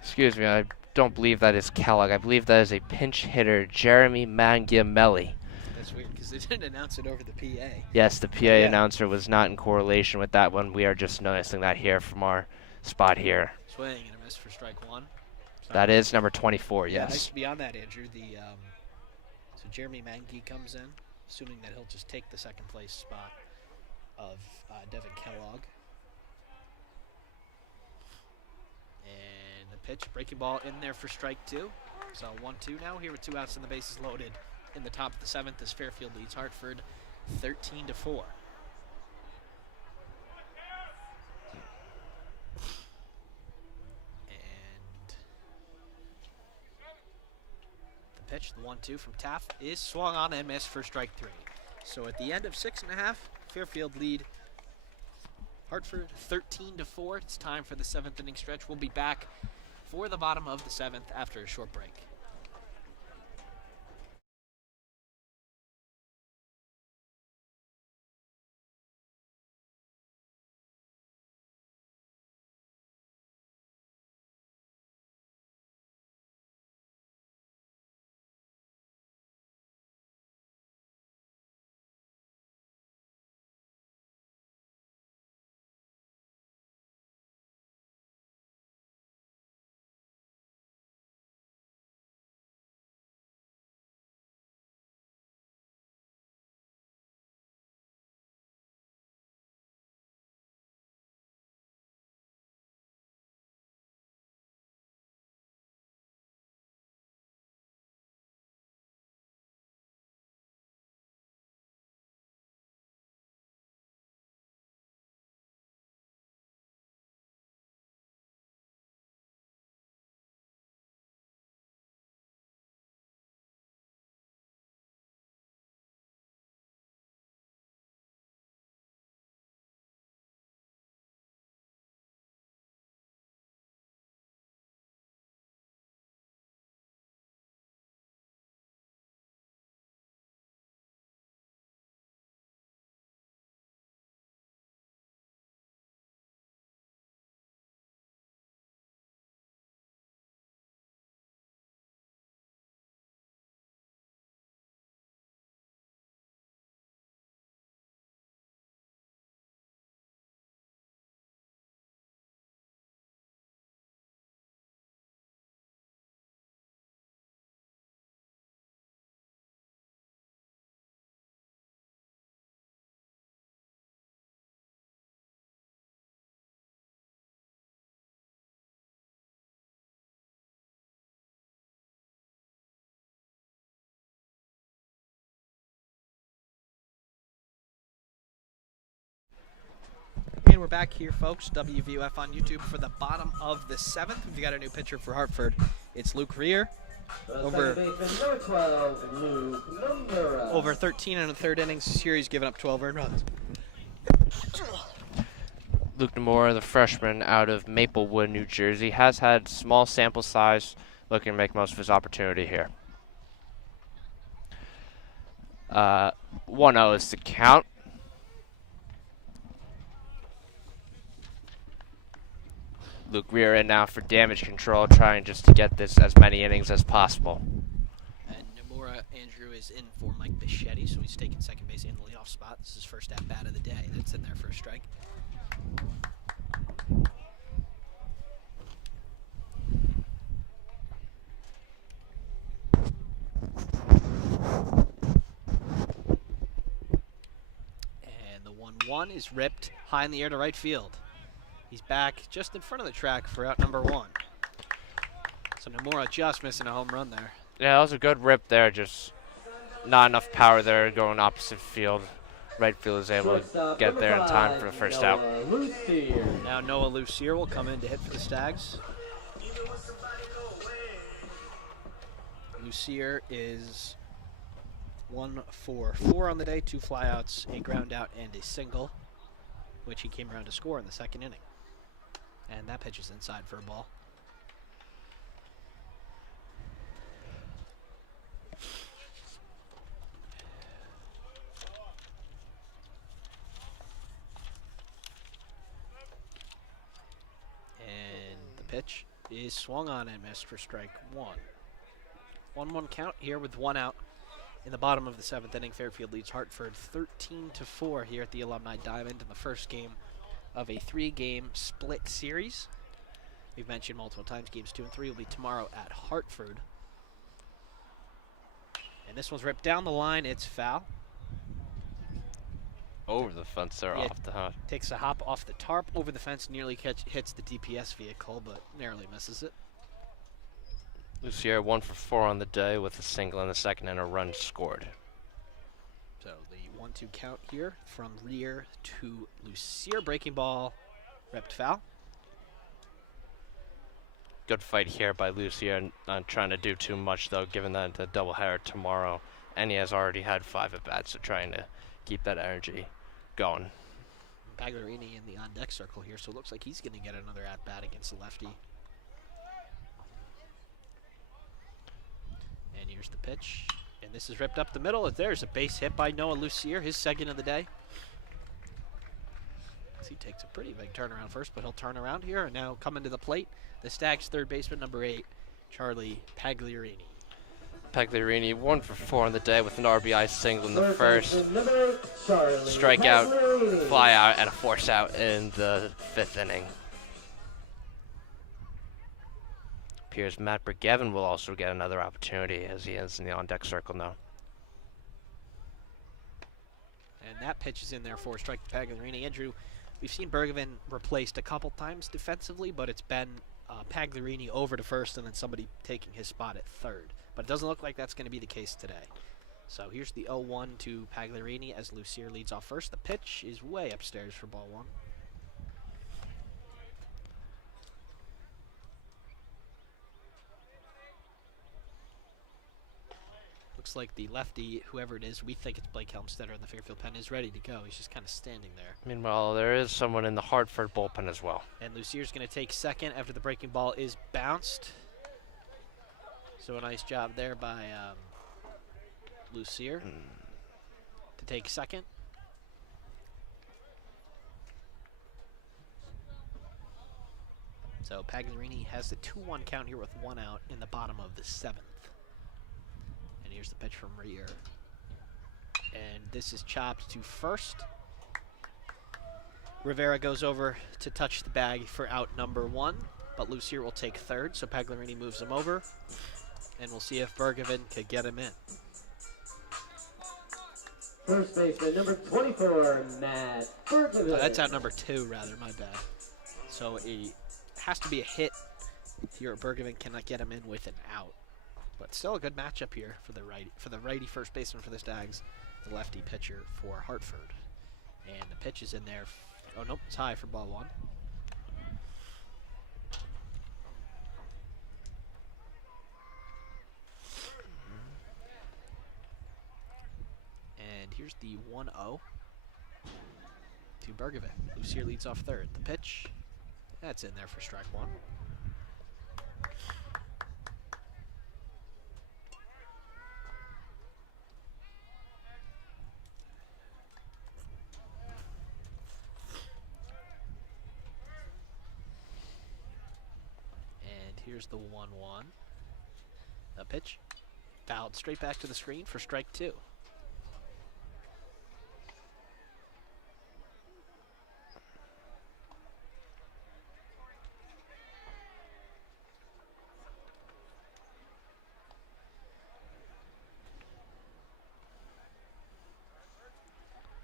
Excuse me, I don't believe that is Kellogg. I believe that is a pinch hitter, Jeremy Mangiamelli. That's weird because they didn't announce it over the PA. Yes, the PA announcer was not in correlation with that one. We are just noticing that here from our spot here. Swing and a miss for strike 1. That is number 24, Yeah, yes. beyond that, Andrew, so Jeremy Mangi comes in, assuming that he'll just take the second place spot of Devin Kellogg. And the pitch, breaking ball in there for strike 2. So 1-2 now here with 2 outs and the bases loaded in the top of the 7th as Fairfield leads Hartford 13-4. Pitch, the 1-2 from Taft is swung on and missed for strike 3. So at the end of 6.5, Fairfield lead Hartford 13-4. It's time for the 7th inning stretch. We'll be back for the bottom of the 7th after a short break. And we're back here, folks. WVOF on YouTube for the bottom of the 7th. We've got a new pitcher for Hartford. It's Luke Rear. Over 13 and a third innings this year, he's given up 12 earned runs. Luke Nomura, the freshman out of Maplewood, New Jersey, has had small sample size, looking to make most of his opportunity here. 1-0 is the count. Luke Rear in now for damage control, trying just to get this as many innings as possible. And Nomura Andrew is in for Mike Bichetti, so he's taking second base in the leadoff spot. This is his first at-bat of the day. That's in there for a strike. And the 1-1 is ripped high in the air to right field. He's back just in front of the track for out number 1. So Nomura just missing a home run there. Yeah, that was a good rip there, just not enough power there going opposite field. Right field is able to get there in time for the first out. Now Noah Lucier will come in to hit for the Stags. Lucier is 1 for 4 on the day, 2 flyouts, a ground out, and a single, which he came around to score in the second inning. And that pitch is inside for a ball. And the pitch is swung on and missed for strike 1. 1-1 count here with 1 out. In the bottom of the 7th inning, Fairfield leads Hartford 13-4 here at the Alumni Diamond in the first game of a 3-game split series. We've mentioned multiple times games 2 and 3 will be tomorrow at Hartford. And this one's ripped down the line. It's foul. Over the fence there, Yeah, off the hop. Takes a hop off the tarp, over the fence, nearly hits the DPS vehicle, but narrowly misses it. Lucier 1 for 4 on the day with a single in the second and a run scored. So the 1-2 count here from Rear to Lucier. Breaking ball, ripped foul. Good fight here by Lucier, not trying to do too much though, given that the doubleheader tomorrow, and he has already had 5 at bats, so trying to keep that energy going. Pagliarini in the on-deck circle here, so it looks like he's going to get another at-bat against the lefty. And here's the pitch, and this is ripped up the middle. There's a base hit by Noah Lucier, his second of the day. He takes a pretty big turnaround first, but he'll turn around here and now coming to the plate. The Stags' third baseman, number 8, Charlie Pagliarini. Pagliarini 1 for 4 on the day with an RBI single in the first, strikeout, fly out, and a force out in the 5th inning. Appears Matt Bergevin will also get another opportunity as he is in the on-deck circle now. And that pitch is in there for a strike to Pagliarini. Andrew, we've seen Bergevin replaced a couple times defensively, but it's been Pagliarini over to first and then somebody taking his spot at third. But it doesn't look like that's going to be the case today. So here's the 0-1 to Pagliarini as Lucier leads off first. The pitch is way upstairs for ball 1. Looks like the lefty, whoever it is, we think it's Blake Helmstetter in the Fairfield pen, is ready to go. He's just kind of standing there. Meanwhile, there is someone in the Hartford bullpen as well. And Lucier's going to take second after the breaking ball is bounced. So a nice job there by Lucier to take second. So Pagliarini has the 2-1 count here with 1 out in the bottom of the 7th. And here's the pitch from Rear. And this is chopped to first. Rivera goes over to touch the bag for out number 1, but Lucier will take third, so Pagliarini moves him over. And we'll see if Bergevin could get him in. First baseman, number 24, Matt Bergevin. Oh, that's out number 2, rather, my bad. So it has to be a hit here. Bergevin cannot get him in with an out. But still a good matchup here for the righty first baseman for the Stags, the lefty pitcher for Hartford. And the pitch is in there. Oh, nope, it's high for ball 1. And here's the 1-0 to Bergevin. Lucier leads off third. The pitch, that's in there for strike 1. here's the 1-1. A pitch. Fouled straight back to the screen for strike 2.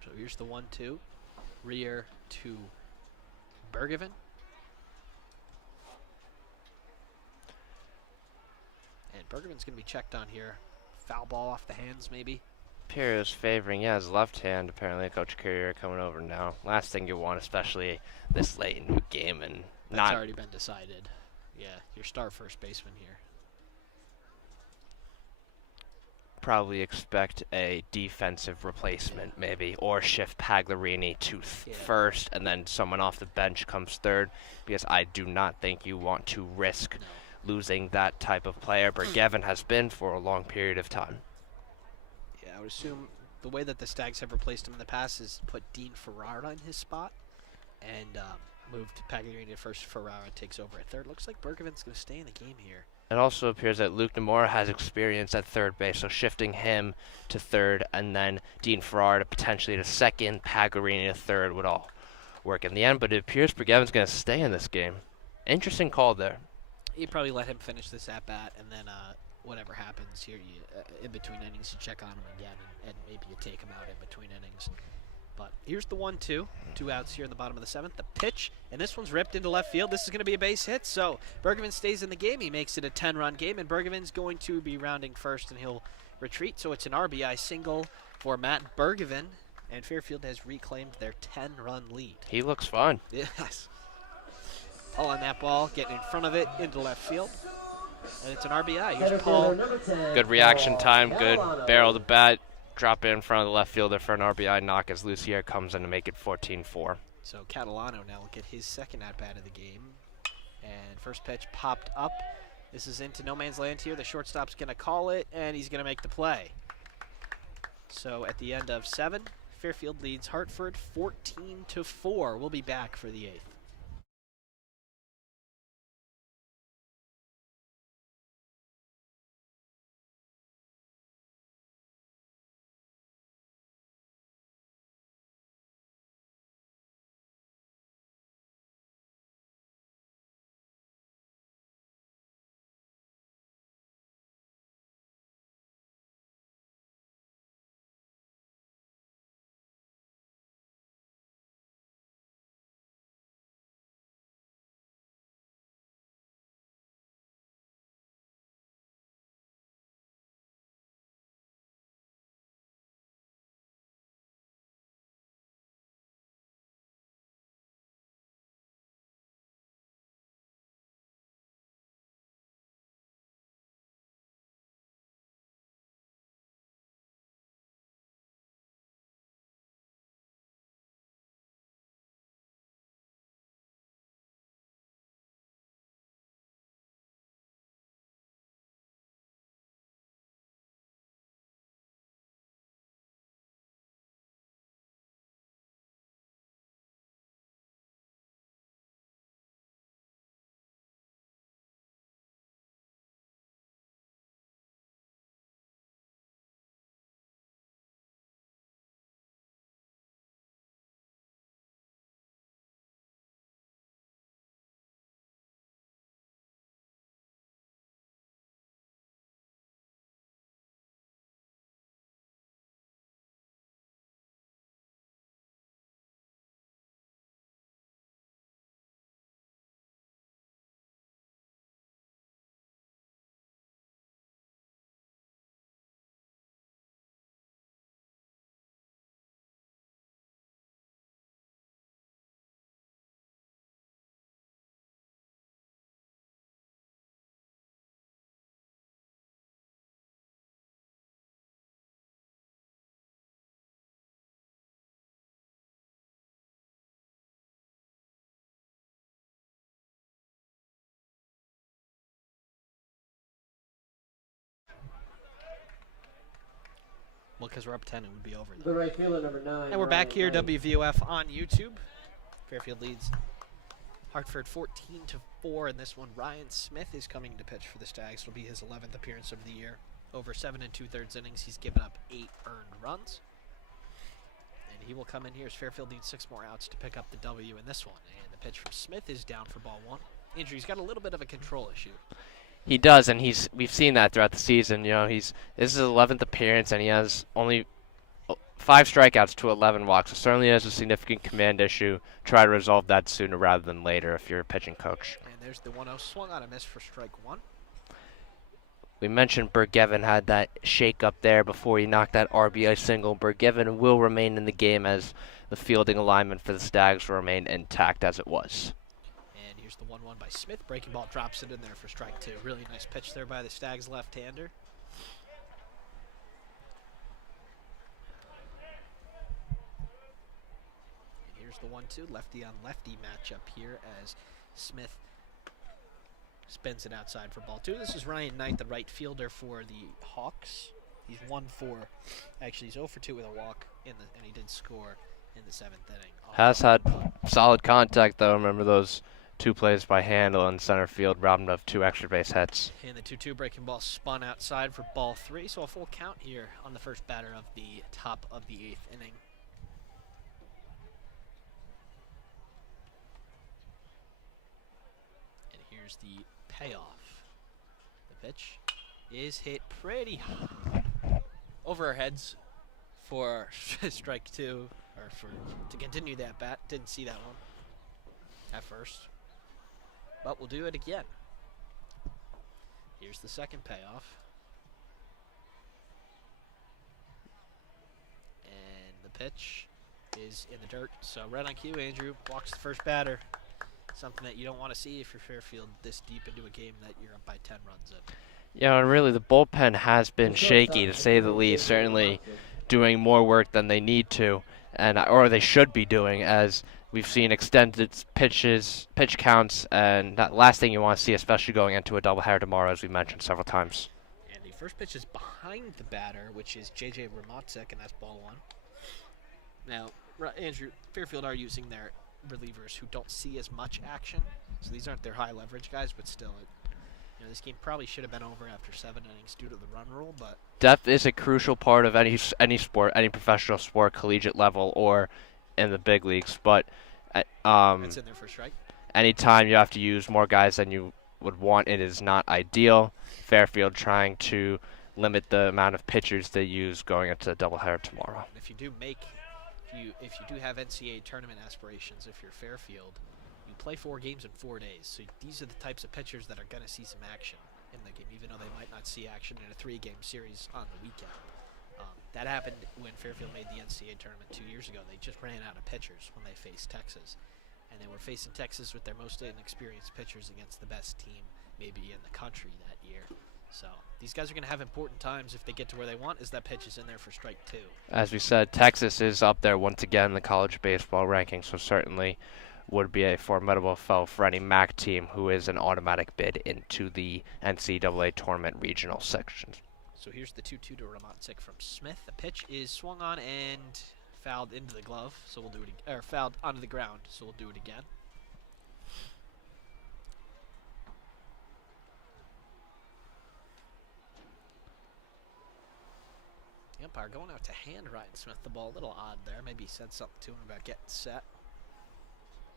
So here's the 1-2. Rear to Bergevin. And Bergevin's going to be checked on here. Foul ball off the hands, maybe. Appears favoring, yeah, his left hand, apparently. Coach Courier coming over now. Last thing you want, especially this late in the game, and That's already been decided. Yeah, your star first baseman here. probably expect a defensive replacement, maybe, or shift Pagliarini to first, and then someone off the bench comes third, because I do not think you want to risk losing that type of player. Bergevin has been for a long period of time. Yeah, I would assume the way that the Stags have replaced him in the past is put Dean Ferrara in his spot and moved Pagliarini to first. Ferrara takes over at third. Looks like Bergevin's going to stay in the game here. It also appears that Luke Namora has experience at third base, so shifting him to third and then Dean Ferrara potentially to second, Pagliarini to third would all work in the end, but it appears Bergevin's going to stay in this game. Interesting call there. You'd probably let him finish this at-bat, and then whatever happens here, you, in between innings, you check on him again, and maybe you take him out in between innings. But here's the 1-2. 2 outs here in the bottom of the 7th. The pitch, and this one's ripped into left field. This is going to be a base hit, so Bergevin stays in the game. He makes it a 10-run game, and Bergevin's going to be rounding first, and he'll retreat. So it's an RBI single for Matt Bergevin, and Fairfield has reclaimed their 10-run lead. He looks fun. Yes. Paul on that ball, getting in front of it into left field. And it's an RBI. Here's Paul. Good reaction time, good barrel to bat. Drop it in front of the left fielder for an RBI knock as Lucier comes in to make it 14-4. So Catalano now will get his second at-bat of the game. And first pitch popped up. This is into no man's land here. The shortstop's going to call it, and he's going to make the play. So at the end of 7, Fairfield leads Hartford 14-4. We'll be back for the 8th. Well, because we're up 10, it would be over. The right fielder, number 9. And we're back here, WVOF on YouTube. Fairfield leads Hartford 14-4 in this one. Ryan Smith is coming to pitch for the Stags. It'll be his 11th appearance of the year. Over 7 2/3 innings, he's given up 8 earned runs. And he will come in here as Fairfield needs 6 more outs to pick up the W in this one. And the pitch from Smith is down for ball 1. Andrew, he's got a little bit of a control issue. He does, and we've seen that throughout the season. You know, this is his 11th appearance, and he has only 5 strikeouts to 11 walks. So certainly has a significant command issue. Try to resolve that sooner rather than later if you're a pitching coach. And there's the 1-0 swung on a miss for strike 1. We mentioned Burgevin had that shake up there before he knocked that RBI single. Burgevin will remain in the game as the fielding alignment for the Stags will remain intact as it was. And here's the 1-1 by Smith. Breaking ball drops it in there for strike 2. Really nice pitch there by the Stags left-hander. And here's the 1-2 lefty on lefty matchup here as Smith spins it outside for ball 2. This is Ryan Knight, the right fielder for the Hawks. He's 1-4. Actually, he's 0 for 2 with a walk and he did score in the 7th inning. Has had solid contact though. Remember those 2 plays by Handel in center field, robbed of 2 extra base hits. And the 2-2 breaking ball spun outside for ball 3. So a full count here on the first batter of the top of the 8th inning. And here's the payoff. The pitch is hit pretty high over our heads for strike 2, or to continue that bat. Didn't see that one at first, but we'll do it again. Here's the second payoff. And the pitch is in the dirt. So right on cue, Andrew walks the first batter. Something that you don't want to see if you're Fairfield this deep into a game that you're up by 10 runs in. Yeah, and really the bullpen has been shaky to say the least. Certainly doing more work than they need to, or they should be doing, as we've seen extended pitch counts, and that last thing you want to see, especially going into a doubleheader tomorrow, as we mentioned several times. And the first pitch is behind the batter, which is J.J. Ramotzek, and that's ball 1. Now, Andrew, Fairfield are using their relievers who don't see as much action, so these aren't their high leverage guys, but still, this game probably should have been over after 7 innings due to the run rule. But depth is a crucial part of any sport, any professional sport, collegiate level or in the big leagues. But it's in there for strike. Anytime you have to use more guys than you would want, it is not ideal. Fairfield trying to limit the amount of pitchers they use going into the doubleheader tomorrow. And if you do have NCAA tournament aspirations, if you're Fairfield, you play 4 games in 4 days. So these are the types of pitchers that are going to see some action in the game, even though they might not see action in a 3-game series on the weekend. That happened when Fairfield made the NCAA tournament 2 years ago. They just ran out of pitchers when they faced Texas. And they were facing Texas with their most inexperienced pitchers against the best team maybe in the country that year. So these guys are going to have important times if they get to where they want, as that pitch is in there for strike 2. As we said, Texas is up there once again in the college baseball rankings, so certainly would be a formidable foe for any MAC team who is an automatic bid into the NCAA tournament regional sections. So here's the 2-2 to Ramotzek from Smith. The pitch is swung on and fouled into the glove, so we'll do it, or fouled onto the ground, so we'll do it again. The umpire going out to hand Ryan Smith the ball. A little odd there. Maybe he said something to him about getting set.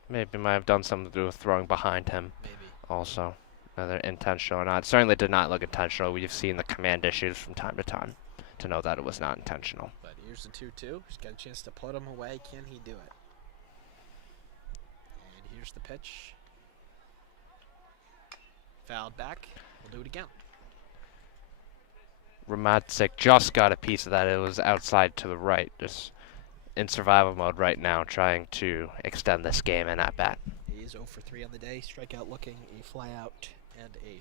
Maybe might have done something to do with throwing behind him. Maybe. Also, whether intentional or not. It certainly did not look intentional. We've seen the command issues from time to time to know that it was not intentional. But here's the 2-2. He's got a chance to put him away. Can he do it? And here's the pitch. Fouled back. We'll do it again. Ramotzek just got a piece of that. It was outside to the right, just in survival mode right now, trying to extend this game in at bat. He is 0 for 3 on the day. Strikeout looking, a fly out, and a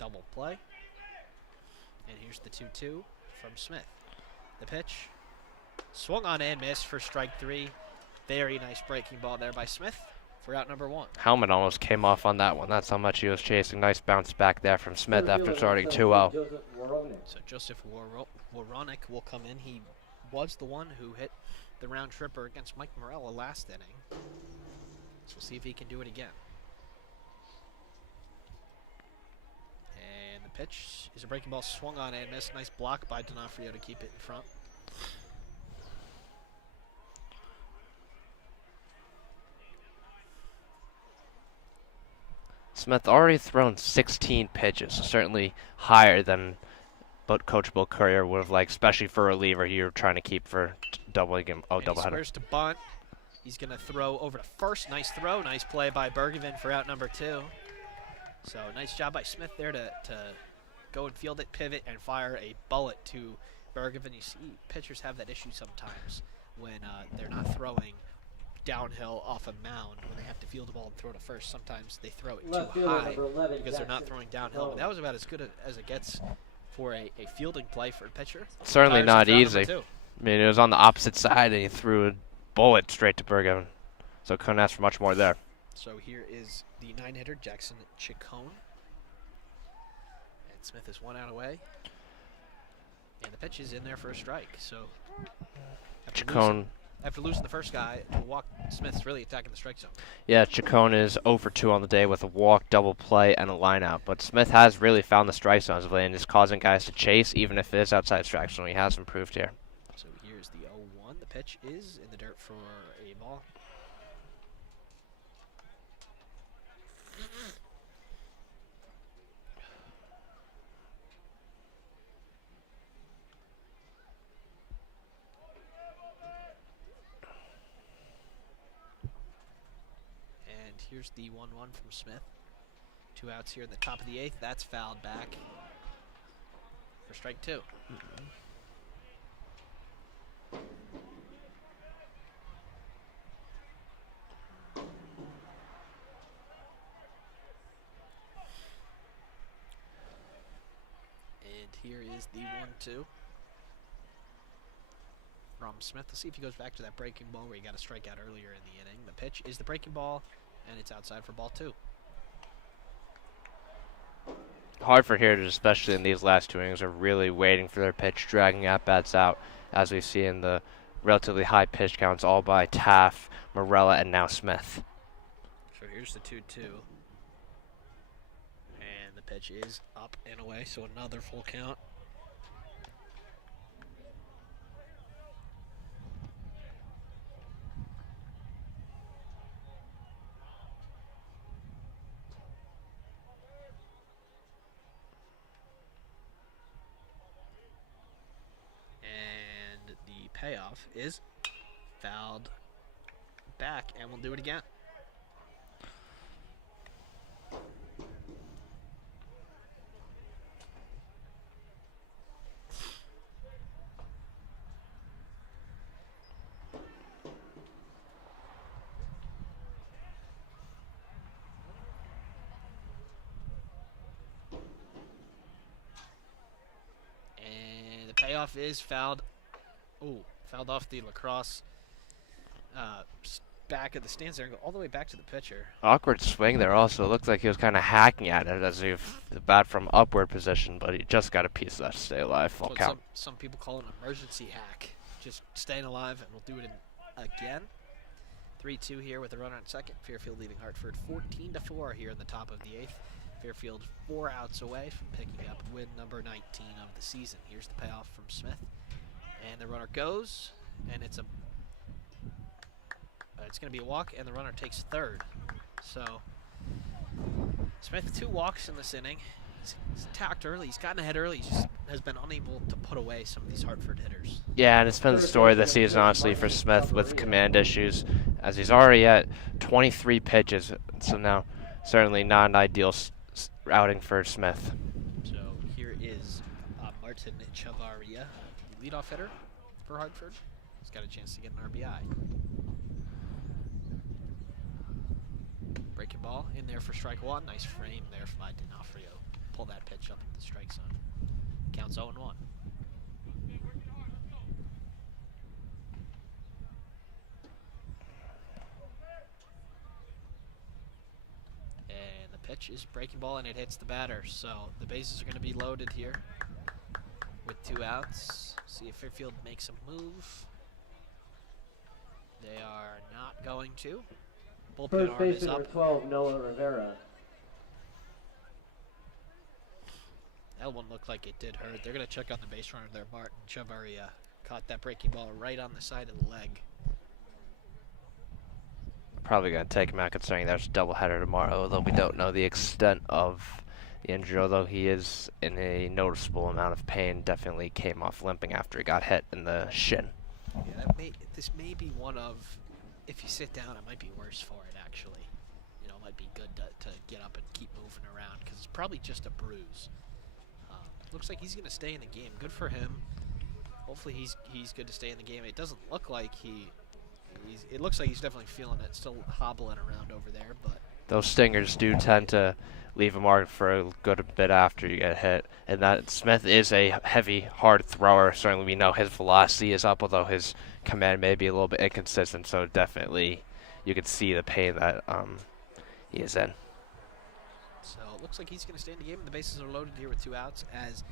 double play. And here's the 2-2 from Smith. The pitch. Swung on and missed for strike 3. Very nice breaking ball there by Smith for out number 1. Helmet almost came off on that one. That's how much he was chasing. Nice bounce back there from Smith after starting 2-0. So Joseph Woronek will come in. He was the one who hit the round tripper against Mike Morella last inning. So we'll see if he can do it again. And the pitch is a breaking ball swung on and missed. Nice block by D'Onofrio to keep it in front. Smith already thrown 16 pitches, so certainly higher than what Coach Bill Courier would have liked, especially for a reliever you're trying to keep for doubling him. Oh, and doubleheader. He squares to bunt. He's going to throw over to first. Nice throw. Nice play by Bergevin for out number 2. So nice job by Smith there to go and field it, pivot, and fire a bullet to Bergevin. You see pitchers have that issue sometimes when they're not throwing downhill off a mound. When they have to field the ball and throw to first, sometimes they throw it Left too fielder, high number 11, because they're not Jackson throwing downhill. Cone. But that was about as good as it gets for a fielding play for a pitcher. Certainly Fires not it for out easy. number 2. I mean, it was on the opposite side, and he threw a bullet straight to Bergevin. So couldn't ask for much more there. So here is the 9-hitter, Jackson Chacon. And Smith is 1 out away. And the pitch is in there for a strike. So Chacon. after losing the first guy, to walk, Smith's really attacking the strike zone. Yeah, Chacon is 0 for 2 on the day with a walk, double play, and a lineout. But Smith has really found the strike zone as of late and is causing guys to chase, even if it is outside strike zone. He has improved here. So here's the 0-1. The pitch is in the dirt for a ball. Here's the 1-1 from Smith. 2 outs here in the top of the 8th. That's fouled back for strike 2. And here is the 1-2 from Smith. Let's see if he goes back to that breaking ball where he got a strikeout earlier in the inning. The pitch is the breaking ball, and it's outside for ball 2. Hartford here, especially in these last 2 innings, are really waiting for their pitch, dragging at-bats out, as we see in the relatively high pitch counts, all by Taff, Morella, and now Smith. So here's the 2-2. And the pitch is up and away, so another full count. Payoff is fouled back, and we'll do it again. And the payoff is fouled. Ooh, fouled off the lacrosse back of the stands there and go all the way back to the pitcher. Awkward swing there also. It looked like he was kind of hacking at it as if the bat from upward position, but he just got a piece of that to stay alive. Full count. Some people call it an emergency hack. Just staying alive, and we'll do it again. 3-2 here with a runner on second. Fairfield leading Hartford 14-4 here in the top of the 8th. Fairfield 4 outs away from picking up win number 19 of the season. Here's the payoff from Smith. And the runner goes, and it's going to be a walk, and the runner takes third. So Smith 2 walks in this inning. He's attacked early. He's gotten ahead early. He just has been unable to put away some of these Hartford hitters. Yeah, and it's been the story this season, honestly, for Smith with command issues, as he's already at 23 pitches. So now, certainly not an ideal outing for Smith. So here is Martin Chavarria, the leadoff hitter for Hartford. He's got a chance to get an RBI. Breaking ball in there for strike 1. Nice frame there by D'Onofrio. Pull that pitch up into the strike zone. Counts 0-1. And the pitch is breaking ball, and it hits the batter. So the bases are going to be loaded here with 2 outs. See if Fairfield makes a move. They are not going to. Bullpen First arm is baseman up. number 12, Noah Rivera. That one looked like it did hurt. They're going to check on the base runner there. Martin Chavarria caught that breaking ball right on the side of the leg. Probably going to take him out considering there's a doubleheader tomorrow, although we don't know the extent of the injury, although he is in a noticeable amount of pain. Definitely came off limping after he got hit in the shin. Yeah, this may be one of, if you sit down, it might be worse for it, actually. You know, it might be good to get up and keep moving around, because it's probably just a bruise. Looks like he's going to stay in the game. Good for him. Hopefully he's good to stay in the game. It doesn't look like it looks like he's definitely feeling it, still hobbling around over there, but Those stingers do tend to leave a mark for a good bit after you get hit. And that Smith is a heavy, hard thrower. Certainly we know his velocity is up, although his command may be a little bit inconsistent. So definitely you can see the pain that he is in. so it looks like he's going to stay in the game. The bases are loaded here with 2 outs as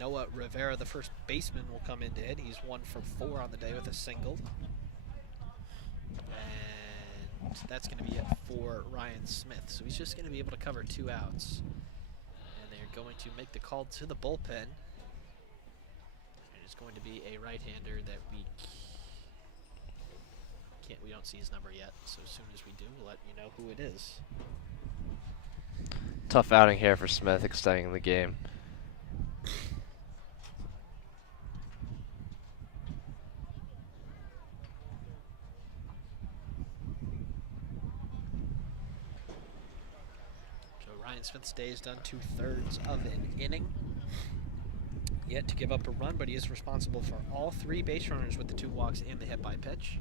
Noah Rivera, the first baseman, will come in to hit. He's 1 for 4 on the day with a single. And that's going to be it for Ryan Smith. So he's just going to be able to cover 2 outs. And they're going to make the call to the bullpen. It is going to be a right-hander that we don't see his number yet. So as soon as we do, we'll let you know who it is. Tough outing here for Smith, extending the game. Ryan Smith's day is done 2/3 of an inning. Yet to give up a run, but he is responsible for all 3 base runners with the 2 walks and the hit by pitch.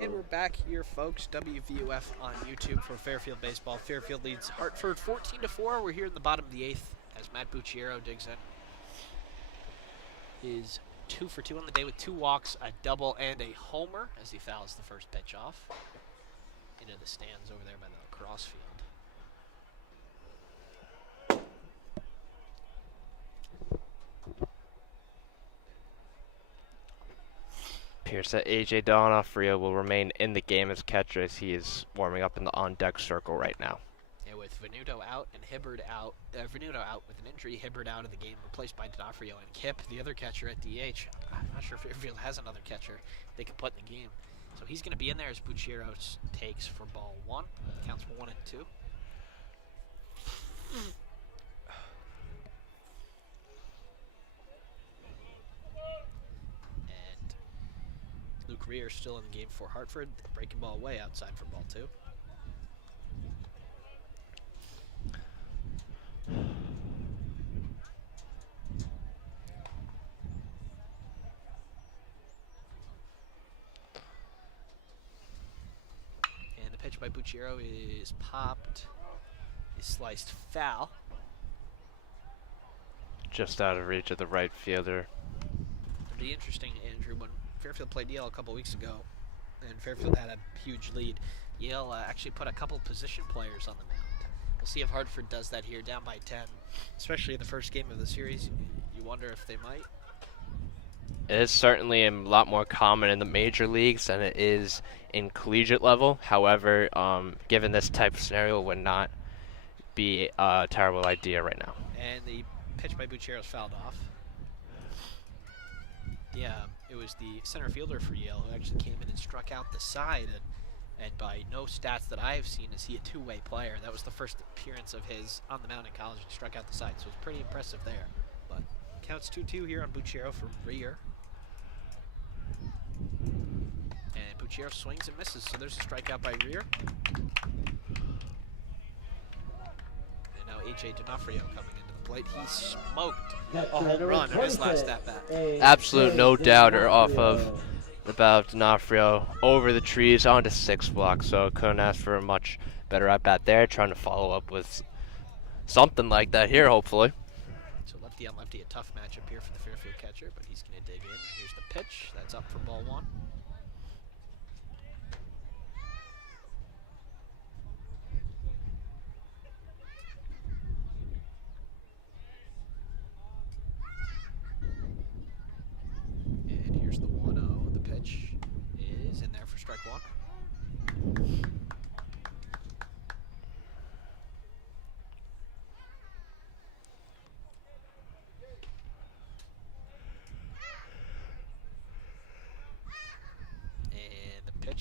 And we're back here, folks. WVOF on YouTube for Fairfield baseball. Fairfield leads Hartford 14-4. We're here in the bottom of the 8th as Matt Bucciero digs in. Is 2 for 2 on the day with 2 walks, a double, and a homer as he fouls the first pitch off into the stands over there by the lacrosse field. Appears that A.J. Donofrio will remain in the game as catcher as he is warming up in the on-deck circle right now. Yeah, with Venuto out and Hibbard out, Venuto out with an injury, Hibbard out of the game, replaced by Donofrio, and Kip, the other catcher at DH. I'm not sure if Fairfield has another catcher they can put in the game. So he's going to be in there as Bucciero takes for ball 1. Counts 1 and 2. Luke Rear still in the game for Hartford. Breaking ball way outside for ball 2. And the pitch by Bucciero is popped, is sliced foul. Just out of reach of the right fielder. It'll be interesting, Andrew, when Fairfield played Yale a couple weeks ago, and Fairfield had a huge lead. Yale actually put a couple position players on the mound. We'll see if Hartford does that here, down by 10, especially in the first game of the series. You wonder if they might. It is certainly a lot more common in the major leagues than it is in collegiate level. However, given this type of scenario, it would not be a terrible idea right now. And the pitch by Buchero's fouled off. Yeah, it was the center fielder for Yale who actually came in and struck out the side. And by no stats that I have seen is he a two-way player. That was the first appearance of his on the mound in college. He struck out the side, so it's pretty impressive there. But counts 2-2 here on Buchero from Rear. And Buchero swings and misses, so there's a strikeout by Rear. And now A.J. D'Onofrio coming into the plate. He smoked a home run in his last at-bat. Absolute no doubter off of about D'Onofrio over the trees onto 6 blocks, so couldn't ask for a much better at-bat there. Trying to follow up with something like that here, hopefully. So lefty on lefty, a tough matchup here for the Fairfield catcher, but he's going to dig in. Here's the pitch. That's up for ball 1. And here's the 1-0. The pitch is in there for strike 1.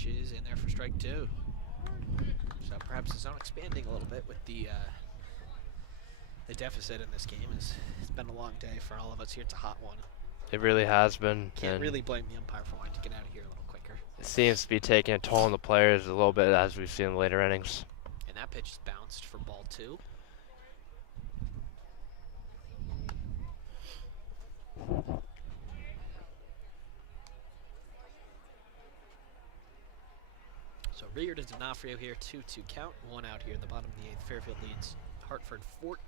Is in there for strike 2. So perhaps the zone expanding a little bit with the deficit in this game. It's been a long day for all of us here. It's a hot one. It really has been. Can't really blame the umpire for wanting to get out of here a little quicker. It seems to be taking a toll on the players a little bit, as we've seen in later innings. And that pitch is bounced for ball 2. So Rear to D'Onofrio here, 2-2 count, 1 out here in the bottom of the 8th. Fairfield leads Hartford 14-4.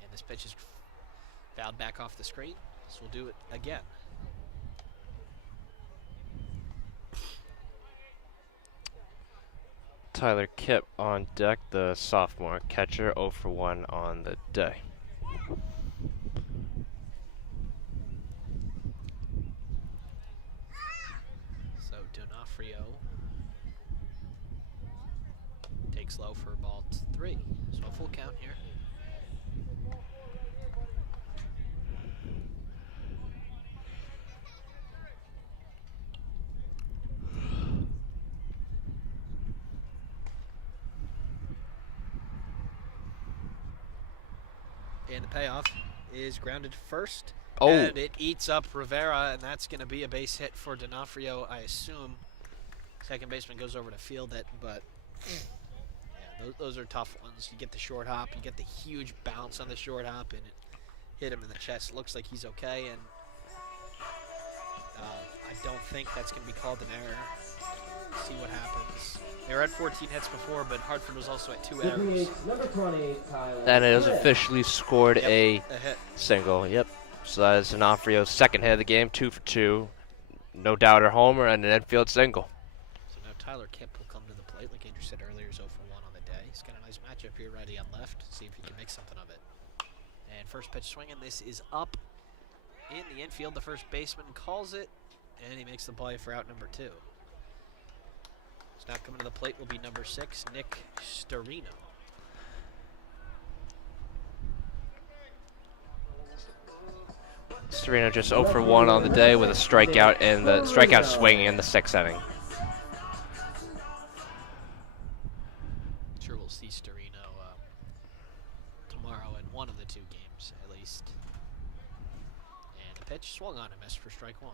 And this pitch is fouled back off the screen, so we'll do it again. Tyler Kipp on deck, the sophomore catcher, 0 for 1 on the day. So D'Onofrio takes low for ball 3. So a full count here. And the payoff is grounded first. Oh. And it eats up Rivera, and that's going to be a base hit for D'Onofrio, I assume. Second baseman goes over to field it, but yeah, those are tough ones. You get the short hop, you get the huge bounce on the short hop, and it hit him in the chest. Looks like he's okay, and I don't think that's going to be called an error. See what happens. They were at 14 hits before, but Hartford was also at 2 errors. Number 20, Tyler. And it has officially scored a hit. single. Yep. So that is D'Onofrio's second hit of the game, 2 for 2. No doubter homer and an infield single. So now Tyler Kipp will come to the plate. Like Andrew said earlier, he's 0 for 1 on the day. He's got a nice matchup here, righty on left. See if he can make something of it. And first pitch swinging. This is up in the infield. The first baseman calls it, and he makes the play for out number 2. So now coming to the plate will be number 6, Nick Storino. Sereno just 0 for 1 on the day with a strikeout and the strikeout swinging in the 6th inning. Sure, we'll see Storino tomorrow in one of the 2 games at least. And the pitch swung on and missed for strike 1.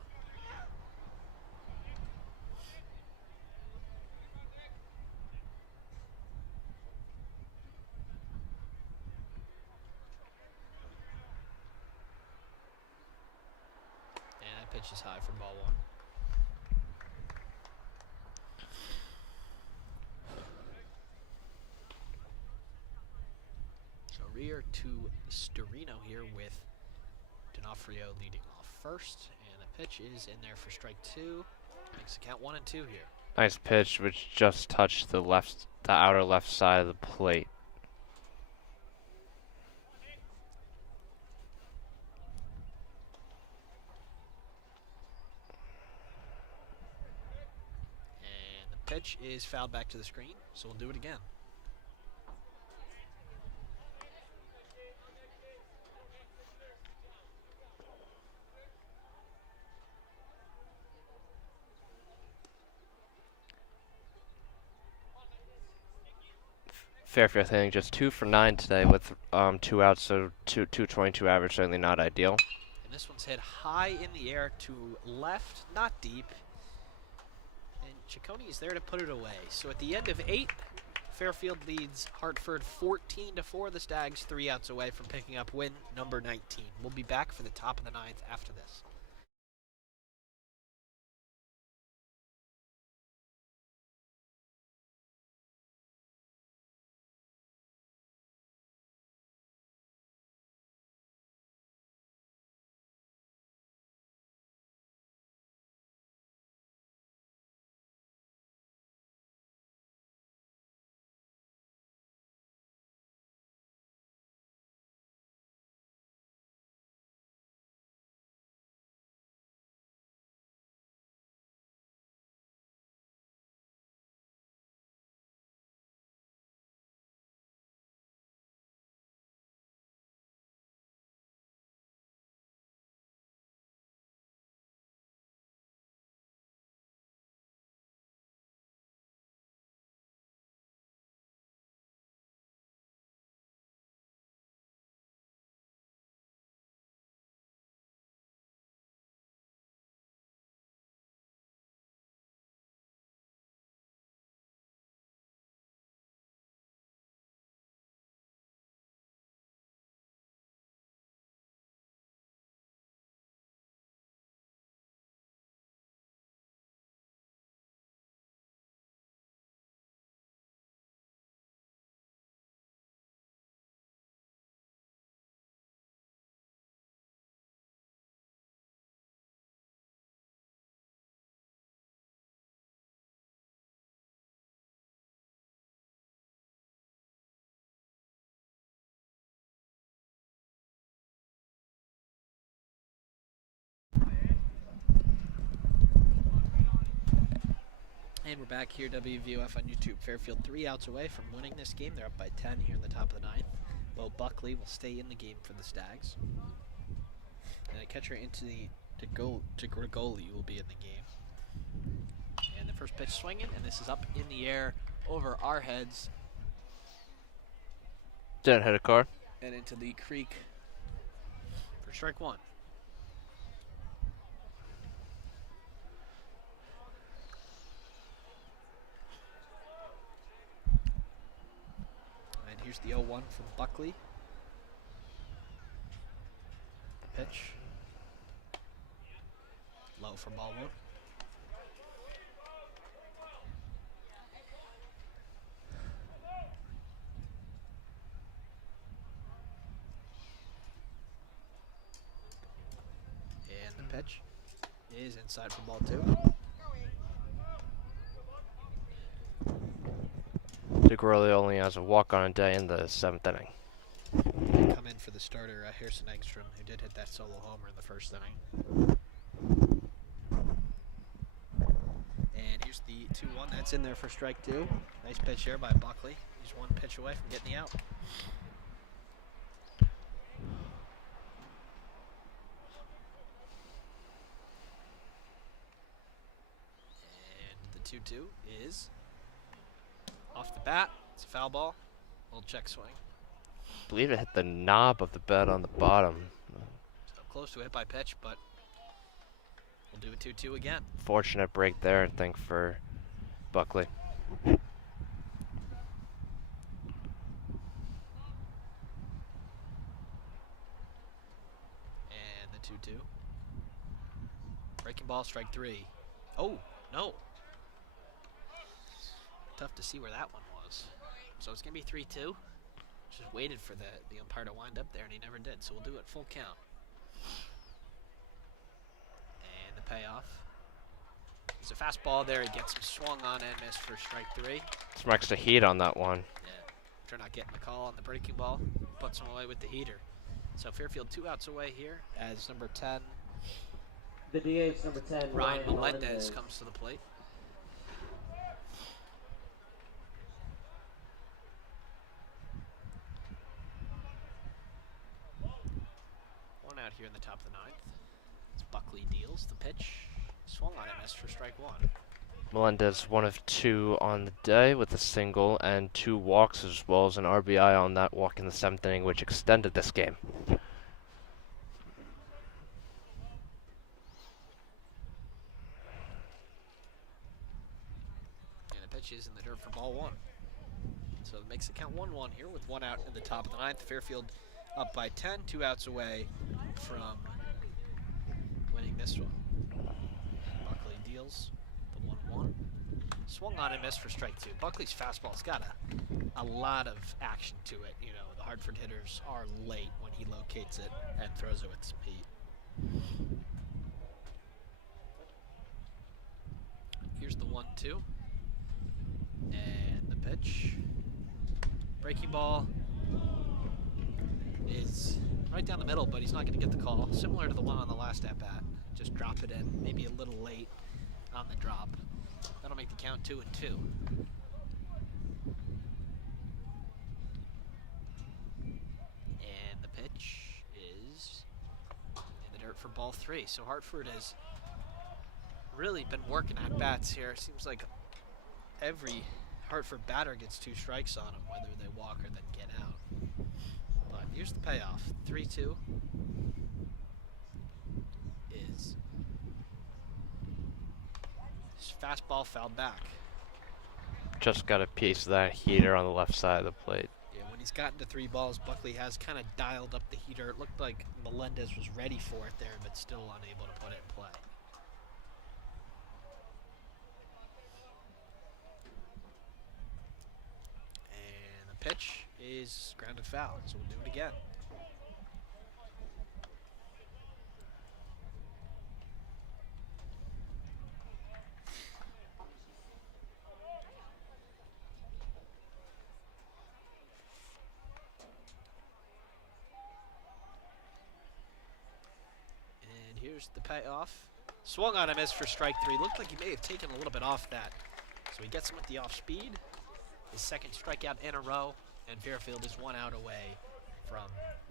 Pitch is high for ball 1. So Rear to Storino here with D'Onofrio leading off first, and the pitch is in there for strike 2. Makes the count 1 and 2 here. Nice pitch, which just touched the outer left side of the plate. pitch is fouled back to the screen, so we'll do it again. Fairfield hitting just 2 for 9 today with 2 outs, so 222 average, certainly not ideal. And this one's hit high in the air to left, not deep. And Ciccone is there to put it away. So at the end of 8, Fairfield leads Hartford 14-4. The Stags 3 outs away from picking up win number 19. We'll be back for the top of the 9th after this. And we're back here, WVOF on YouTube. Fairfield 3 outs away from winning this game. They're up by 10 here in the top of the 9th. Bo Buckley will stay in the game for the Stags. And a catcher into the Grigoli will be in the game. And the first pitch swinging, and this is up in the air over our heads Didn't hit a car. and into the creek for strike 1. Here's the 0-1 from Buckley. The pitch. Low for ball 1. And the pitch is inside for ball 2. DeGrolli only has a walk on a day in the 7th inning. Come in for the starter, Harrison Engstrom, who did hit that solo homer in the first inning. And here's the 2-1 that's in there for strike 2. Nice pitch here by Buckley. He's 1 pitch away from getting the out. And the 2-2 is off the bat. It's a foul ball. Little check swing. I believe it hit the knob of the bat on the bottom. So close to a hit by pitch, but we'll do a 2-2 again. Fortunate break there, I think, for Buckley. And the 2-2. Breaking ball, strike 3. Oh, no. Tough to see where that one was. So it's going to be 3-2. Just waited for the umpire to wind up there, and he never did. So we'll do it full count. And the payoff. There's a fastball there. He gets him swung on and missed for strike 3. Some extra heat on that one. Yeah. After not getting the call on the breaking ball, puts him away with the heater. So Fairfield 2 outs away here as number 10. The DH number 10, Ryan Melendez comes to the plate. out here in the top of the ninth. As Buckley deals the pitch. Swung on and missed for strike one. Melendez 1 of 2 on the day with a single and 2 walks, as well as an RBI on that walk in the 7th inning, which extended this game. And the pitch is in the dirt for ball one. So it makes it count 1-1 here with 1 out in the top of the ninth. Fairfield up by 10, 2 outs away from winning this one. Buckley deals the 1-1. Swung on and missed for strike two. Buckley's fastball's got a lot of action to it. You know, the Hartford hitters are late when he locates it and throws it with some heat. Here's the 1-2. And the pitch. Breaking ball is right down the middle, but he's not going to get the call. Similar to the one on the last at-bat. Just drop it in, maybe a little late on the drop. That'll make the count 2-2. And the pitch is in the dirt for ball 3. So Hartford has really been working at bats here. It seems like every Hartford batter gets 2 strikes on them, whether they walk or then get out. But here's the payoff. 3-2 is his fastball fouled back. Just got a piece of that heater on the left side of the plate. Yeah, when he's gotten to 3 balls, Buckley has kind of dialed up the heater. It looked like Melendez was ready for it there, but still unable to put it in play. Pitch is grounded foul, so we'll do it again. And here's the payoff. Swung on a miss for strike 3. Looked like he may have taken a little bit off that. So he gets him with the off speed. His second strikeout in a row, and Fairfield is 1 out away from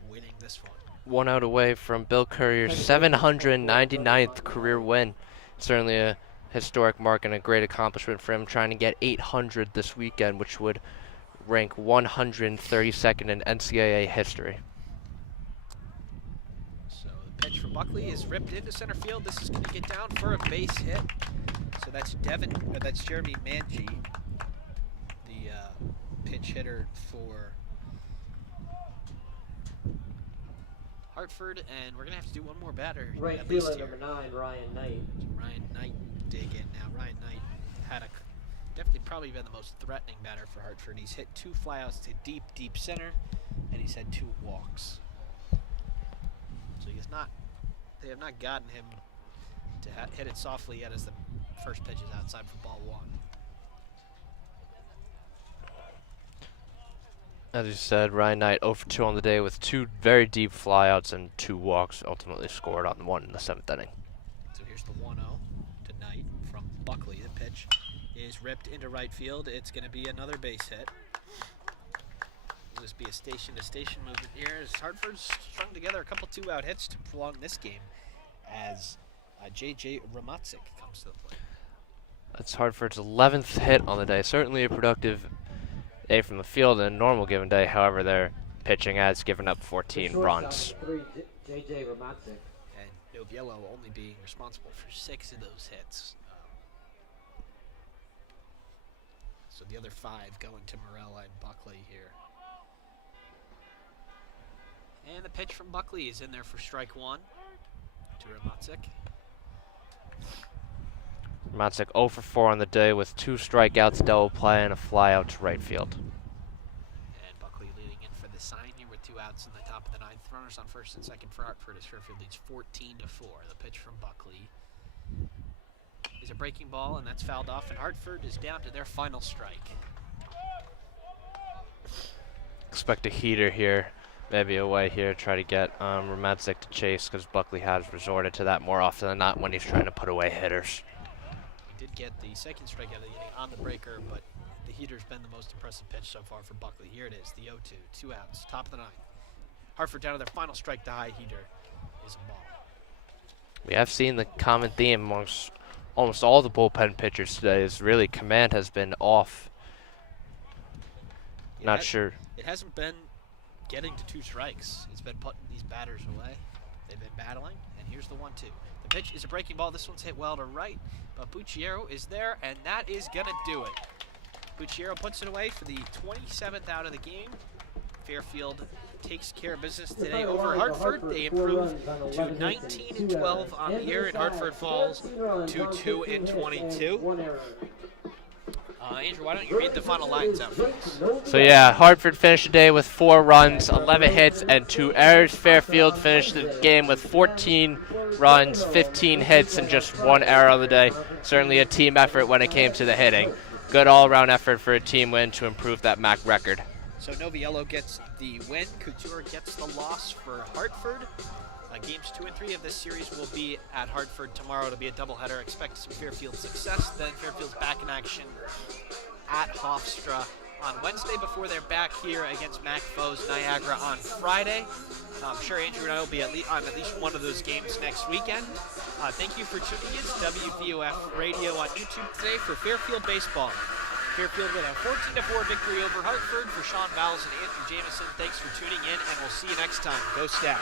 winning this one. 1 out away from Bill Courier's 799th career win. Certainly a historic mark and a great accomplishment for him, trying to get 800 this weekend, which would rank 132nd in NCAA history. So the pitch from Buckley is ripped into center field. This is going to get down for a base hit. So that's Jeremy Manji, pinch hitter for Hartford, and we're gonna have to do one more batter. Right fielder number 9, Ryan Knight. So Ryan Knight dig in now. Ryan Knight had definitely probably been the most threatening batter for Hartford. He's hit 2 flyouts to deep center, and he's had 2 walks. So they have not gotten him to hit it softly yet, as the first pitch is outside for ball 1. As you said, Ryan Knight 0 for 2 on the day with 2 very deep flyouts and 2 walks, ultimately scored on 1 in the 7th inning. So here's the 1-0 to Knight from Buckley. The pitch is ripped into right field. It's going to be another base hit. Will this be a station-to-station movement here, as Hartford's strung together a couple 2-out hits to prolong this game, as J.J. Ramatzik comes to the plate. That's Hartford's 11th hit on the day. Certainly a productive day from the field in a normal given day. However, their pitching has given up 14 runs. J.J. Ramatzik. And Noviello only being responsible for 6 of those hits. So the other 5 going to Morella and Buckley here. And the pitch from Buckley is in there for strike 1 to Ramatzik. Ramatzik 0 for 4 on the day with 2 strikeouts, double play, and a flyout to right field. And Buckley leading in for the sign here with 2 outs in the top of the 9th. Runners on first and second for Hartford as Fairfield leads 14-4. The pitch from Buckley is a breaking ball, and that's fouled off, and Hartford is down to their final strike. Expect a heater here, maybe away here, try to get Ramatzik to chase, because Buckley has resorted to that more often than not when he's trying to put away hitters. Did get the second strikeout of the inning on the breaker, but the heater's been the most impressive pitch so far for Buckley. Here it is, the 0-2, 2 outs, top of the 9th. Hartford down to their final strike. The high heater is a ball. We have seen the common theme amongst almost all the bullpen pitchers today is really command has been off. Not sure. It hasn't been getting to 2 strikes. It's been putting these batters away. They've been battling, and here's the 1-2. The pitch is a breaking ball. This one's hit well to right, but Bucciero is there, and that is going to do it. Bucciero puts it away for the 27th out of the game. Fairfield takes care of business today over Hartford. They improve to 19-12 on the year, and Hartford falls to 2-22. Andrew, why don't you read the final lines out for us? So yeah, Hartford finished the day with 4 runs, 11 hits, and 2 errors. Fairfield finished the game with 14 runs, 15 hits, and just 1 error on the day. Certainly a team effort when it came to the hitting. Good all-around effort for a team win to improve that MAC record. So Noviello gets the win. Couture gets the loss for Hartford. Games 2 and 3 of this series will be at Hartford tomorrow. It'll be a doubleheader. Expect some Fairfield success. Then Fairfield's back in action at Hofstra on Wednesday before they're back here against MAC foes Niagara on Friday. I'm sure Andrew and I will be on at least one of those games next weekend. Thank you for tuning in to WVOF Radio on YouTube today for Fairfield Baseball. Fairfield with a 14-4 victory over Hartford. For Sean Bowles and Andrew Jamison, thanks for tuning in, and we'll see you next time. Go Stars.